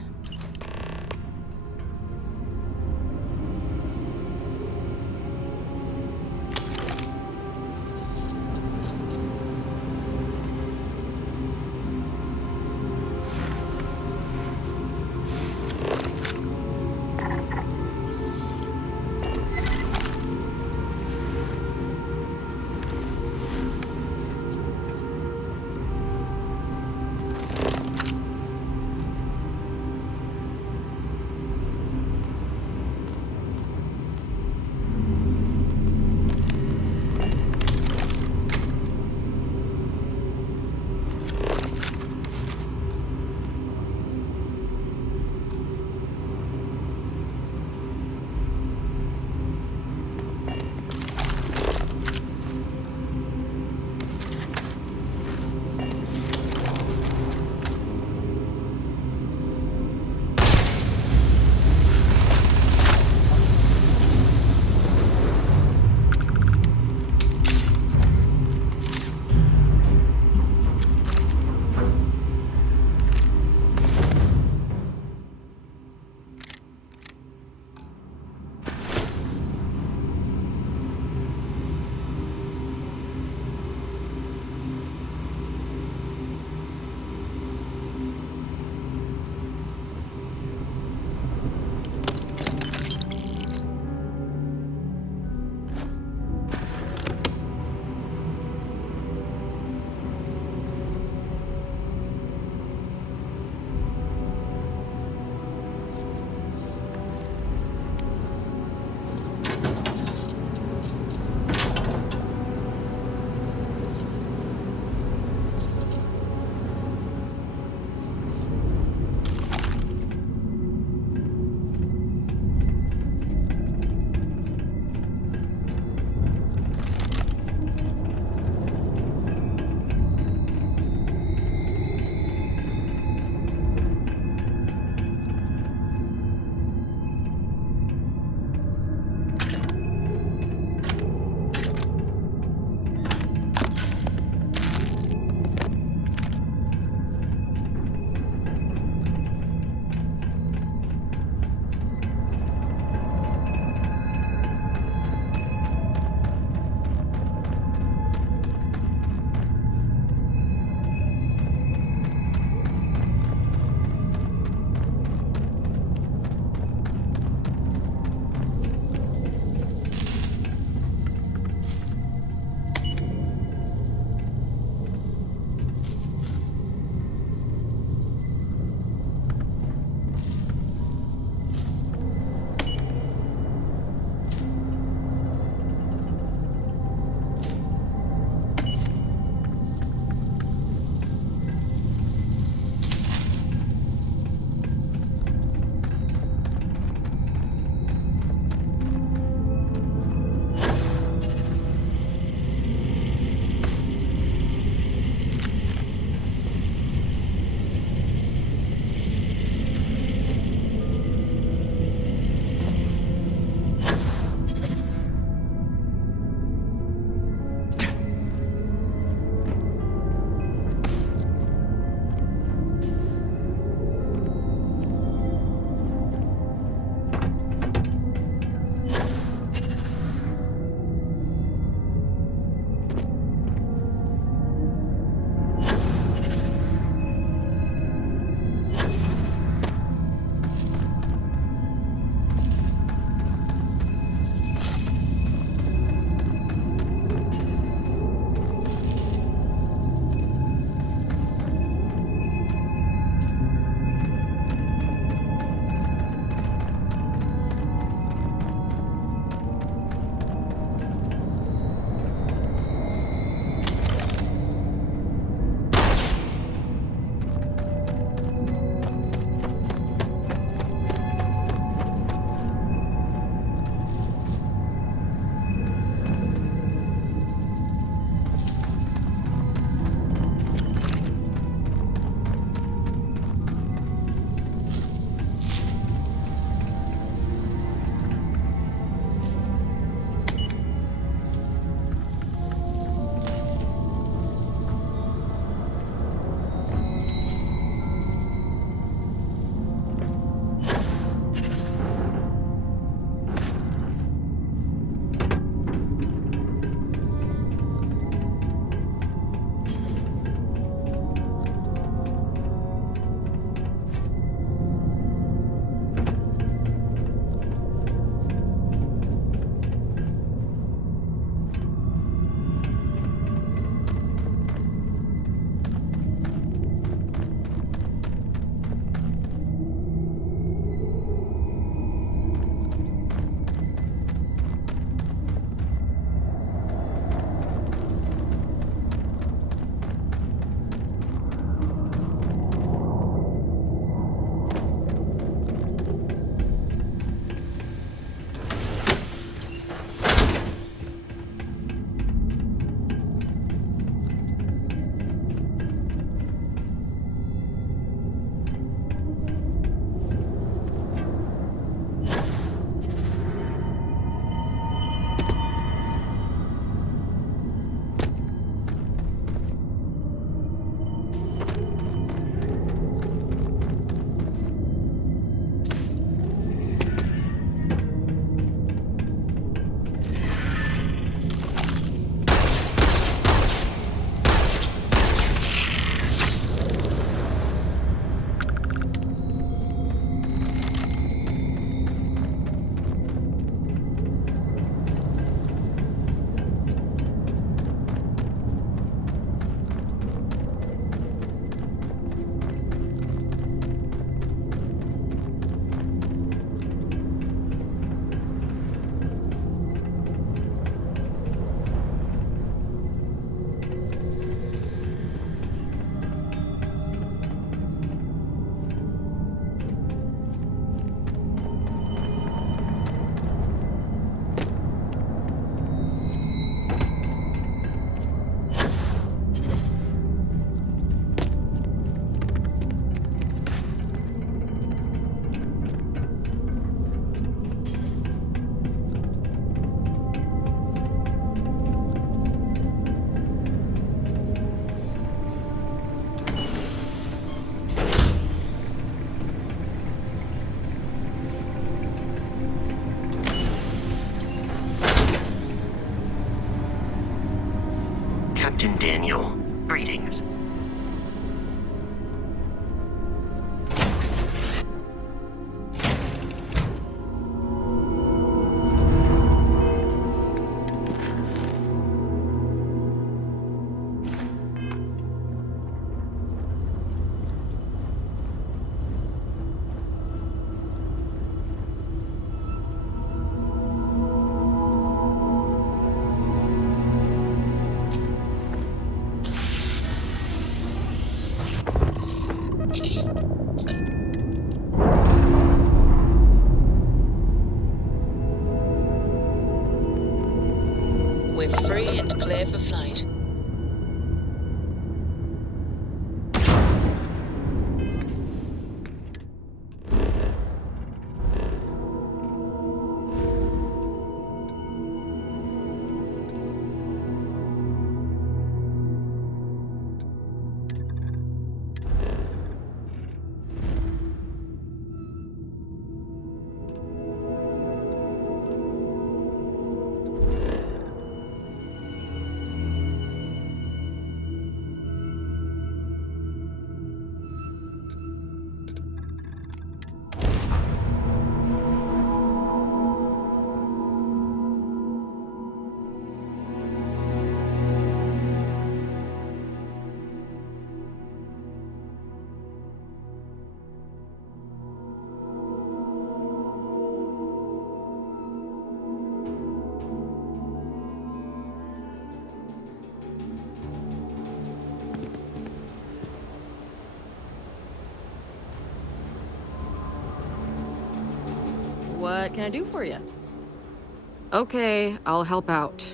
We're free and clear for flight. What can I do for you? Okay, I'll help out.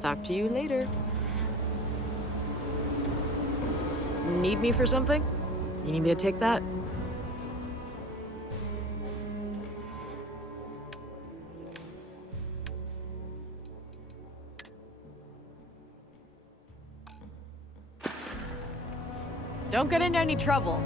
Talk to you later. Need me for something? You need me to take that? Don't get into any trouble.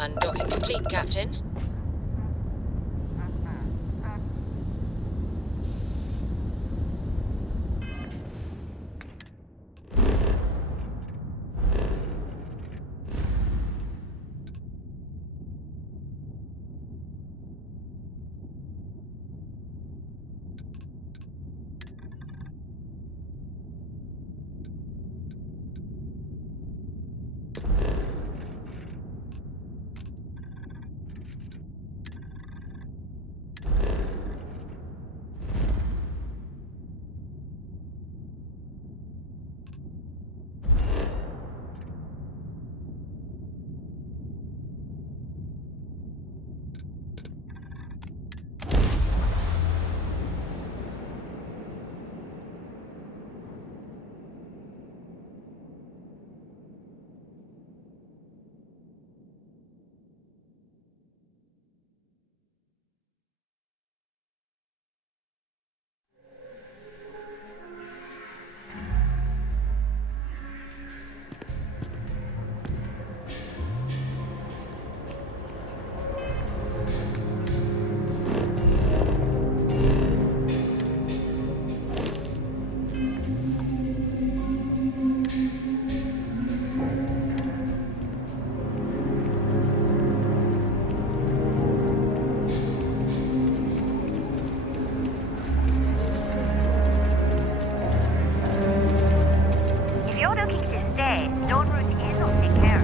Undocking complete, Captain. looking to stay, don't root in or take care.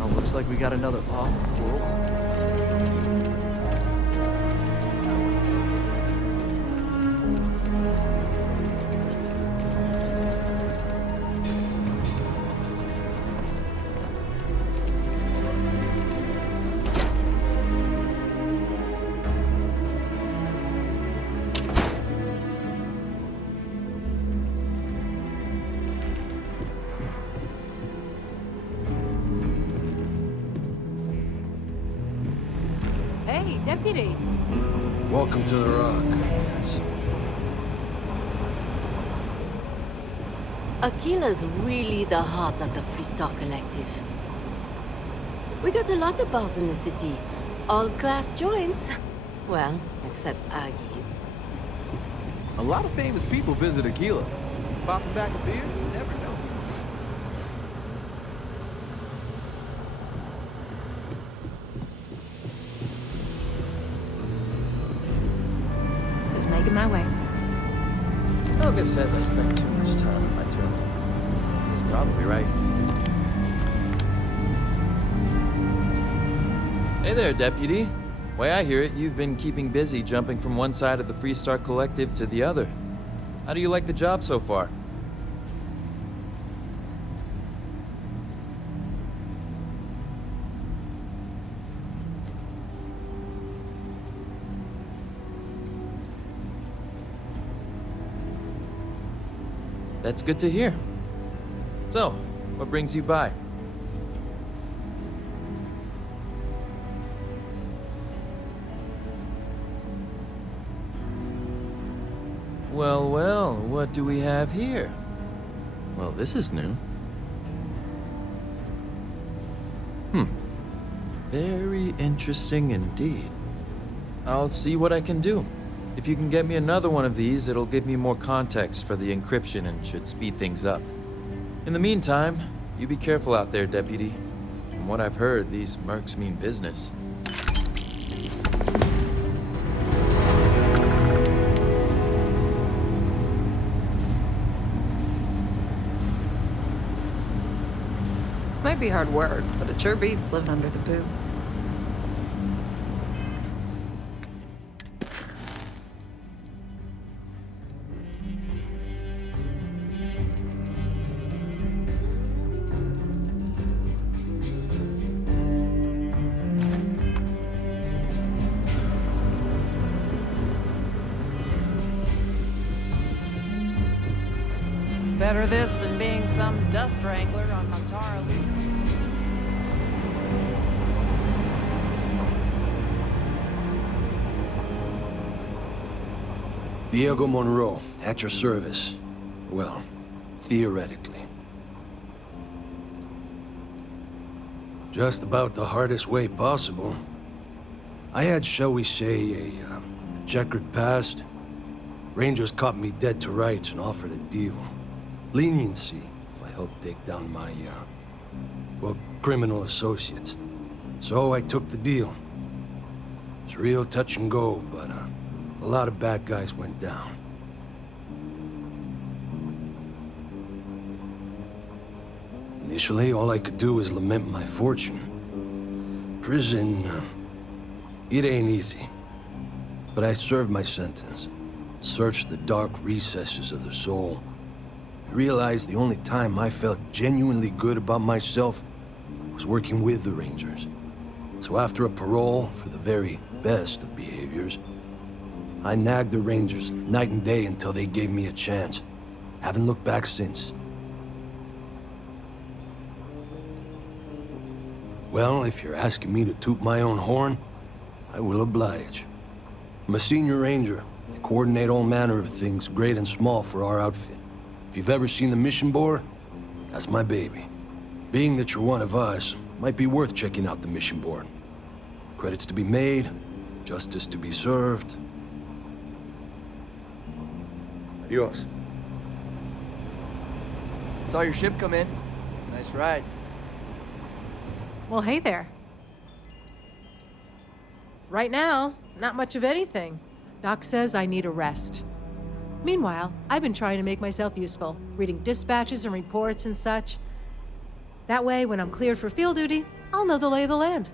Oh, looks like we got another off-world. Hey, Deputy. Welcome to the Rock, I guess. Aquila's really the heart of the Freestar Collective. We got a lot of bars in the city. All class joints. Well, except Aggie's. A lot of famous people visit Aquila. Popping back a beer? You never know. Just making my way. Helga says I spend too much time in my tomb. He's probably right. Hey there, Deputy. Way I hear it, you've been keeping busy jumping from one side of the Freestar Collective to the other. How do you like the job so far? That's good to hear. So, what brings you by? Well, well, what do we have here? Well, this is new. Very interesting indeed. I'll see what I can do. If you can get me another one of these, it'll give me more context for the encryption and should speed things up. In the meantime, you be careful out there, Deputy. From what I've heard, these mercs mean business. Might be hard work, but it sure beats living under the boot. Better this than being some dust wrangler on Montara Loop. Diego Monroe, at your service. Well, theoretically. Just about the hardest way possible. I had, shall we say, a checkered past. Rangers caught me dead to rights and offered a deal. Leniency if I helped take down my, well, criminal associates. So I took the deal. It's real touch and go, but, a lot of bad guys went down. Initially, all I could do was lament my fortune. Prison, it ain't easy. But I served my sentence. Searched the dark recesses of the soul. I realized the only time I felt genuinely good about myself was working with the Rangers. So after a parole for the very best of behaviors, I nagged the Rangers night and day until they gave me a chance. Haven't looked back since. Well, if you're asking me to toot my own horn, I will oblige. I'm a senior ranger. I coordinate all manner of things, great and small, for our outfit. If you've ever seen the mission board, that's my baby. Being that you're one of us, might be worth checking out the mission board. Credits to be made, justice to be served. Adios. Saw your ship come in. Nice ride. Well, hey there. Right now, not much of anything. Doc says I need a rest. Meanwhile, I've been trying to make myself useful, reading dispatches and reports and such. That way, when I'm cleared for field duty, I'll know the lay of the land.